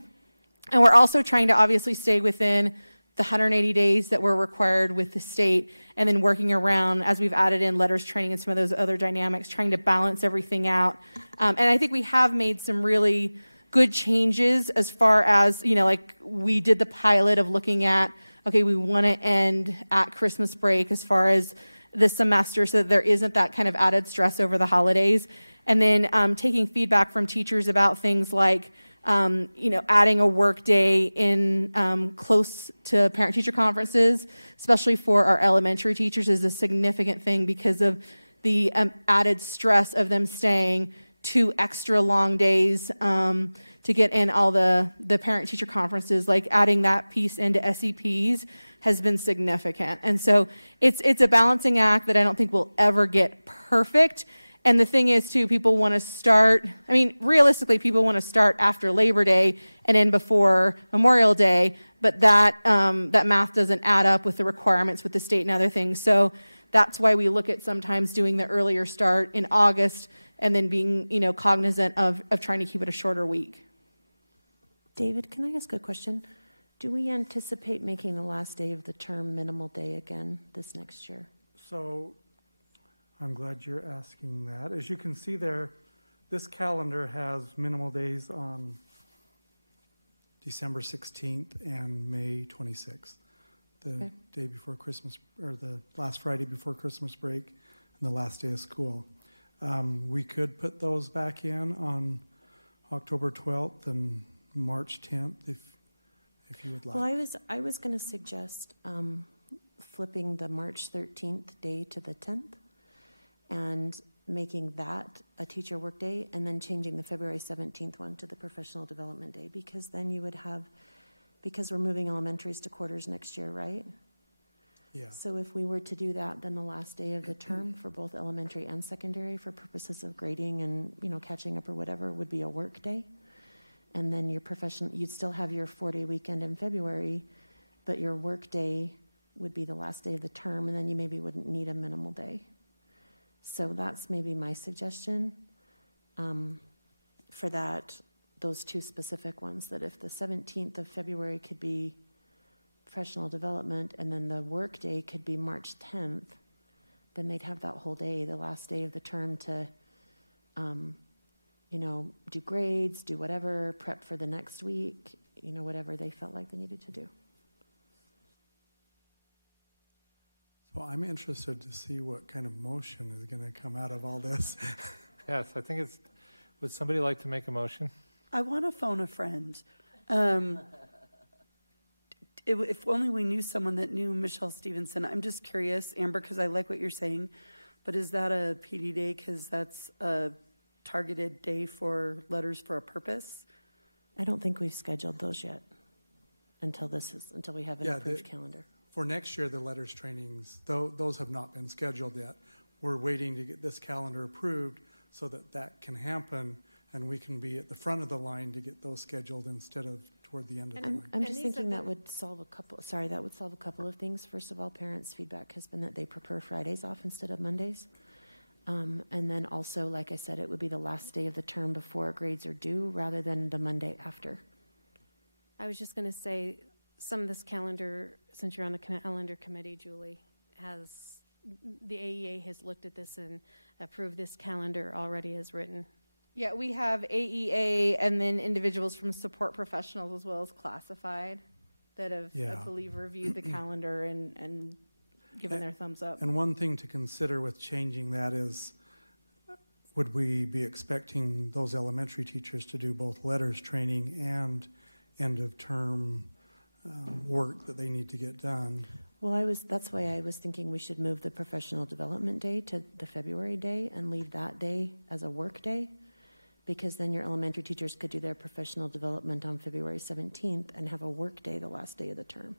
And we're also trying to obviously stay within the 180 days that we're required with the state, and then working around, as we've added in letters training and some of those other dynamics, trying to balance everything out. And I think we have made some really good changes as far as, like we did the pilot of looking at, okay, we want to end at Christmas break as far as the semester so that there isn't that kind of added stress over the holidays. And then taking feedback from teachers about things like adding a work day in close to parent-teacher conferences, especially for our elementary teachers, is a significant thing because of the added stress of them staying 2 extra long days to get in all the parent-teacher conferences. Like adding that piece into SEPs has been significant. And so it's a balancing act that I don't think will ever get perfect. And the thing is, too, people want to start, realistically, people want to start after Labor Day and end before Memorial Day, but that math doesn't add up with the requirements with the state and other things. So that's why we look at sometimes doing the earlier start in August and then being, cognizant of trying to keep it a shorter week. David, can I ask a question? Do we anticipate making the last day of the term minimal day again this next year? So I'm glad you're asking that. As you can see there, this calendar has minimal days on December 16th and May 26th, the day before Christmas, or the last Friday before Christmas break and the last day of school. We could put those back in on October 12th and March 10th if you would like. Well, I was going to suggest flipping the March 13th day to the 10th and making that a teacher work day, and then changing the February 17th one to the professional development day, because then you would have, because we're moving elementaries to quarters next year, right? Yeah. So if we were to do that, then the last day of the term for both elementary and secondary for purposes of grading and, catching up or whatever would be a work day. And then your you'd still have your 4-day weekend in February, but your work day would be the last day of the term, and then you maybe wouldn't need a minimal day. So that's maybe my suggestion for those 2 specific ones, that if the 17th of February could be professional development and then the work day could be March 10th, then they'd have that whole day, the last day of the term, to do grades, do whatever, prep for the next week, whatever they felt like they needed to do. So I'm interested to see what kind of motion is going to come out of all this. Yes, I think would somebody like to make a motion? I want to phone a friend. If only we knew someone that knew Michelle Stevenson. I'm just curious, Amber, because I like what you're saying, but is that a PD day because that's a targeted day for letters for a purpose? I don't think we've scheduled those yet until we have an approved calendar. For next year, the letters trainings, those have not been scheduled yet. We're waiting to get this calendar approved so that can happen, and we can be at the front of the line to get those scheduled instead of toward the end of the line. I'm just thinking that would solve a couple of things. First of all, parents' feedback has been that they prefer Fridays off instead of Mondays. And then also, like I said, it would be the last day of the term before grades are due rather than the Monday after. I was just going to say, some of this calendar, since you're on the calendar committee, Julie, the AEA has looked at this and approved this calendar already as written. Yeah, we have AEA and then individuals from support professionals as well as classified that have, I believe, reviewed the calendar and given their thumbs up. And one thing to consider with changing that is, would we be expecting those elementary teachers to do both letters training and end of term work that they need to get done? Well, that's why I was thinking we should move the professional development day to the February day and leave that day as a work day, because then your elementary teachers could do their professional development on February 17th and have a work day the last day of the term.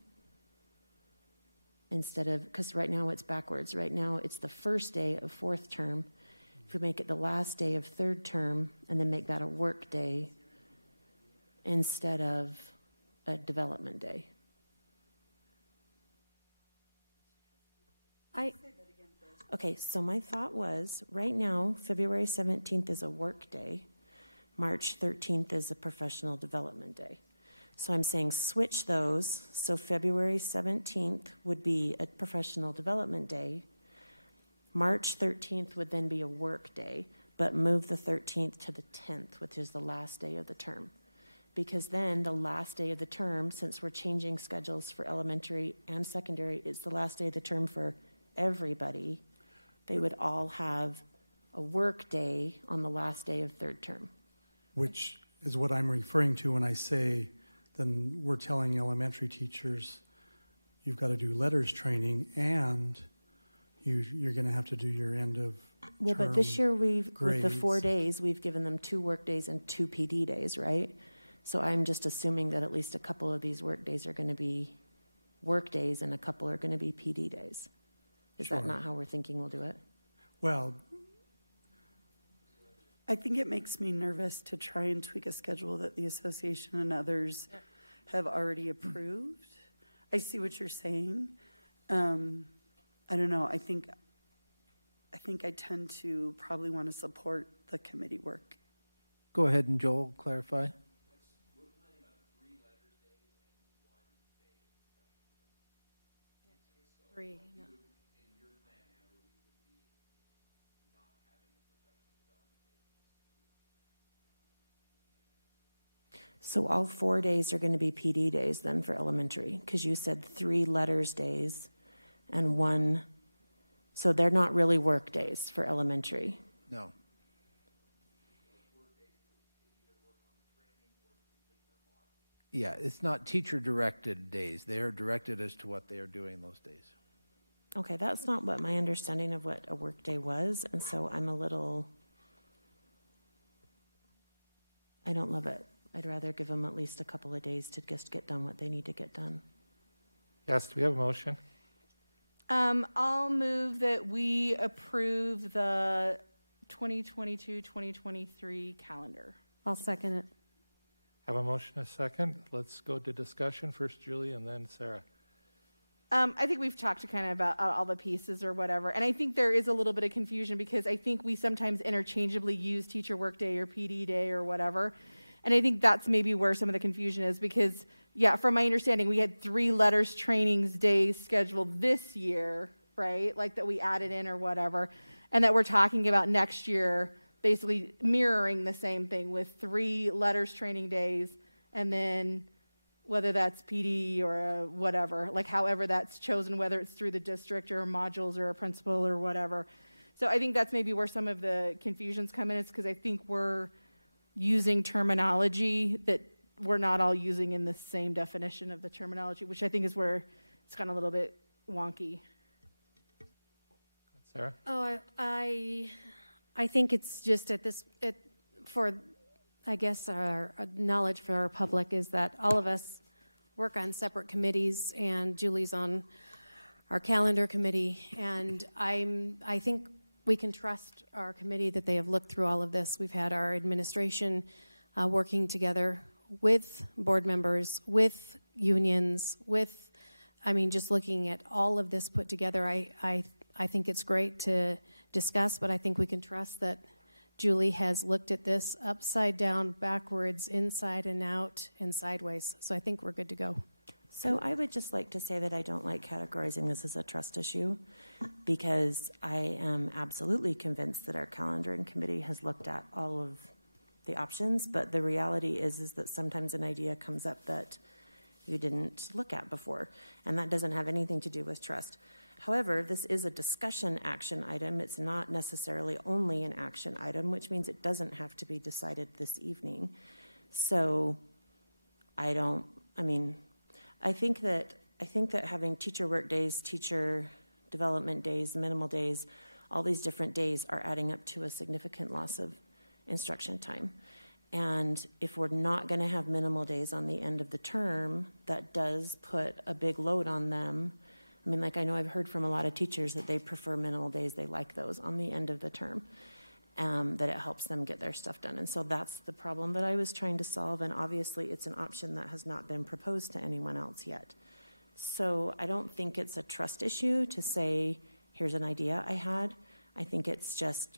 Instead of, because right now it's backwards. Right now it's the first day of 4th term. If we make it the last day of 3rd term and then make that a work day instead of a development day. Okay, so my thought was, right now, February 17th is a work day. March 13th is a professional development day. So I'm saying switch those. So February 17th would be a professional development day. March 13th would then be a work day, but move the 13th to the 10th, which is the last day of the term. Because then the last day of the term, since we're changing schedules for elementary and secondary, is the last day of the term for everybody. They would all have a work day on the last day of 3rd term. Which, is what I'm referring to when I say, then we're telling elementary teachers, you've got to do letters training, and you're going to have to do your end of Well, but this year with the 4 grades. days, we've given them 2 work days and 2 PD days, right? So I'm just assuming that at least a couple of these work days are going to be work days and a couple are going to be PD days. Is Sure. that not how we're thinking we'll do it? Well, I think it makes me nervous to try and tweak a schedule that the association and others have already approved. I see what you're saying. I don't know. I think I tend to probably want to support the committee work. Go ahead and Joel, clarify. Three, no. So all 4 days are going to be PD days then for elementary, because you said 3 letters days and 1, so they're not really work days for elementary. No. Yeah, it's not teacher-directed days. They are directed as to what they are doing those days. Okay, that's not what my understanding of what a work day was, and so I'm a little, I don't love it. I'd rather give them at least a couple of days to just get done what they need to get done. Yes, do we have a motion? I'll move that we approve the 2022-2023 calendar. I'll second it. Have a motion, a second. Let's go to discussion. First Julie and then Sarah. I think we've talked kind of about all the pieces or whatever, and I think there is a little bit of confusion because I think we sometimes interchangeably use teacher work day or PD day or whatever, and I think that's maybe where some of the confusion is because, yeah, from my understanding, we had 3 letters trainings days scheduled this year, right, like that we added in or whatever, and that we're talking about next year basically mirroring the same thing with 3 letters training days and then whether that's PD or whatever, like however that's chosen, whether it's through the district or modules or a principal or whatever. So I think that's maybe where some of the confusions come in, is because I think we're using terminology that we're not all using in the same definition of the terminology, which I think is where it's kind of a little bit wonky. Sarah? Oh, I think it's just for, I guess, our knowledge for our public is that all of us work on separate committees, and Julie's on our calendar committee, and I think we can trust our committee that they have looked through all of this. We've had our administration working together with board members, with unions, just looking at all of this put together. I think it's great to discuss, but I think we can trust that Julie has looked at this upside down, backwards, inside and out, and sideways. So I think we're good to go. So I would just like to say that I don't like categorizing this as a trust issue, because I am absolutely convinced that our calendaring committee has looked at all of the options, but the reality is that sometimes an idea comes up that you didn't look at before, and that doesn't have anything to do with trust. However, this is a discussion action item. It's not necessarily only an action item, which means it doesn't have to be decided this evening. So I think that having teacher work days, teacher development days, minimal days, all these different days are adding up to a significant loss of instruction time. And if we're not going to have minimal days on the end of the term, that does put a big load on them. I know I've heard from a lot of teachers that they prefer minimal days. They like those on the end of the term, that it helps them get their stuff done. And so that's the problem that I was trying to solve, and obviously it's an option that has not been proposed to anyone else yet. So I don't think it's a trust issue to say, here's an idea I had. I think it's just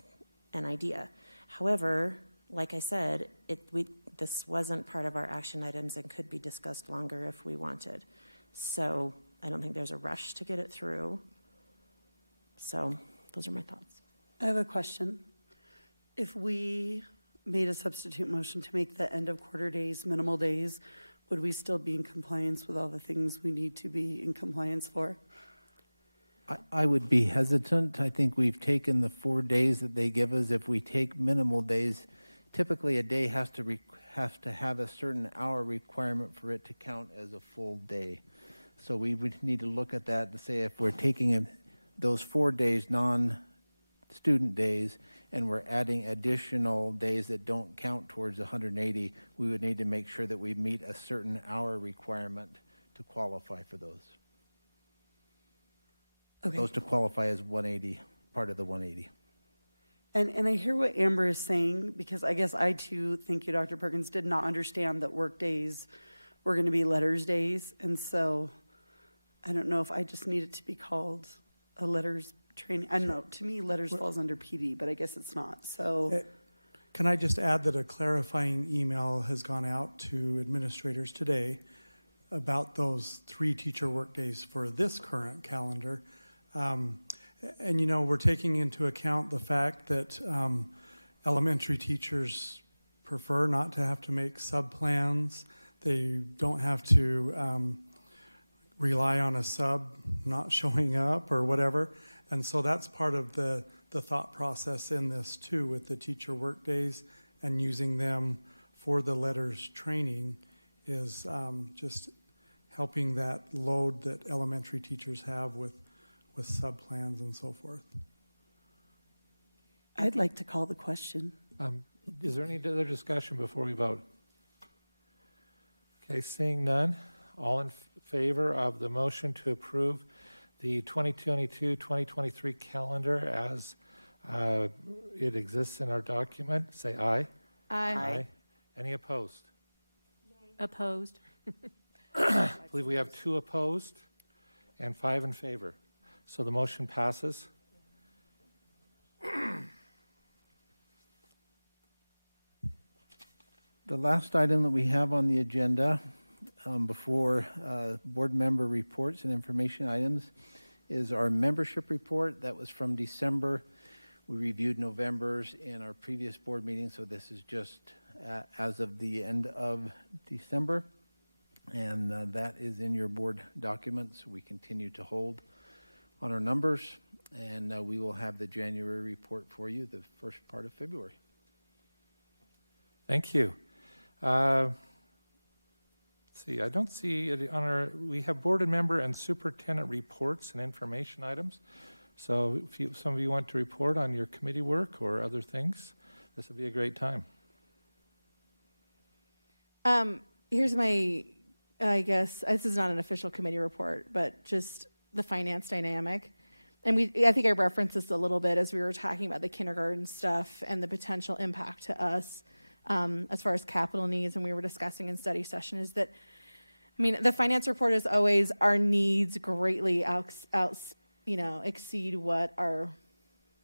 an idea. However, like I said, this wasn't part of our action items and could be discussed longer if we wanted. So I don't think there's a rush to get it through. So those are my thoughts. I have a question. If we made a substitute motion to make the end of quarter days minimal days, would we still be in compliance with all the things we need to be in compliance for? I would be hesitant. I think we've taken the 4 days that they give us. If we take minimal days typically a day has to have a certain hour requirement for it to count as a full day. So we would need to look at that to say if we're taking those 4 days, non-student days, and we're adding additional days that don't count towards 180, we would need to make sure that we meet a certain hour requirement to qualify for those. Okay. Those to qualify as 180, part of the 180. And I hear what Amber is saying, because I guess I too, thank you, Dr. Perkins, did not understand that work days were going to be letters days. And so I don't know if I just need it to be called a letters training. I don't know. To me, letters falls under PD, but I guess it's not. So Can I just add that a clarifying email has gone out to administrators today about those 3 teacher work days for this current calendar. And, you know, we're taking into account the fact that elementary teachers prefer not to have to make sub-plans. They don't have to rely on a sub not showing up or whatever. And so that's part of the thought process in this too, with the teacher work days and using them for the letters training is just helping that load that elementary teachers have with sub-plans and so forth. I'd like to call the question. Is there any other discussion before we vote? Okay, seeing none, all in favor of the motion to approve the 2022-2023 calendar as it exists in our document, say aye. Aye. Any opposed? Opposed. I believe we have 2 opposed and 5 in favor. So the motion passes. The last item that we have on the agenda before board member reports and information items is our membership report. That was from December. We reviewed November's in our previous board meeting, so this is just as of the end of December. And that is in your board documents. We continue to hold on our numbers, and we will have the January report for you the first part of February. Thank you. Let's see, I don't see it on our, we have board member and superintendent reports and information items. So if some of you want to report on your committee work or other things, this would be a great time. Here's my, I guess, this is not an official committee report, but just the finance dynamic. And I think I referenced this a little bit as we were talking about the kindergarten stuff and the potential impact to us as far as capital needs, and we were discussing in study session, is that, I mean, the finance report is always our needs greatly exceed what our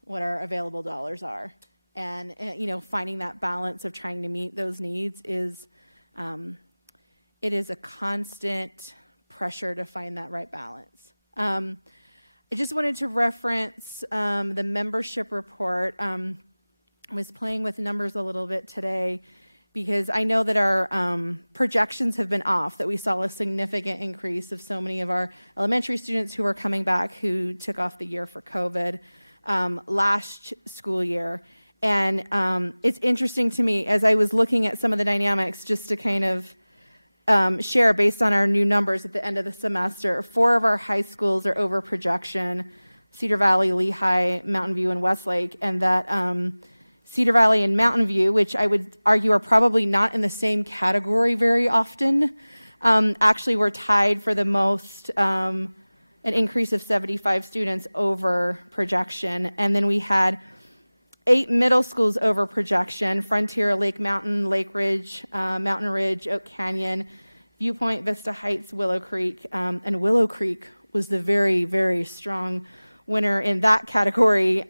available dollars are. And, finding that balance of trying to meet those needs is, it is a constant pressure to find that right balance. I just wanted to reference the membership report. I was playing with numbers a little bit today because I know that our projections have been off, that we saw a significant increase of so many of our elementary students who are coming back who took off the year for COVID last school year. And it's interesting to me as I was looking at some of the dynamics just to kind of share based on our new numbers at the end of the semester. 4 of our high schools are over projection: Cedar Valley, Lehigh, Mountain View, and Westlake. And that Cedar Valley and Mountain View, which I would argue are probably not in the same category very often, actually were tied for the most, an increase of 75 students over projection. And then we had 8 middle schools over projection: Frontier, Lake Mountain, Lake Ridge, Mountain Ridge, Oak Canyon, Viewpoint, Vista Heights, Willow Creek. And Willow Creek was the very, very strong winner in that category.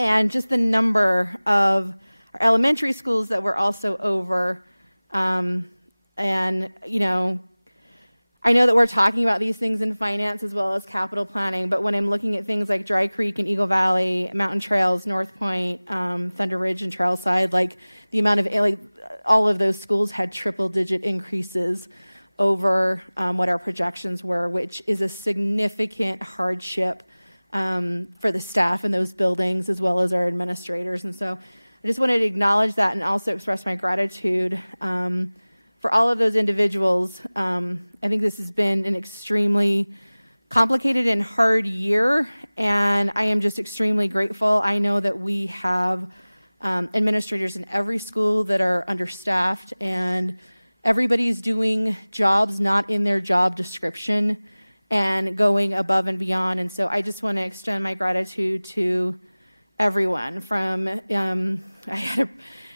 And just the number of our elementary schools that were also over. And, I know that we're talking about these things in finance as well as capital planning, but when I'm looking at things like Dry Creek and Eagle Valley, Mountain Trails, North Point, Thunder Ridge, and Trailside, like the amount of, all of those schools had triple-digit increases over what our projections were, which is a significant hardship for the staff in those buildings as well as our administrators. And so I just wanted to acknowledge that and also express my gratitude for all of those individuals. I think this has been an extremely complicated and hard year, and I am just extremely grateful. I know that we have administrators in every school that are understaffed, and everybody's doing jobs not in their job description and going above and beyond. And so I just want to extend my gratitude to everyone. From I had an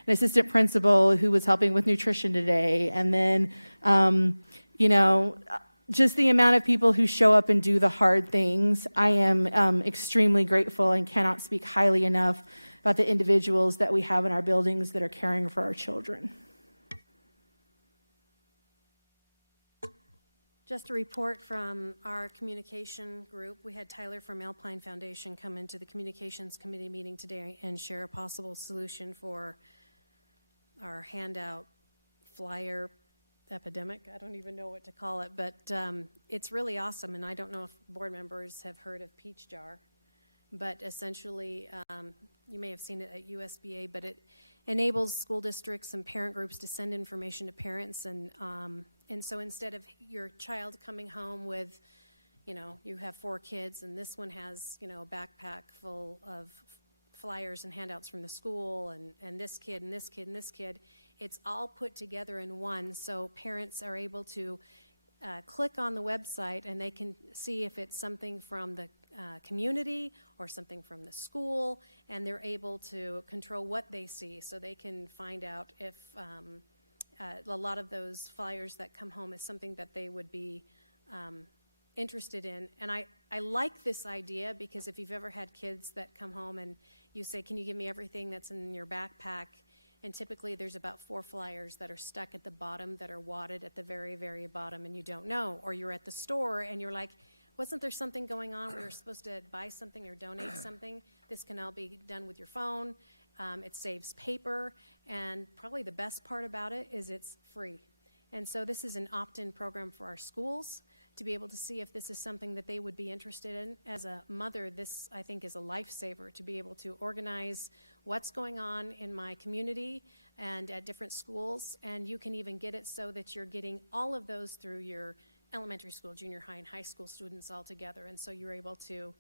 assistant principal who was helping with nutrition today, and then just the amount of people who show up and do the hard things. I am extremely grateful and cannot speak highly enough about the individuals that we have in our buildings that are caring for our children. Just a report from our communication group. We had Tyler from Alpine Foundation come into the communications committee meeting today and share a possible solution for our handout flyer epidemic. I don't even know what to call it, but it's really awesome. And I don't know if board members have heard of Peach Jar, but essentially you may have seen it at USBA, but it enables school districts and parent groups to send information to parents. And so instead of your child coming home with, you have 4 kids and this one has, a backpack full of flyers and handouts from the school and this kid and this kid and this kid, it's all put together in one, so parents are able to click on the website and they can see if it's something from the community or something from the school, and they're able to control what they see, so they can find out if a lot of those flyers that come home is something that they would be interested in. And I like this idea, because if you've ever had kids that come home and you say, can you give me everything that's in your backpack? And typically there's about 4 flyers that are stuck at the bottom that are wadded at the very, very bottom, and you don't know. Or you're at the store and you're like, wasn't there something going on where you're supposed to buy something or donate something? This can all be done with your phone. It saves paper, and probably the best part about it is it's free. And so this is an opt-in program for our schools to be able to see if this is something that they would be interested in. As a mother, this, I think, is a lifesaver, to be able to organize what's going on in my community and at different schools, and you can even get it so that you're getting all of those through your elementary school, junior high, and high school students all together, and so you're able to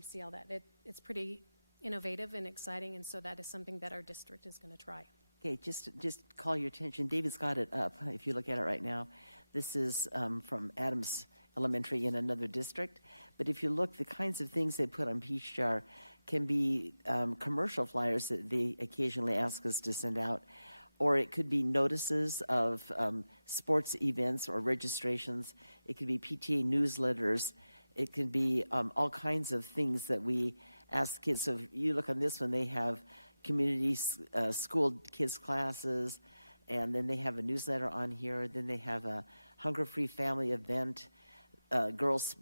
see all that. It's pretty innovative and exciting, and so that is something that our district is going to try. Okay, just call your attention. David's got it up. If you look at it right now, this is from Adams Elementary in another district. But if you look, the kinds of things they put on Peach Jar can be commercial flyers that they occasionally ask us to send out, or it could be notices of sports events or registrations. It could be PTA newsletters. It could be all kinds of things that we ask kids. So if you look on this one, they have community school kids classes, and then they have a newsletter on here. Then they have a hunger-free family event, girls'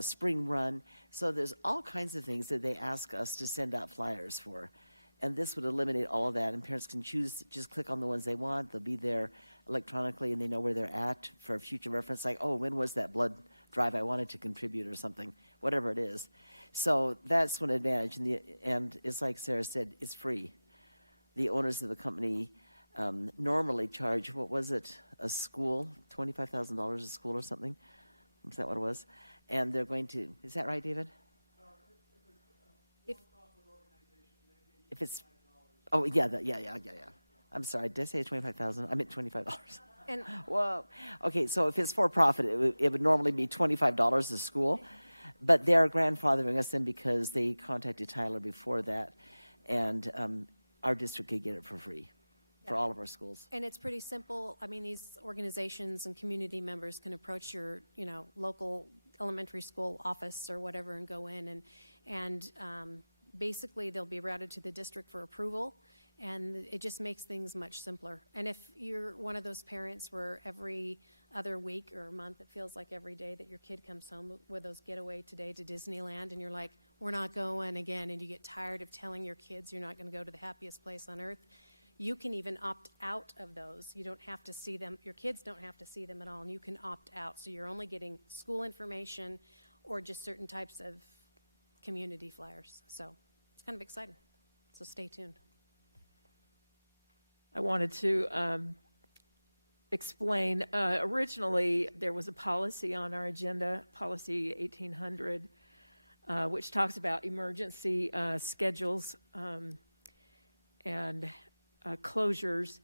spring run. So there's all kinds of things that they ask us to send out flyers for. And this would eliminate all of that, and parents can choose, just click on the ones they want. They'll be there electronically, and they know where they're at for future reference, like, oh, when was that blood drive I wanted to contribute or something, whatever it is. So that's one advantage, and it's like Sarah said, it's free. The owners of the company normally charge, what was it, a school, $25,000 a school or something? Is that what it was? And they're going to, is that right, David? If it's, oh, yeah. I'm sorry, did I say 25,000? I meant $25. And whoa. Okay, so if it's for profit, it would normally be $25 a school, but they're grandfathering us in because they contacted Tyler before that, and our district could get it for free for all of our schools. And it's pretty simple. I mean, these organizations and community members can approach your, local elementary school office or whatever and go in, and basically they'll be routed to the district for approval, and it just makes things much simpler. And if you're one of those parents where every other week or month it feels like every day that your kid comes home with those getaway today to Disneyland, and you're like, we're not going again, and you get tired of telling your kids you're not going to go to the happiest place on earth, you can even opt out of those. You don't have to see them. Your kids don't have to see them at all, and you can opt out. So you're only getting school information or just certain types of community flyers. So it's kind of exciting. So stay tuned. I wanted to explain. Originally, there was a policy on our agenda, Policy 1800, which talks about emergency schedules and closures.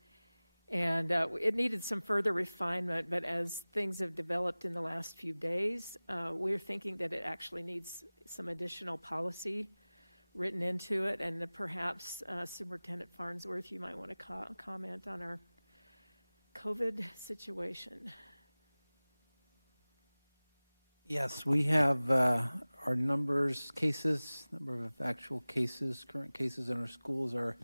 And it needed some further refinement, but as things have developed in the last few days, we're thinking that it actually needs some additional policy written into it. And perhaps Superintendent Farnsworth, you might want to comment on our COVID situation. Yes, we have our number of actual cases, current cases in our schools are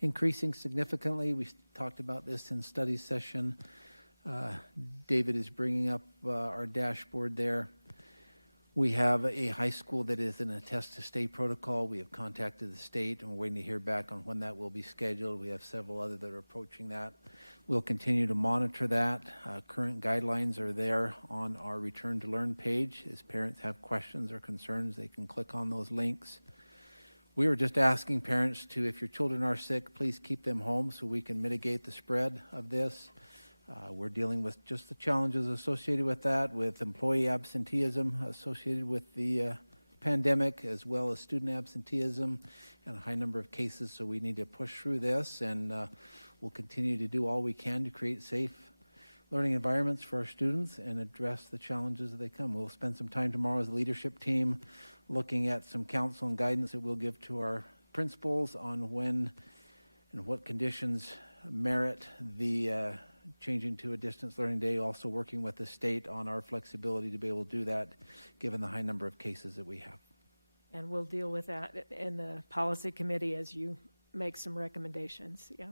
increasing significantly. We talked about this in study session. David is bringing up our dashboard there. We have a high school that is in a test to stay protocol. We have contacted the state and we're waiting to hear back on when that will be scheduled. We have several other that are approaching that. We'll continue to monitor that. Current guidelines are there on our Return to Learn page. As parents have questions or concerns, they can click on those links. We were just asking parents to, if your children are sick, please keep them home so we can mitigate the spread of this. We're dealing with just the challenges associated with that, with employee absenteeism associated with the pandemic, as well as student absenteeism and a high number of cases. So we need to push through this, and we'll continue to do all we can to create safe learning environments for our students and address the challenges as they come. We'll spend some time tomorrow as a leadership team looking at some counsel and guidance that we'll give to our principals on when and what conditions merit the changing to a distance learning day, also working with the state on our flexibility to be able to do that given the high number of cases that we have. And we'll deal with that in the policy committee as you make some recommendations, yeah.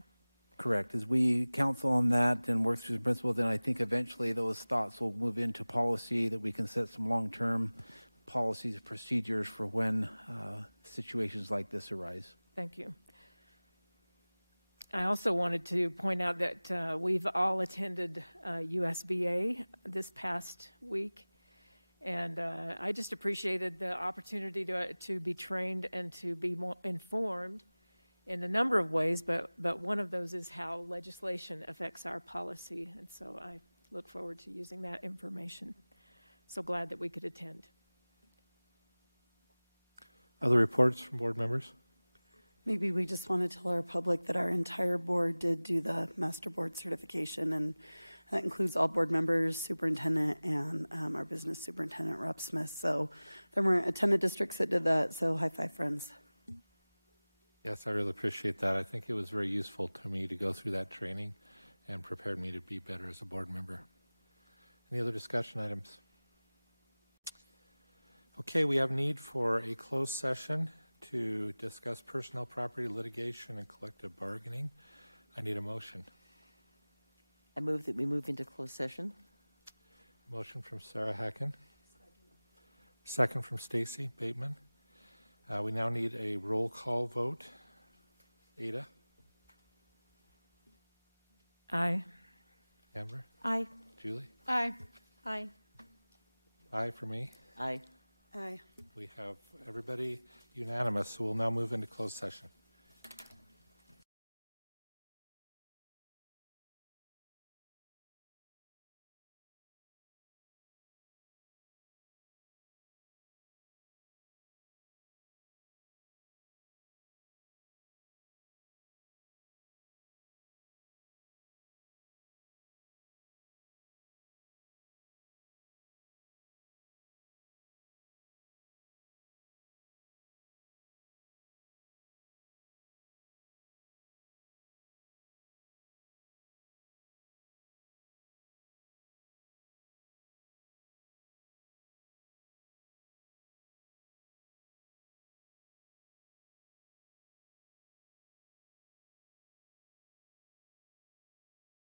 Correct. As we counsel on that and work through the principles, then I think eventually those thoughts will move into policy that we can set some long-term policies and procedures for when situations like this arise. Thank you. I also wanted to point out that we've all attended USBA this past week, and I just appreciated the opportunity to be trained and to be more informed in a number of ways, but one of those is how legislation affects our policy, and so I look forward to using that information. So glad that we could attend. Other reports from board members? Maybe we just want to tell our public that our entire board did do the master board certification, and that includes all board members, superintendent, and our business superintendent, Rob Smith. So there weren't a ton of districts that did that, so high five, friends. Yes, I really appreciate that. I think it was very useful to me to go through that training and prepared me to be better as a board member. Any other discussion items? Okay, we have need for a closed session to discuss personnel, property, litigation, and collective bargaining. I need a motion. I move that we move into closed session. Motion from Sarah Hacken. Second from Stacy Bateman. We now need a roll call vote. Ada? Aye. Amber? Aye. Julie? Aye. Aye. Aye for me. Aye. Aye. We have everybody unanimous, so we'll now move into closed session.